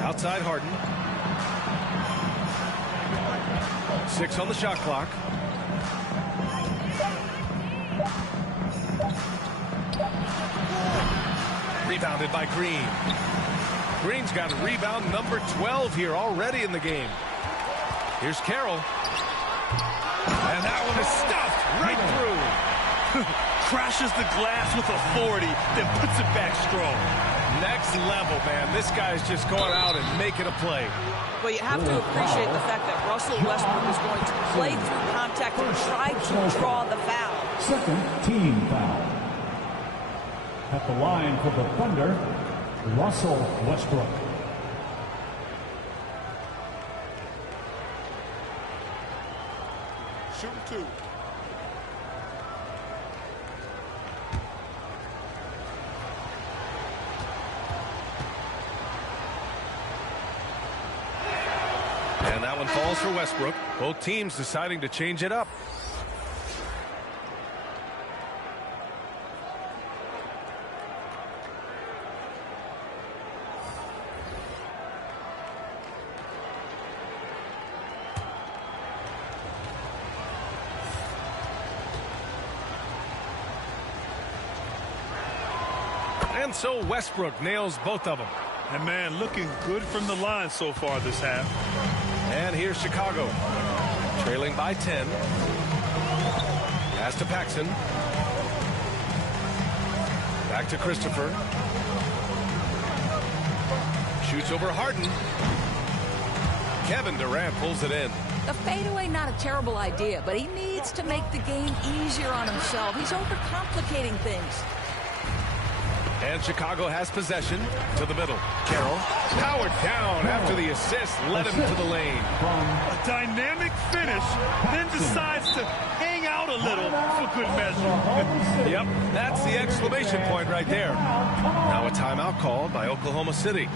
Outside Harden. 6 on the shot clock. Rebounded by Green. Green's got rebound number 12 here already in the game. Here's Carroll. And that one is stuffed right through. Crashes the glass with authority, then puts it back strong. Next level, man. This guy's just going out and making a play. Well, you have to appreciate the fact that Russell Westbrook is going to play through contact and try to draw the foul. Second team foul. At the line for the Thunder, Russell Westbrook. Shooting 2. And that one falls for Westbrook. Both teams deciding to change it up. And so Westbrook nails both of them. And man, looking good from the line so far this half. And here's Chicago. Trailing by 10. Pass to Paxson. Back to Christopher. Shoots over Harden. Kevin Durant pulls it in. The fadeaway, not a terrible idea, but he needs to make the game easier on himself. He's overcomplicating things. And Chicago has possession to the middle. Carroll powered down after the assist led him to the lane. A dynamic finish, then decides to hang out a little for good measure. Yep, that's the exclamation point right there. Now a timeout called by Oklahoma City.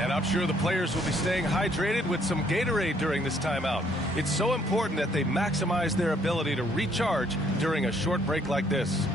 And I'm sure the players will be staying hydrated with some Gatorade during this timeout. It's so important that they maximize their ability to recharge during a short break like this.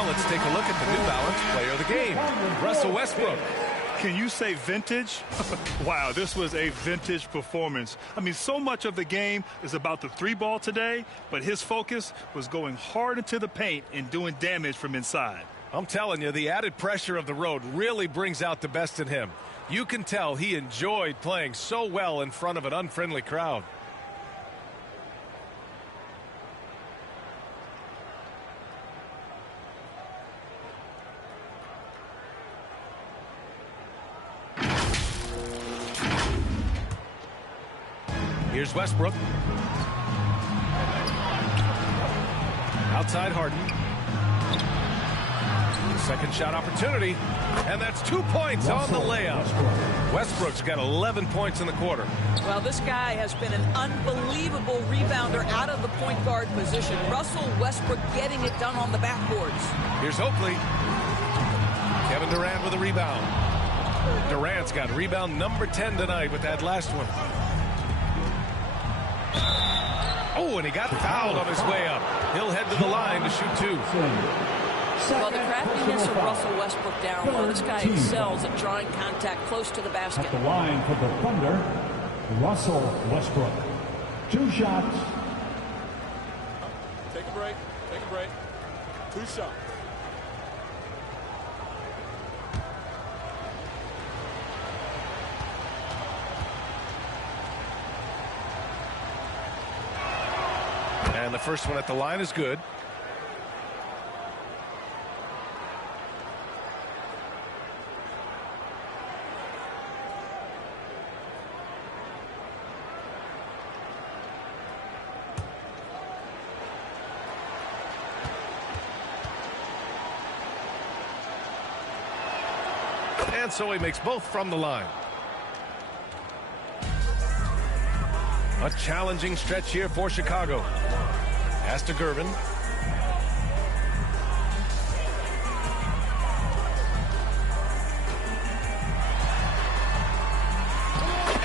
Now let's take a look at the New Balance player of the game, Russell Westbrook. Can you say vintage? Wow, this was a vintage performance. I mean, so much of the game is about the three ball today, but his focus was going hard into the paint and doing damage from inside. I'm telling you, the added pressure of the road really brings out the best in him. You can tell he enjoyed playing so well in front of an unfriendly crowd. Here's Westbrook. Outside Harden. Second shot opportunity. And that's 2 points on the layup. Westbrook's got 11 points in the quarter. Well, this guy has been an unbelievable rebounder out of the point guard position. Russell Westbrook getting it done on the backboards. Here's Oakley. Kevin Durant with a rebound. Durant's got rebound number 10 tonight with that last one. Oh, and he got fouled on his way up. He'll head to the line to shoot two. Well, the craftiness of Russell Westbrook down low. This guy excels at drawing contact close to the basket. At the line for the Thunder, Russell Westbrook. 2 shots. Take a break. Take a break. 2 shots. And the first one at the line is good. And so he makes both from the line. A challenging stretch here for Chicago. Pass to Gervin.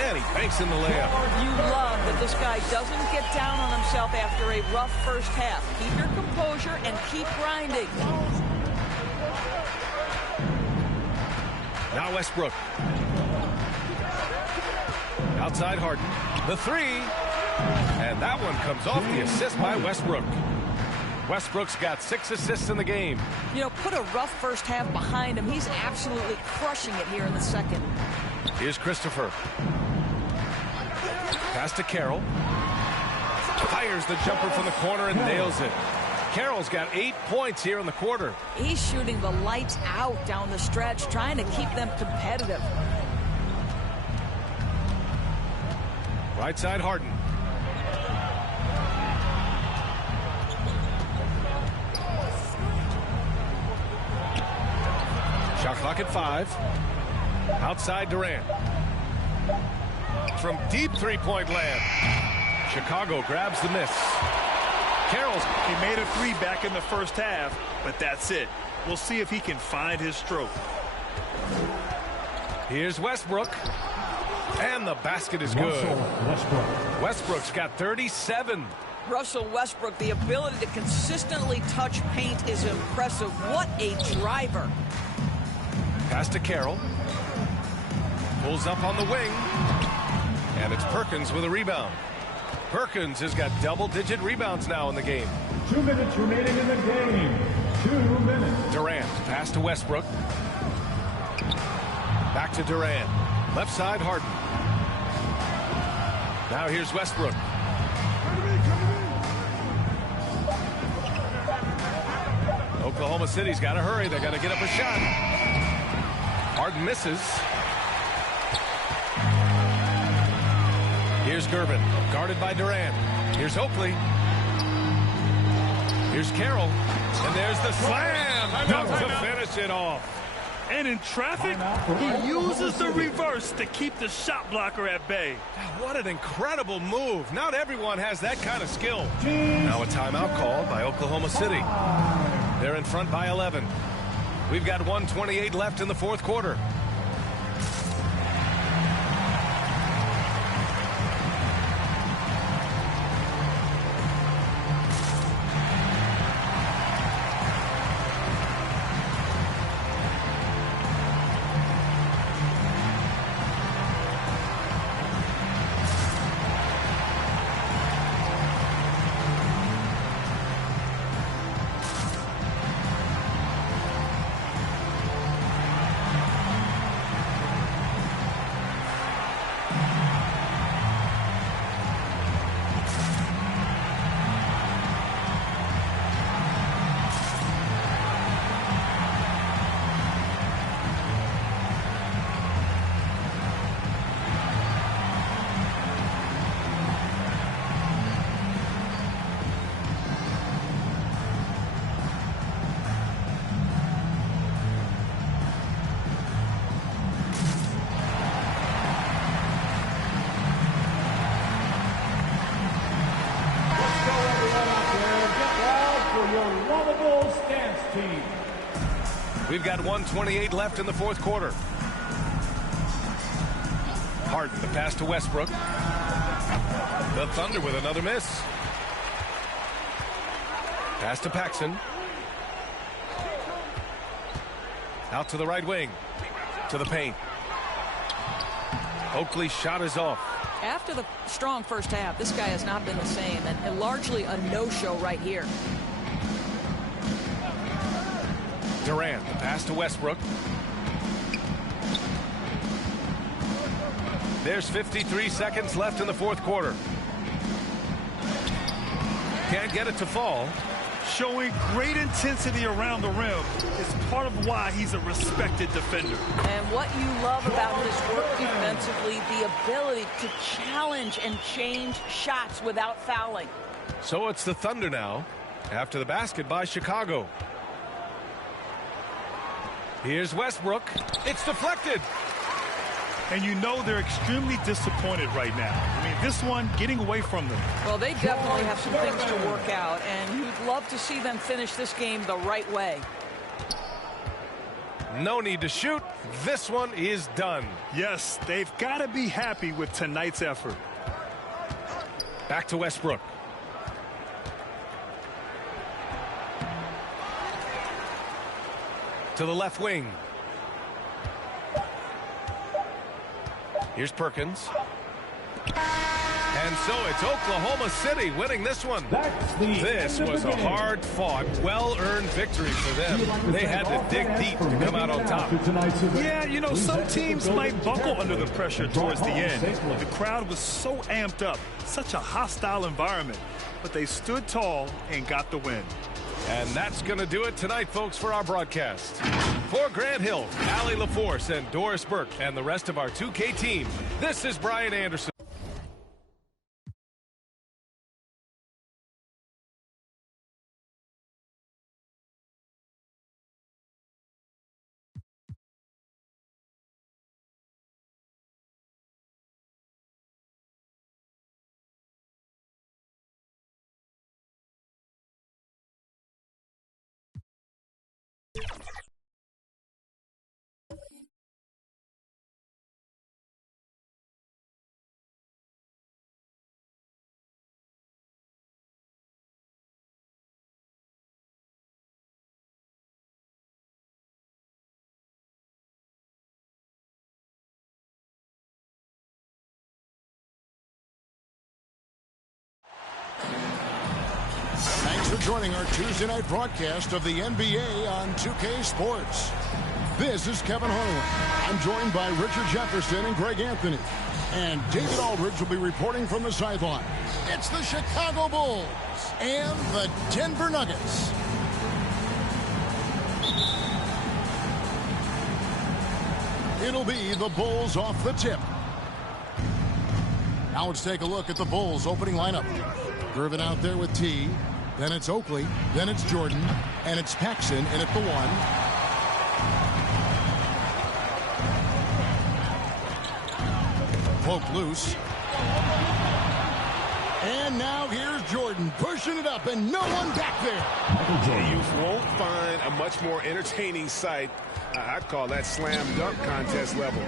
And he banks in the layup. You love that this guy doesn't get down on himself after a rough first half. Keep your composure and keep grinding. Now Westbrook. Outside Harden. The three. And that one comes off the assist by Westbrook. Westbrook's got 6 assists in the game. You know, put a rough first half behind him. He's absolutely crushing it here in the second. Here's Christopher. Pass to Carroll. Fires the jumper from the corner and nails it. Carroll's got 8 points here in the quarter. He's shooting the lights out down the stretch, trying to keep them competitive. Right side Harden. Shot clock at 5. Outside Durant. From deep three-point land. Chicago grabs the miss. Carroll's, he made a 3 back in the first half, but that's it. We'll see if he can find his stroke. Here's Westbrook. And the basket is good. Westbrook's got 37. Russell Westbrook, the ability to consistently touch paint is impressive. What a driver. Pass to Carroll. Pulls up on the wing. And it's Perkins with a rebound. Perkins has got double-digit rebounds now in the game. 2 minutes remaining in the game. 2 minutes. Durant, pass to Westbrook. Back to Durant. Left side, Harden. Now here's Westbrook. Oklahoma City's got to hurry. They got to get up a shot. Harden misses. Here's Gervin, guarded by Durant. Here's Oakley. Here's Carroll. And there's the slam dunk to finish it off. And in traffic, he uses the reverse to keep the shot blocker at bay. What an incredible move. Not everyone has that kind of skill. Now a timeout called by Oklahoma City. They're in front by 11. We've got 1:28 left in the fourth quarter. Bulls dance team. We've got 1:28 left in the fourth quarter. Harden, the pass to Westbrook. The Thunder with another miss. Pass to Paxson. Out to the right wing. To the paint. Oakley's shot is off. After the strong first half, this guy has not been the same, and largely a no-show right here. Durant, the pass to Westbrook. There's 53 seconds left in the fourth quarter. Can't get it to fall. Showing great intensity around the rim is part of why he's a respected defender. And what you love about his work defensively, the ability to challenge and change shots without fouling. So it's the Thunder now after the basket by Chicago. Here's Westbrook. It's deflected. And you know they're extremely disappointed right now. I mean, this one getting away from them. Well, they definitely have some things to work out, and you'd love to see them finish this game the right way. No need to shoot. This one is done. Yes, they've got to be happy with tonight's effort. Back to Westbrook. To the left wing. Here's Perkins. And so it's Oklahoma City winning this one. This was a hard-fought, well-earned victory for them. They had to dig deep to come out on top. Yeah, you know, some teams might buckle under the pressure towards the end. The crowd was so amped up, such a hostile environment. But they stood tall and got the win. And that's going to do it tonight, folks, for our broadcast. For Grant Hill, Allie LaForce, and Doris Burke, and the rest of our 2K team, this is Brian Anderson. Thanks for joining our Tuesday night broadcast of the NBA on 2K Sports. This is Kevin Harlan. I'm joined by Richard Jefferson and Greg Anthony. And David Aldridge will be reporting from the sideline. It's the Chicago Bulls and the Denver Nuggets. It'll be the Bulls off the tip. Now let's take a look at the Bulls opening lineup. Irvin out there with T. Then it's Oakley. Then it's Jordan. And it's Paxson in at the one. Poke loose. And now here's Jordan pushing it up and no one back there. You won't find a much more entertaining sight. I'd call that slam dunk contest level.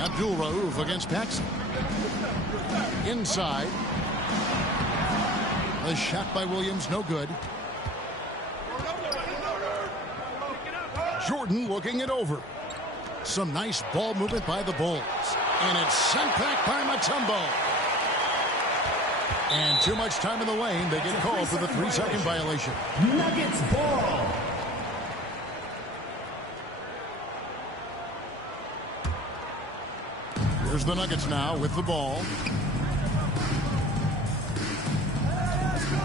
Abdul Rauf against Paxson. Inside. The shot by Williams, no good. Jordan looking it over. Some nice ball movement by the Bulls. And it's sent back by Mutombo. And too much time in the lane. They get called for the 3-second violation. Nuggets ball. Here's the Nuggets now with the ball.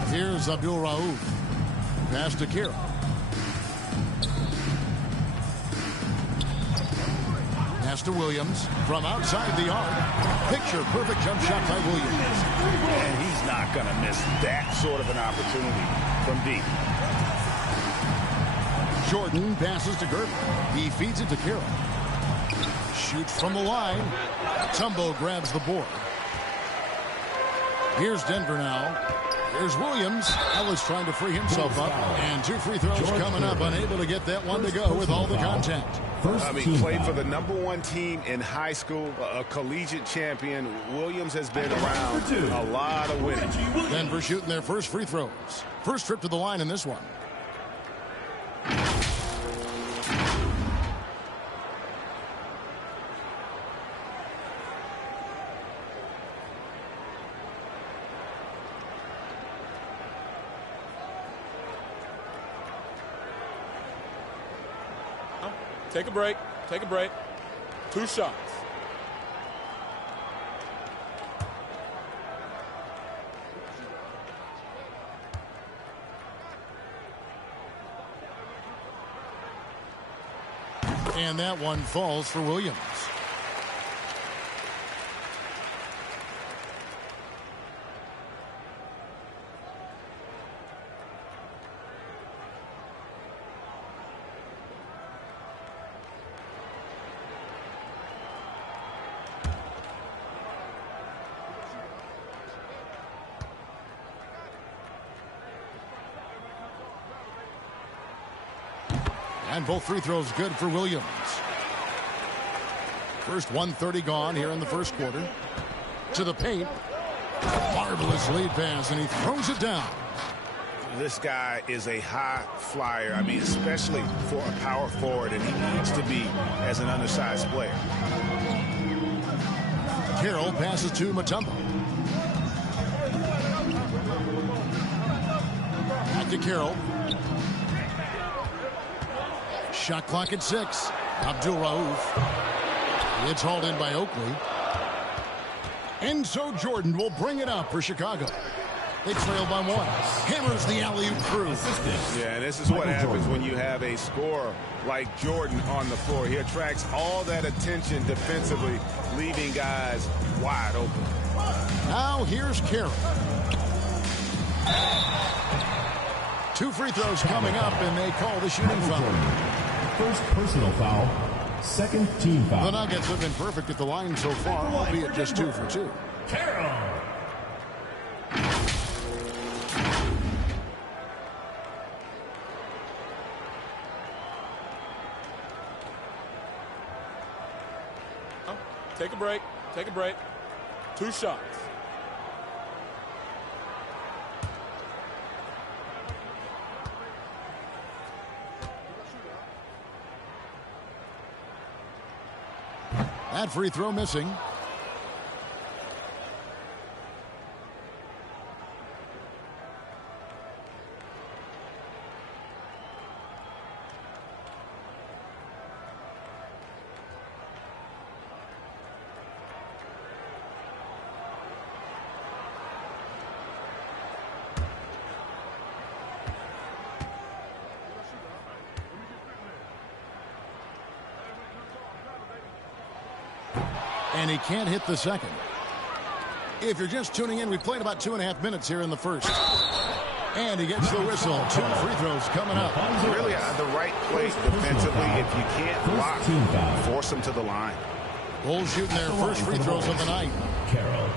Here's Abdul Rauf. Pass to Kira. Pass to Williams from outside the arc. Picture perfect jump shot by Williams. And he's not going to miss that sort of an opportunity from deep. Jordan passes to Gerber. He feeds it to Kira. Shoots from the line. Tumbo grabs the board. Here's Denver now. Here's Williams. Ellis trying to free himself up. And 2 free throws coming up. Unable to get that one to go with all the contact. Played for the #1 team in high school, a collegiate champion. Williams has been around a lot of winning. Denver shooting their first free throws. First trip to the line in this one. Take a break. Take a break. 2 shots. And that one falls for Williams. And both free throws good for Williams. First 1:30 gone here in the first quarter. To the paint. Marvelous lead pass, and he throws it down. This guy is a high flyer. I mean, especially for a power forward, and he needs to be as an undersized player. Carroll passes to Mutombo. Back to Carroll. Shot clock at 6. Abdul Rauf. It's hauled in by Oakley. And so Jordan will bring it up for Chicago. They trail by 1. Hammers the alley-oop through. Yeah, and this is what happens when you have a scorer like Jordan on the floor. He attracts all that attention defensively, leaving guys wide open. Now here's Carroll. 2 free throws coming up, and they call the shooting foul. First personal foul, second team foul. The Nuggets have been perfect at the line so far, albeit just 2 for 2. Carroll. Take a break. Take a break. 2 shots. That free throw missing. And he can't hit the second. If you're just tuning in, we played about 2.5 minutes here in the first. And he gets the whistle. 2 free throws coming up. Really the right place defensively. If you can't block, force them to the line. Bulls shooting their first free throws of the night. Carroll.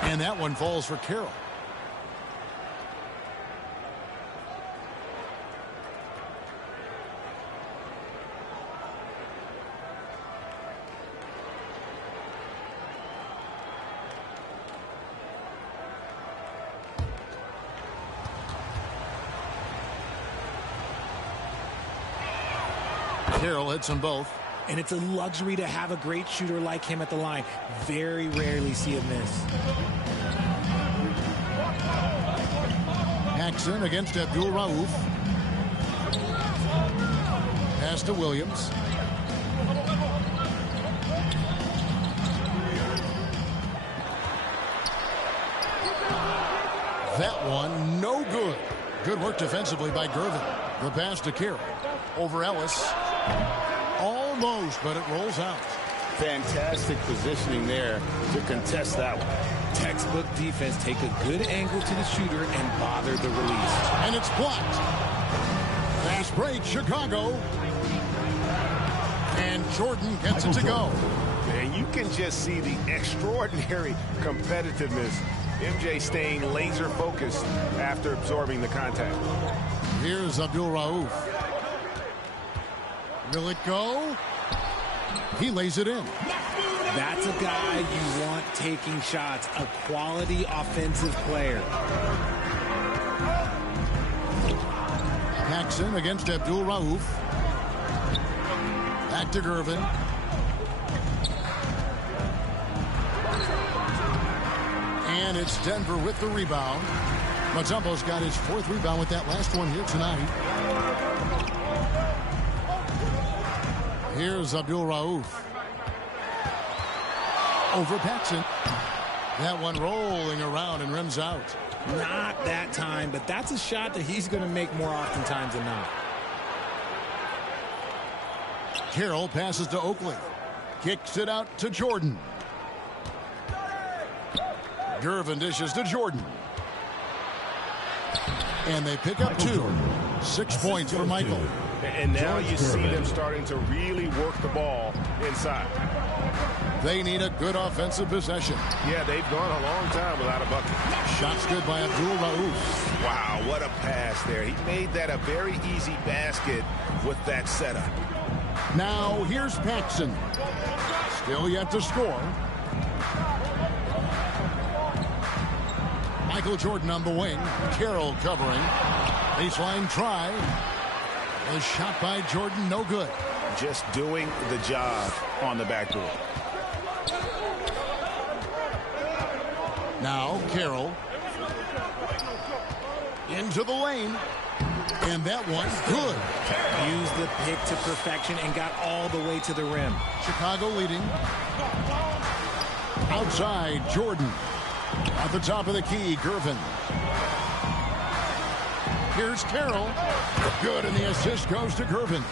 And that one falls for Carroll. Carroll hits them both. And it's a luxury to have a great shooter like him at the line. Very rarely see him miss. Paxson against Abdul Rauf. Pass to Williams. one, no good. Good work defensively by Gervin. The pass to Carroll. Over Ellis. Almost, but it rolls out. Fantastic positioning there to contest that one. Textbook defense. Take a good angle to the shooter and bother the release. And it's blocked. Fast break, Chicago. And Jordan gets it to go. And you can just see the extraordinary competitiveness. MJ staying laser focused after absorbing the contact. Here's Abdul Rauf. Will it go? He lays it in. That's a guy you want taking shots, a quality offensive player. Paxson against Abdul Rauf. Back to Gervin. And it's Denver with the rebound. Mutombo's got his 4th rebound with that last one here tonight. Here's Abdul Rauf. Over Paxson. That one rolling around and rims out. Not that time, but that's a shot that he's going to make more oftentimes than not. Carroll passes to Oakley. Kicks it out to Jordan. Gervin dishes to Jordan. And they pick up 2. 6 points for Michael. And now you see them starting to really work the ball inside. They need a good offensive possession. Yeah, they've gone a long time without a bucket. Shots good by Abdul Rauf. Wow, what a pass there. He made that a very easy basket with that setup. Now here's Paxson. Still yet to score. Michael Jordan on the wing. Carroll covering. Baseline try. A shot by Jordan, no good. Just doing the job on the backboard. Now Carroll. Into the lane. And that one, good. Used the pick to perfection and got all the way to the rim. Chicago leading. Outside, Jordan. At the top of the key, Gervin. Here's Carroll. Good, and the assist goes to Gervin.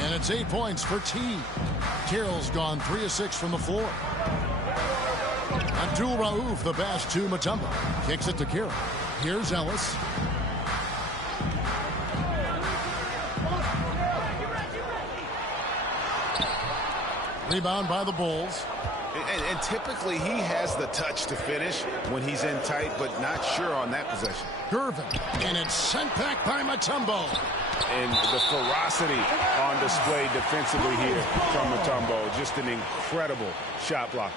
And it's 8 points for T. Carroll's gone 3 of 6 from the floor. Abdul Rauf, the pass to Mutombo. Kicks it to Carroll. Here's Ellis. Rebound by the Bulls. And typically he has the touch to finish when he's in tight, but not sure on that possession. Gervin, and it's sent back by Mutombo. And the ferocity on display defensively here from Mutombo. Just an incredible shot blocker.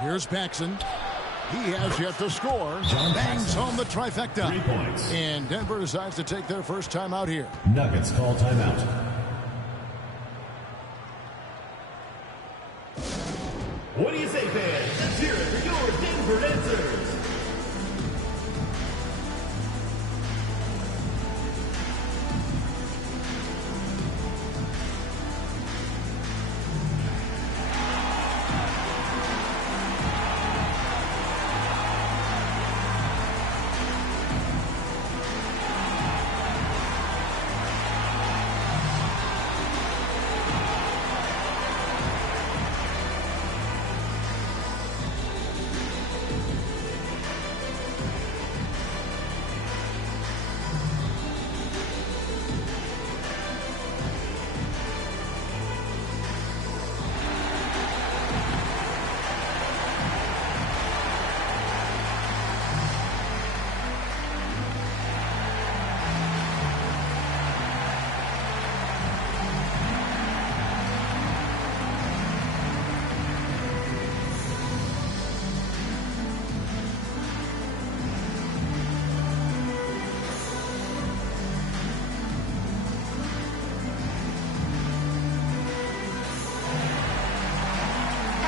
Here's Paxson. He has yet to score. Bangs home the trifecta. 3 points. And Denver decides to take their first time out here. Nuggets call timeout. What do you say, fans? Let's hear it for your Denver answers.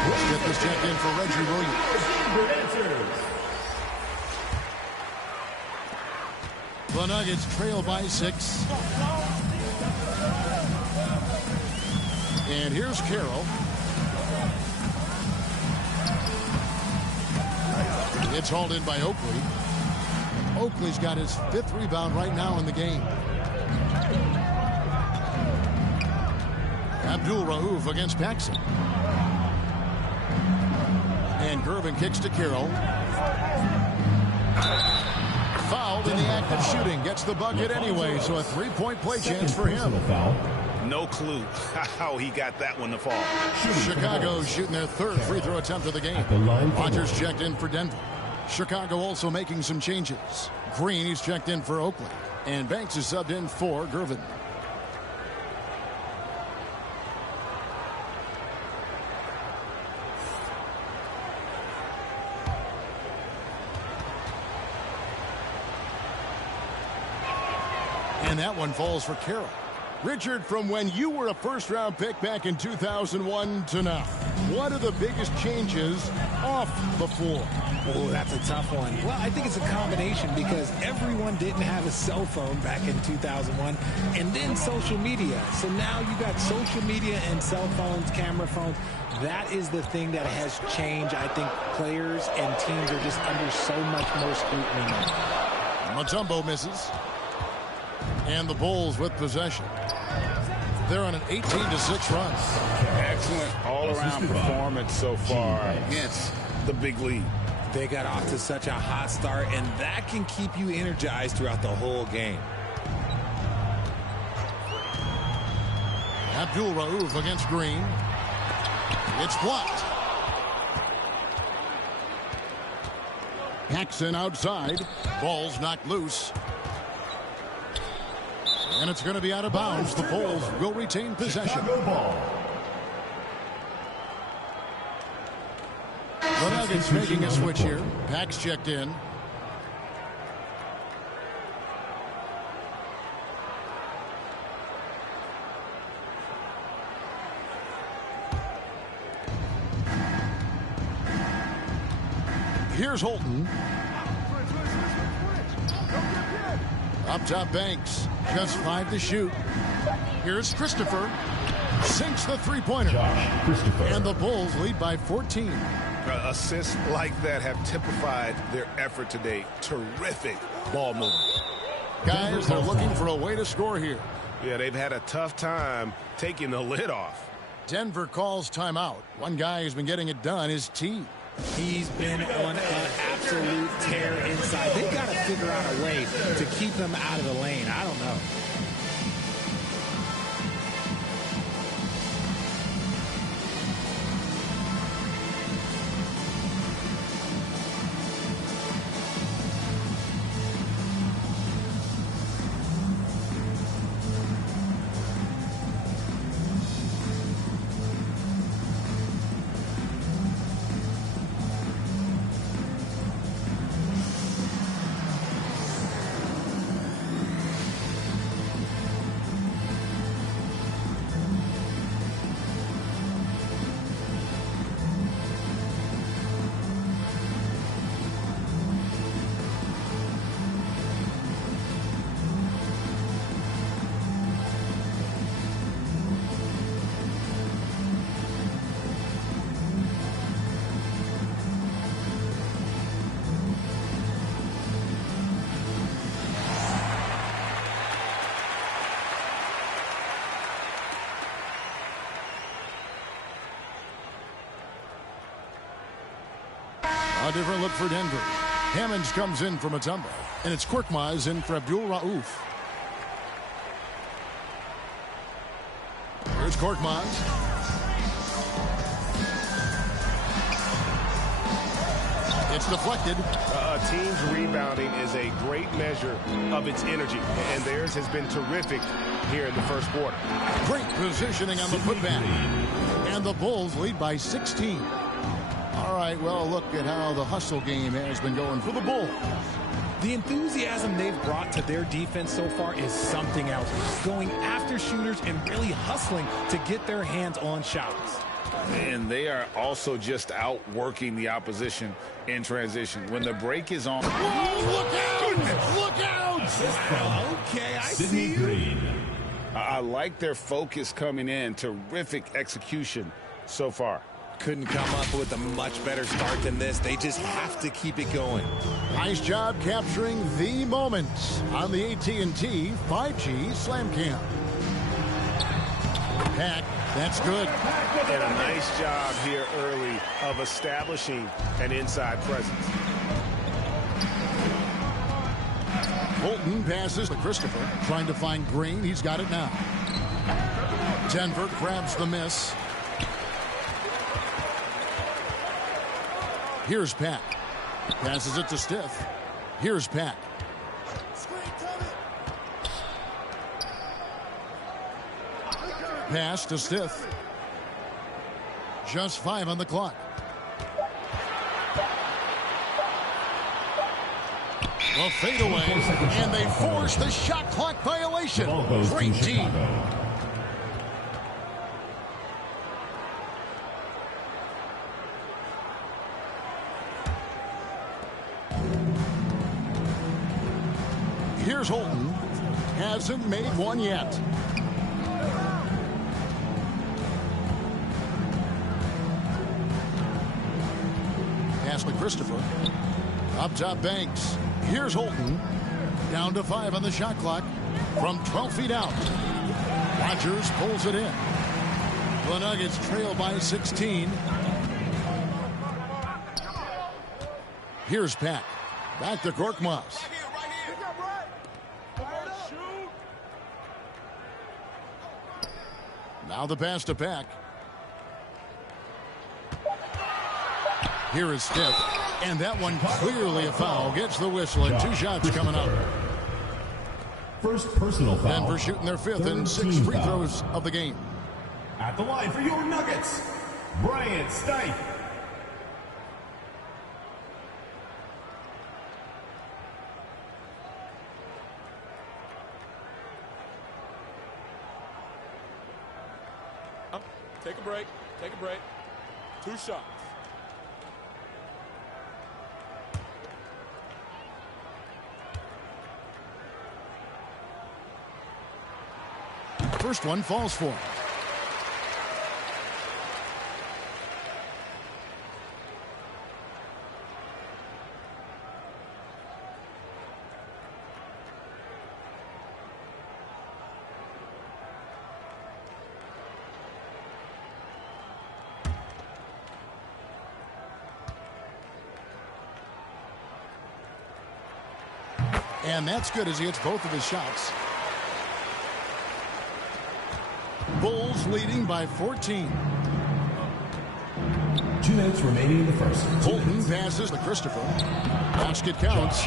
Let's get this check in for Reggie Williams. The Nuggets trail by 6. And here's Carroll. It's hauled in by Oakley. Oakley's got his 5th rebound right now in the game. Abdul Rauf against Paxson. And Gervin kicks to Carroll. Fouled in the act of shooting. Gets the bucket anyway, so a 3-point play chance for him. No clue how he got that one to fall. Chicago shooting their 3rd free throw attempt of the game. Rogers checked in for Denver. Chicago also making some changes. Green, he's checked in for Oakley. And Banks is subbed in for Gervin. And that one falls for Carroll. Richard, from when you were a first-round pick back in 2001 to now, what are the biggest changes off the floor? Oh, that's a tough one. Well, I think it's a combination because everyone didn't have a cell phone back in 2001, and then social media. So now you got social media and cell phones, camera phones. That is the thing that has changed. I think players and teams are just under so much more scrutiny now. Mutombo misses. And the Bulls with possession. They're on an 18-6 run. Excellent all-around performance so far against the big lead. They got off to such a hot start, and that can keep you energized throughout the whole game. Abdul Rauf against Green. It's blocked. Paxson outside. Ball's knocked loose. And it's going to be out of bounds. The Bulls will retain possession. The Nuggets making a switch here. Pax checked in. Here's Holton. Up top, Banks. Just 5 to shoot. Here's Christopher. Sinks the three-pointer. And the Bulls lead by 14. Assists like that have typified their effort today. Terrific ball movement. Guys, they're looking for a way to score here. Yeah, they've had a tough time taking the lid off. Denver calls timeout. One guy who's been getting it done is T. He's been on an absolute tear inside. They got to figure out a way to keep him out of the lane. I don't know. A different look for Denver. Hammonds comes in from Mutombo. And it's Korkmaz in for Abdul Rauf. Here's Korkmaz. It's deflected. A team's rebounding is a great measure of its energy, and theirs has been terrific here in the first quarter. Great positioning on the putback. And the Bulls lead by 16. All right, well, look at how the hustle game has been going for the Bulls. The enthusiasm they've brought to their defense so far is something else. Going after shooters and really hustling to get their hands on shots. And they are also just outworking the opposition in transition. When the break is on. Whoa, look out! Look out! Wow, okay, I see you. I like their focus coming in. Terrific execution so far. Couldn't come up with a much better start than this. They just have to keep it going. Nice job capturing the moments on the AT&T 5G Slam Cam. Pack, that's good. And a nice job here early of establishing an inside presence. Holton passes to Christopher, trying to find Green. He's got it now. Denver grabs the miss. Here's Pack. Passes it to Stiff. Here's Pack. Pass to Stiff. Just 5 on the clock. A fadeaway, and they force the shot clock violation. Great team. Here's Holton. Hasn't made one yet. Pass to Christopher. Up top Banks. Here's Holton. Down to 5 on the shot clock from 12 feet out. Rodgers pulls it in. The Nuggets trail by 16. Here's Pack. Back to Korkmaz. Now the pass to Pack. Here is Stiff. And that one clearly a foul. Gets the whistle and 2 shots coming up. First personal foul. Denver shooting their 5th and 6 free throws of the game. At the line for your Nuggets, Bryant Stike. Take a break. Take a break. 2 shots. First one falls for him. And that's good as he hits both of his shots. Bulls leading by 14. 2 minutes remaining in the first. Holton passes to Christopher. Basket counts.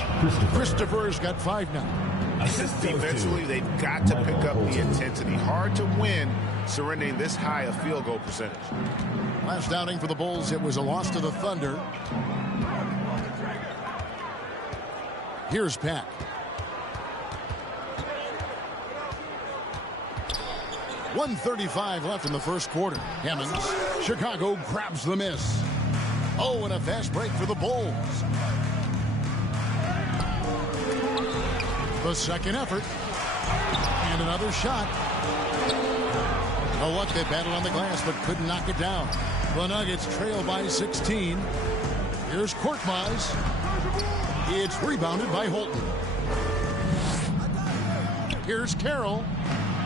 Christopher's got 5 now. Defensively, they've got to pick up the intensity. Hard to win surrendering this high a field goal percentage. Last outing for the Bulls, it was a loss to the Thunder. Here's Pack. .135 left in the first quarter. Hammonds. Chicago grabs the miss. Oh, and a fast break for the Bulls. The second effort. And another shot. Oh, what? They battled on the glass but couldn't knock it down. The Nuggets trail by 16. Here's Korkmaz. It's rebounded by Holton. Here's Carroll.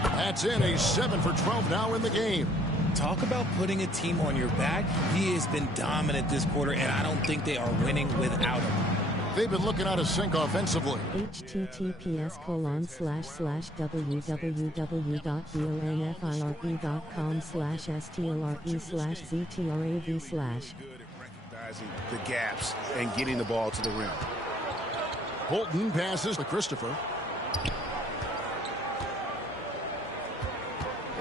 That's in, a 7 for 12 now in the game. Talk about putting a team on your back. He has been dominant this quarter, and I don't think they are winning without him. They've been looking out of sync offensively. https://www.bonfire.com/stlre/ZTRAV/. Recognizing the gaps and getting the ball to the rim. Holton passes to Christopher.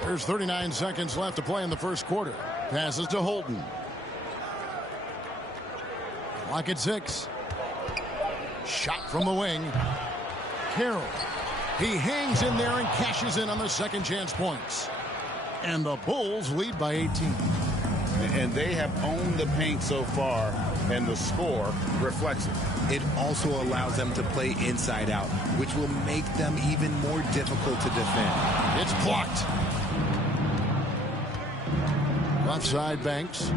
There's 39 seconds left to play in the first quarter. Passes to Holton. Clock at 6. Shot from the wing. Carroll. He hangs in there and cashes in on the second chance points. And the Bulls lead by 18. And they have owned the paint so far. and the score reflects it. It also allows them to play inside out, which will make them even more difficult to defend. It's blocked. Left side, Banks.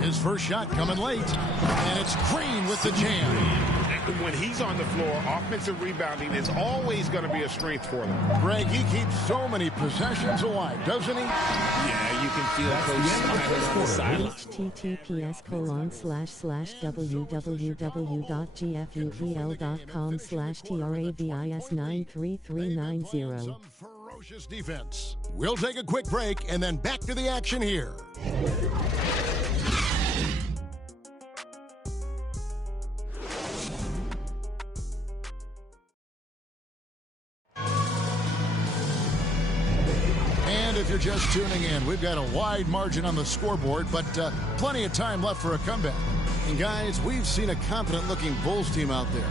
His first shot coming late, and it's Green with the jam. When he's on the floor, offensive rebounding is always going to be a strength for them. Greg, he keeps so many possessions alive, doesn't he? Yeah, you can feel Coach Snyder on the sideline. https://www.gfuel.com/travis93390. Ferocious defense. We'll take a quick break and then back to the action here. If you're just tuning in, we've got a wide margin on the scoreboard, but plenty of time left for a comeback. And guys, we've seen a confident-looking Bulls team out there.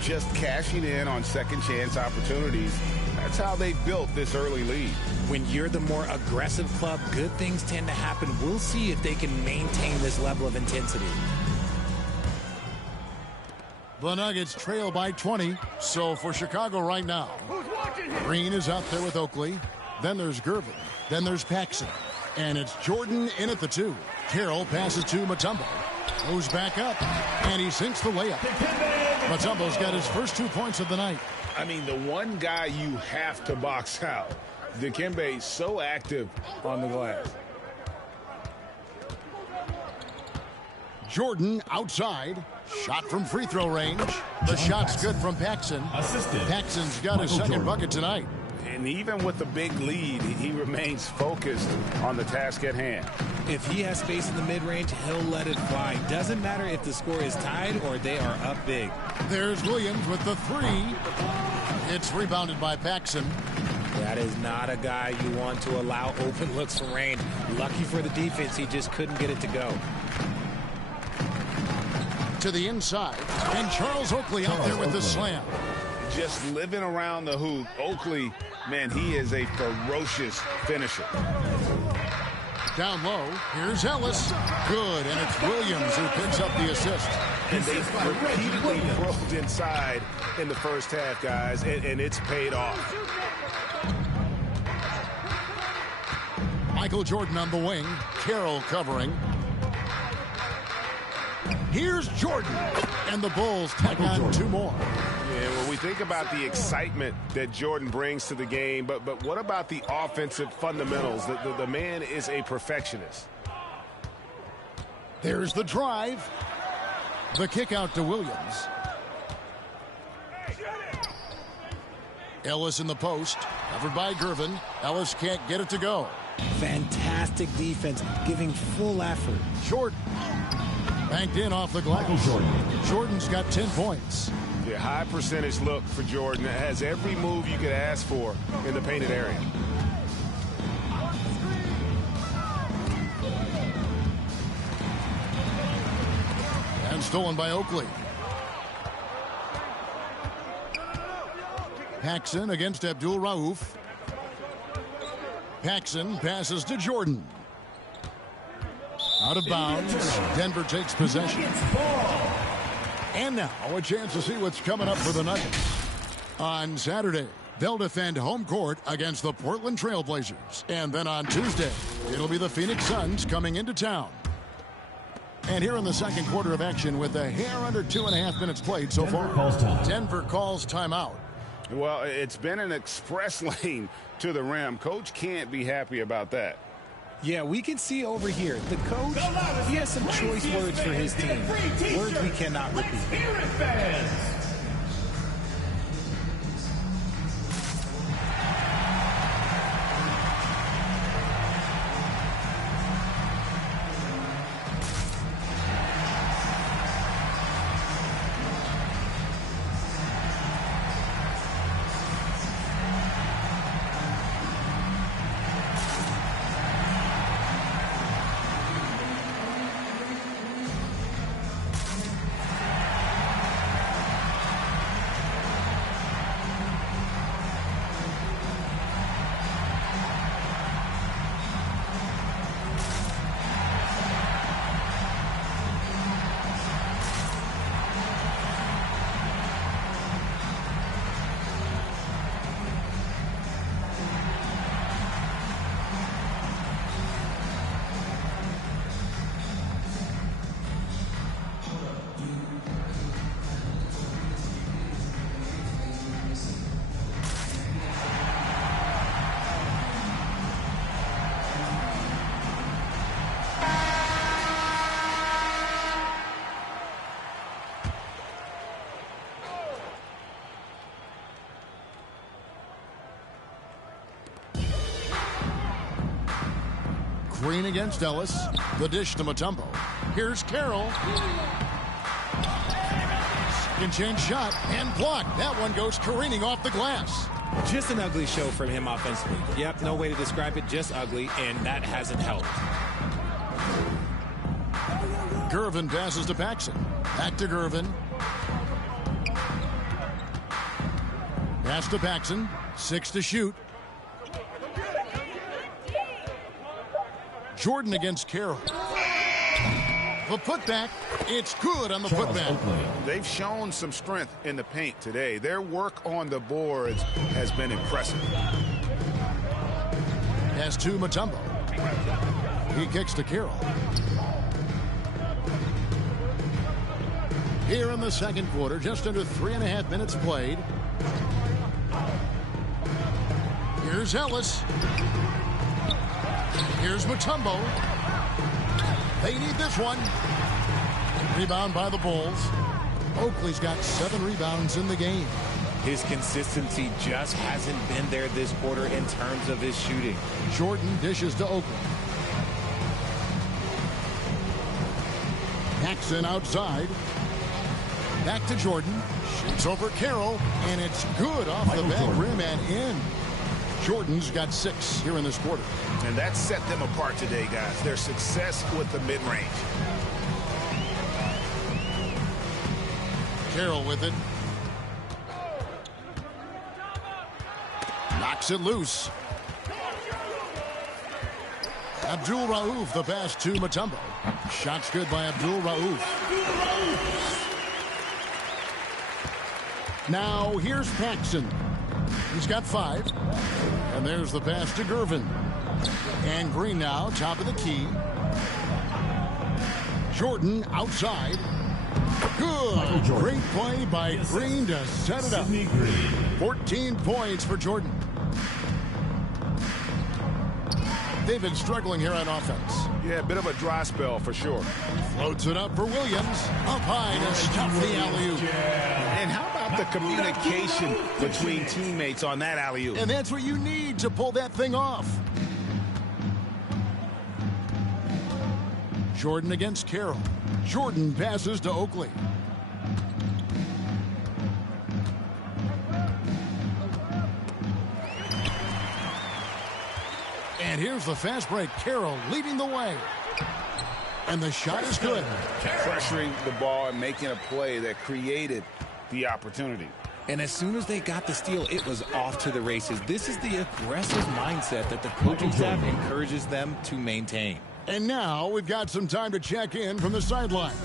Just cashing in on second chance opportunities. That's how they built this early lead. When you're the more aggressive club, good things tend to happen. We'll see if they can maintain this level of intensity. The Nuggets trail by 20. So for Chicago right now, Green is out there with Oakley. Then there's Gervin. Then there's Paxson. And it's Jordan in at the 2. Carroll passes to Mutombo. Goes back up. And he sinks the layup. Mutombo's got his first 2 points of the night. I mean, the one guy you have to box out. Dikembe so active on the glass. Jordan outside. Shot from free throw range. The shot's good from Paxson. Paxson's got his second bucket tonight. And even with the big lead, he remains focused on the task at hand. If he has space in the mid-range, he'll let it fly. Doesn't matter if the score is tied or they are up big. There's Williams with the 3. It's rebounded by Paxson. That is not a guy you want to allow open looks from range. Lucky for the defense, he just couldn't get it to go. To the inside, and Charles Oakley out there with the slam. Just living around the hoop. Oakley, man, he is a ferocious finisher. Down low, here's Ellis. Good, and it's Williams who picks up the assist. And they repeatedly broke inside in the first half, guys, and it's paid off. Michael Jordan on the wing. Carroll covering. Here's Jordan. And the Bulls tack on 2 more. Yeah, when we think about the excitement that Jordan brings to the game, but what about the offensive fundamentals? The man is a perfectionist. There's the drive. The kick out to Williams. Ellis in the post. Covered by Gervin. Ellis can't get it to go. Fantastic defense, giving full effort. Jordan. Banked in off the glass. Jordan's got 10 points. Yeah, high percentage look for Jordan. It has every move you could ask for in the painted area. And stolen by Oakley. Paxson against Abdul Rauf. Paxson passes to Jordan. Out of bounds. Denver takes possession. And now a chance to see what's coming up for the Nuggets. On Saturday, they'll defend home court against the Portland Trail Blazers. And then on Tuesday, it'll be the Phoenix Suns coming into town. And here in the second quarter of action with a hair under 2.5 minutes played so far. Denver calls timeout. Well, it's been an express lane to the rim. Coach can't be happy about that. Yeah, we can see over here. The coach, he has some choice words for his team. Words we cannot repeat. Green against Ellis. The dish to Mutombo. Here's Carroll. Second chance shot and blocked. That one goes careening off the glass. Just an ugly show from him offensively. Yep, no way to describe it, just ugly, and that hasn't helped. Gervin passes to Paxson. Back to Gervin. Pass to Paxson. 6 to shoot. Jordan against Carroll. The putback. It's good on the putback. They've shown some strength in the paint today. Their work on the boards has been impressive. Pass to Mutombo. He kicks to Carroll. Here in the second quarter, just under 3.5 minutes played. Here's Ellis. Here's Mutombo. They need this one. Rebound by the Bulls. Oakley's got 7 rebounds in the game. His consistency just hasn't been there this quarter in terms of his shooting. Jordan dishes to Oakley. Paxson outside. Back to Jordan. Shoots over Carroll, and it's good off the back rim and in. Jordan's got 6 here in this quarter. And that set them apart today, guys. Their success with the mid-range. Carroll with it. Knocks it loose. Abdul Rauf, the pass to Mutombo. Shot's good by Abdul Rauf. Now here's Paxson. He's got 5. And there's the pass to Gervin. And Green now, top of the key. Jordan outside. Good. Great play by Green to set it up. 14 points for Jordan. They've been struggling here on offense. Yeah, a bit of a dry spell for sure. Floats it up for Williams. Up high to stop the alley-oop. And how about the communication between teammates on that alley-oop? And that's what you need to pull that thing off. Jordan against Carroll. Jordan passes to Oakley. And here's the fast break. Carroll leading the way. And the shot is good. Pressuring the ball and making a play that created the opportunity. And as soon as they got the steal, it was off to the races. This is the aggressive mindset that the coaching staff encourages them to maintain. And now we've got some time to check in from the sideline.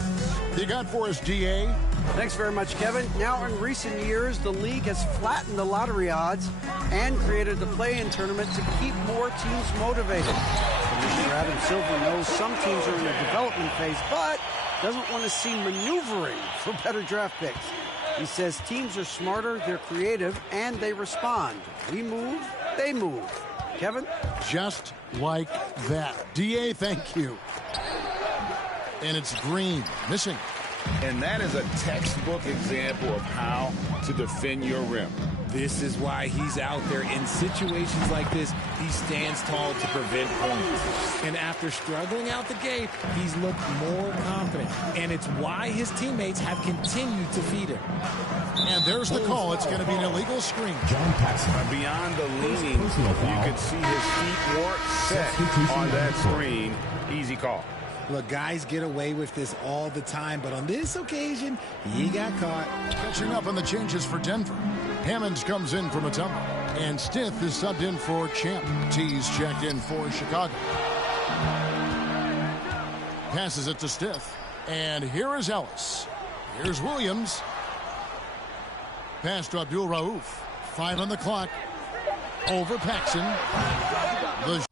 You got for us, DA? Thanks very much, Kevin. Now, in recent years, the league has flattened the lottery odds and created the play-in tournament to keep more teams motivated. Commissioner Adam Silver knows some teams are in a development phase, but doesn't want to see maneuvering for better draft picks. He says teams are smarter, they're creative, and they respond. We move, they move. Kevin? Just like that. DA, thank you. And it's Green missing. And that is a textbook example of how to defend your rim. This is why he's out there in situations like this. He stands tall to prevent points. And after struggling out the gate, he's looked more confident. And it's why his teammates have continued to feed him. And there's the call. It's going to be an illegal screen. John Paxson. Beyond the leaning, you could see his feet weren't set on that screen. Easy call. Look, guys get away with this all the time, but on this occasion, he got caught. Catching up on the changes for Denver. Hammonds comes in for Mutombo. And Stith is subbed in for Champ. Tees checked in for Chicago. Passes it to Stith. And here is Ellis. Here's Williams. Pass to Abdul Rauf. 5 on the clock. Over Paxson. The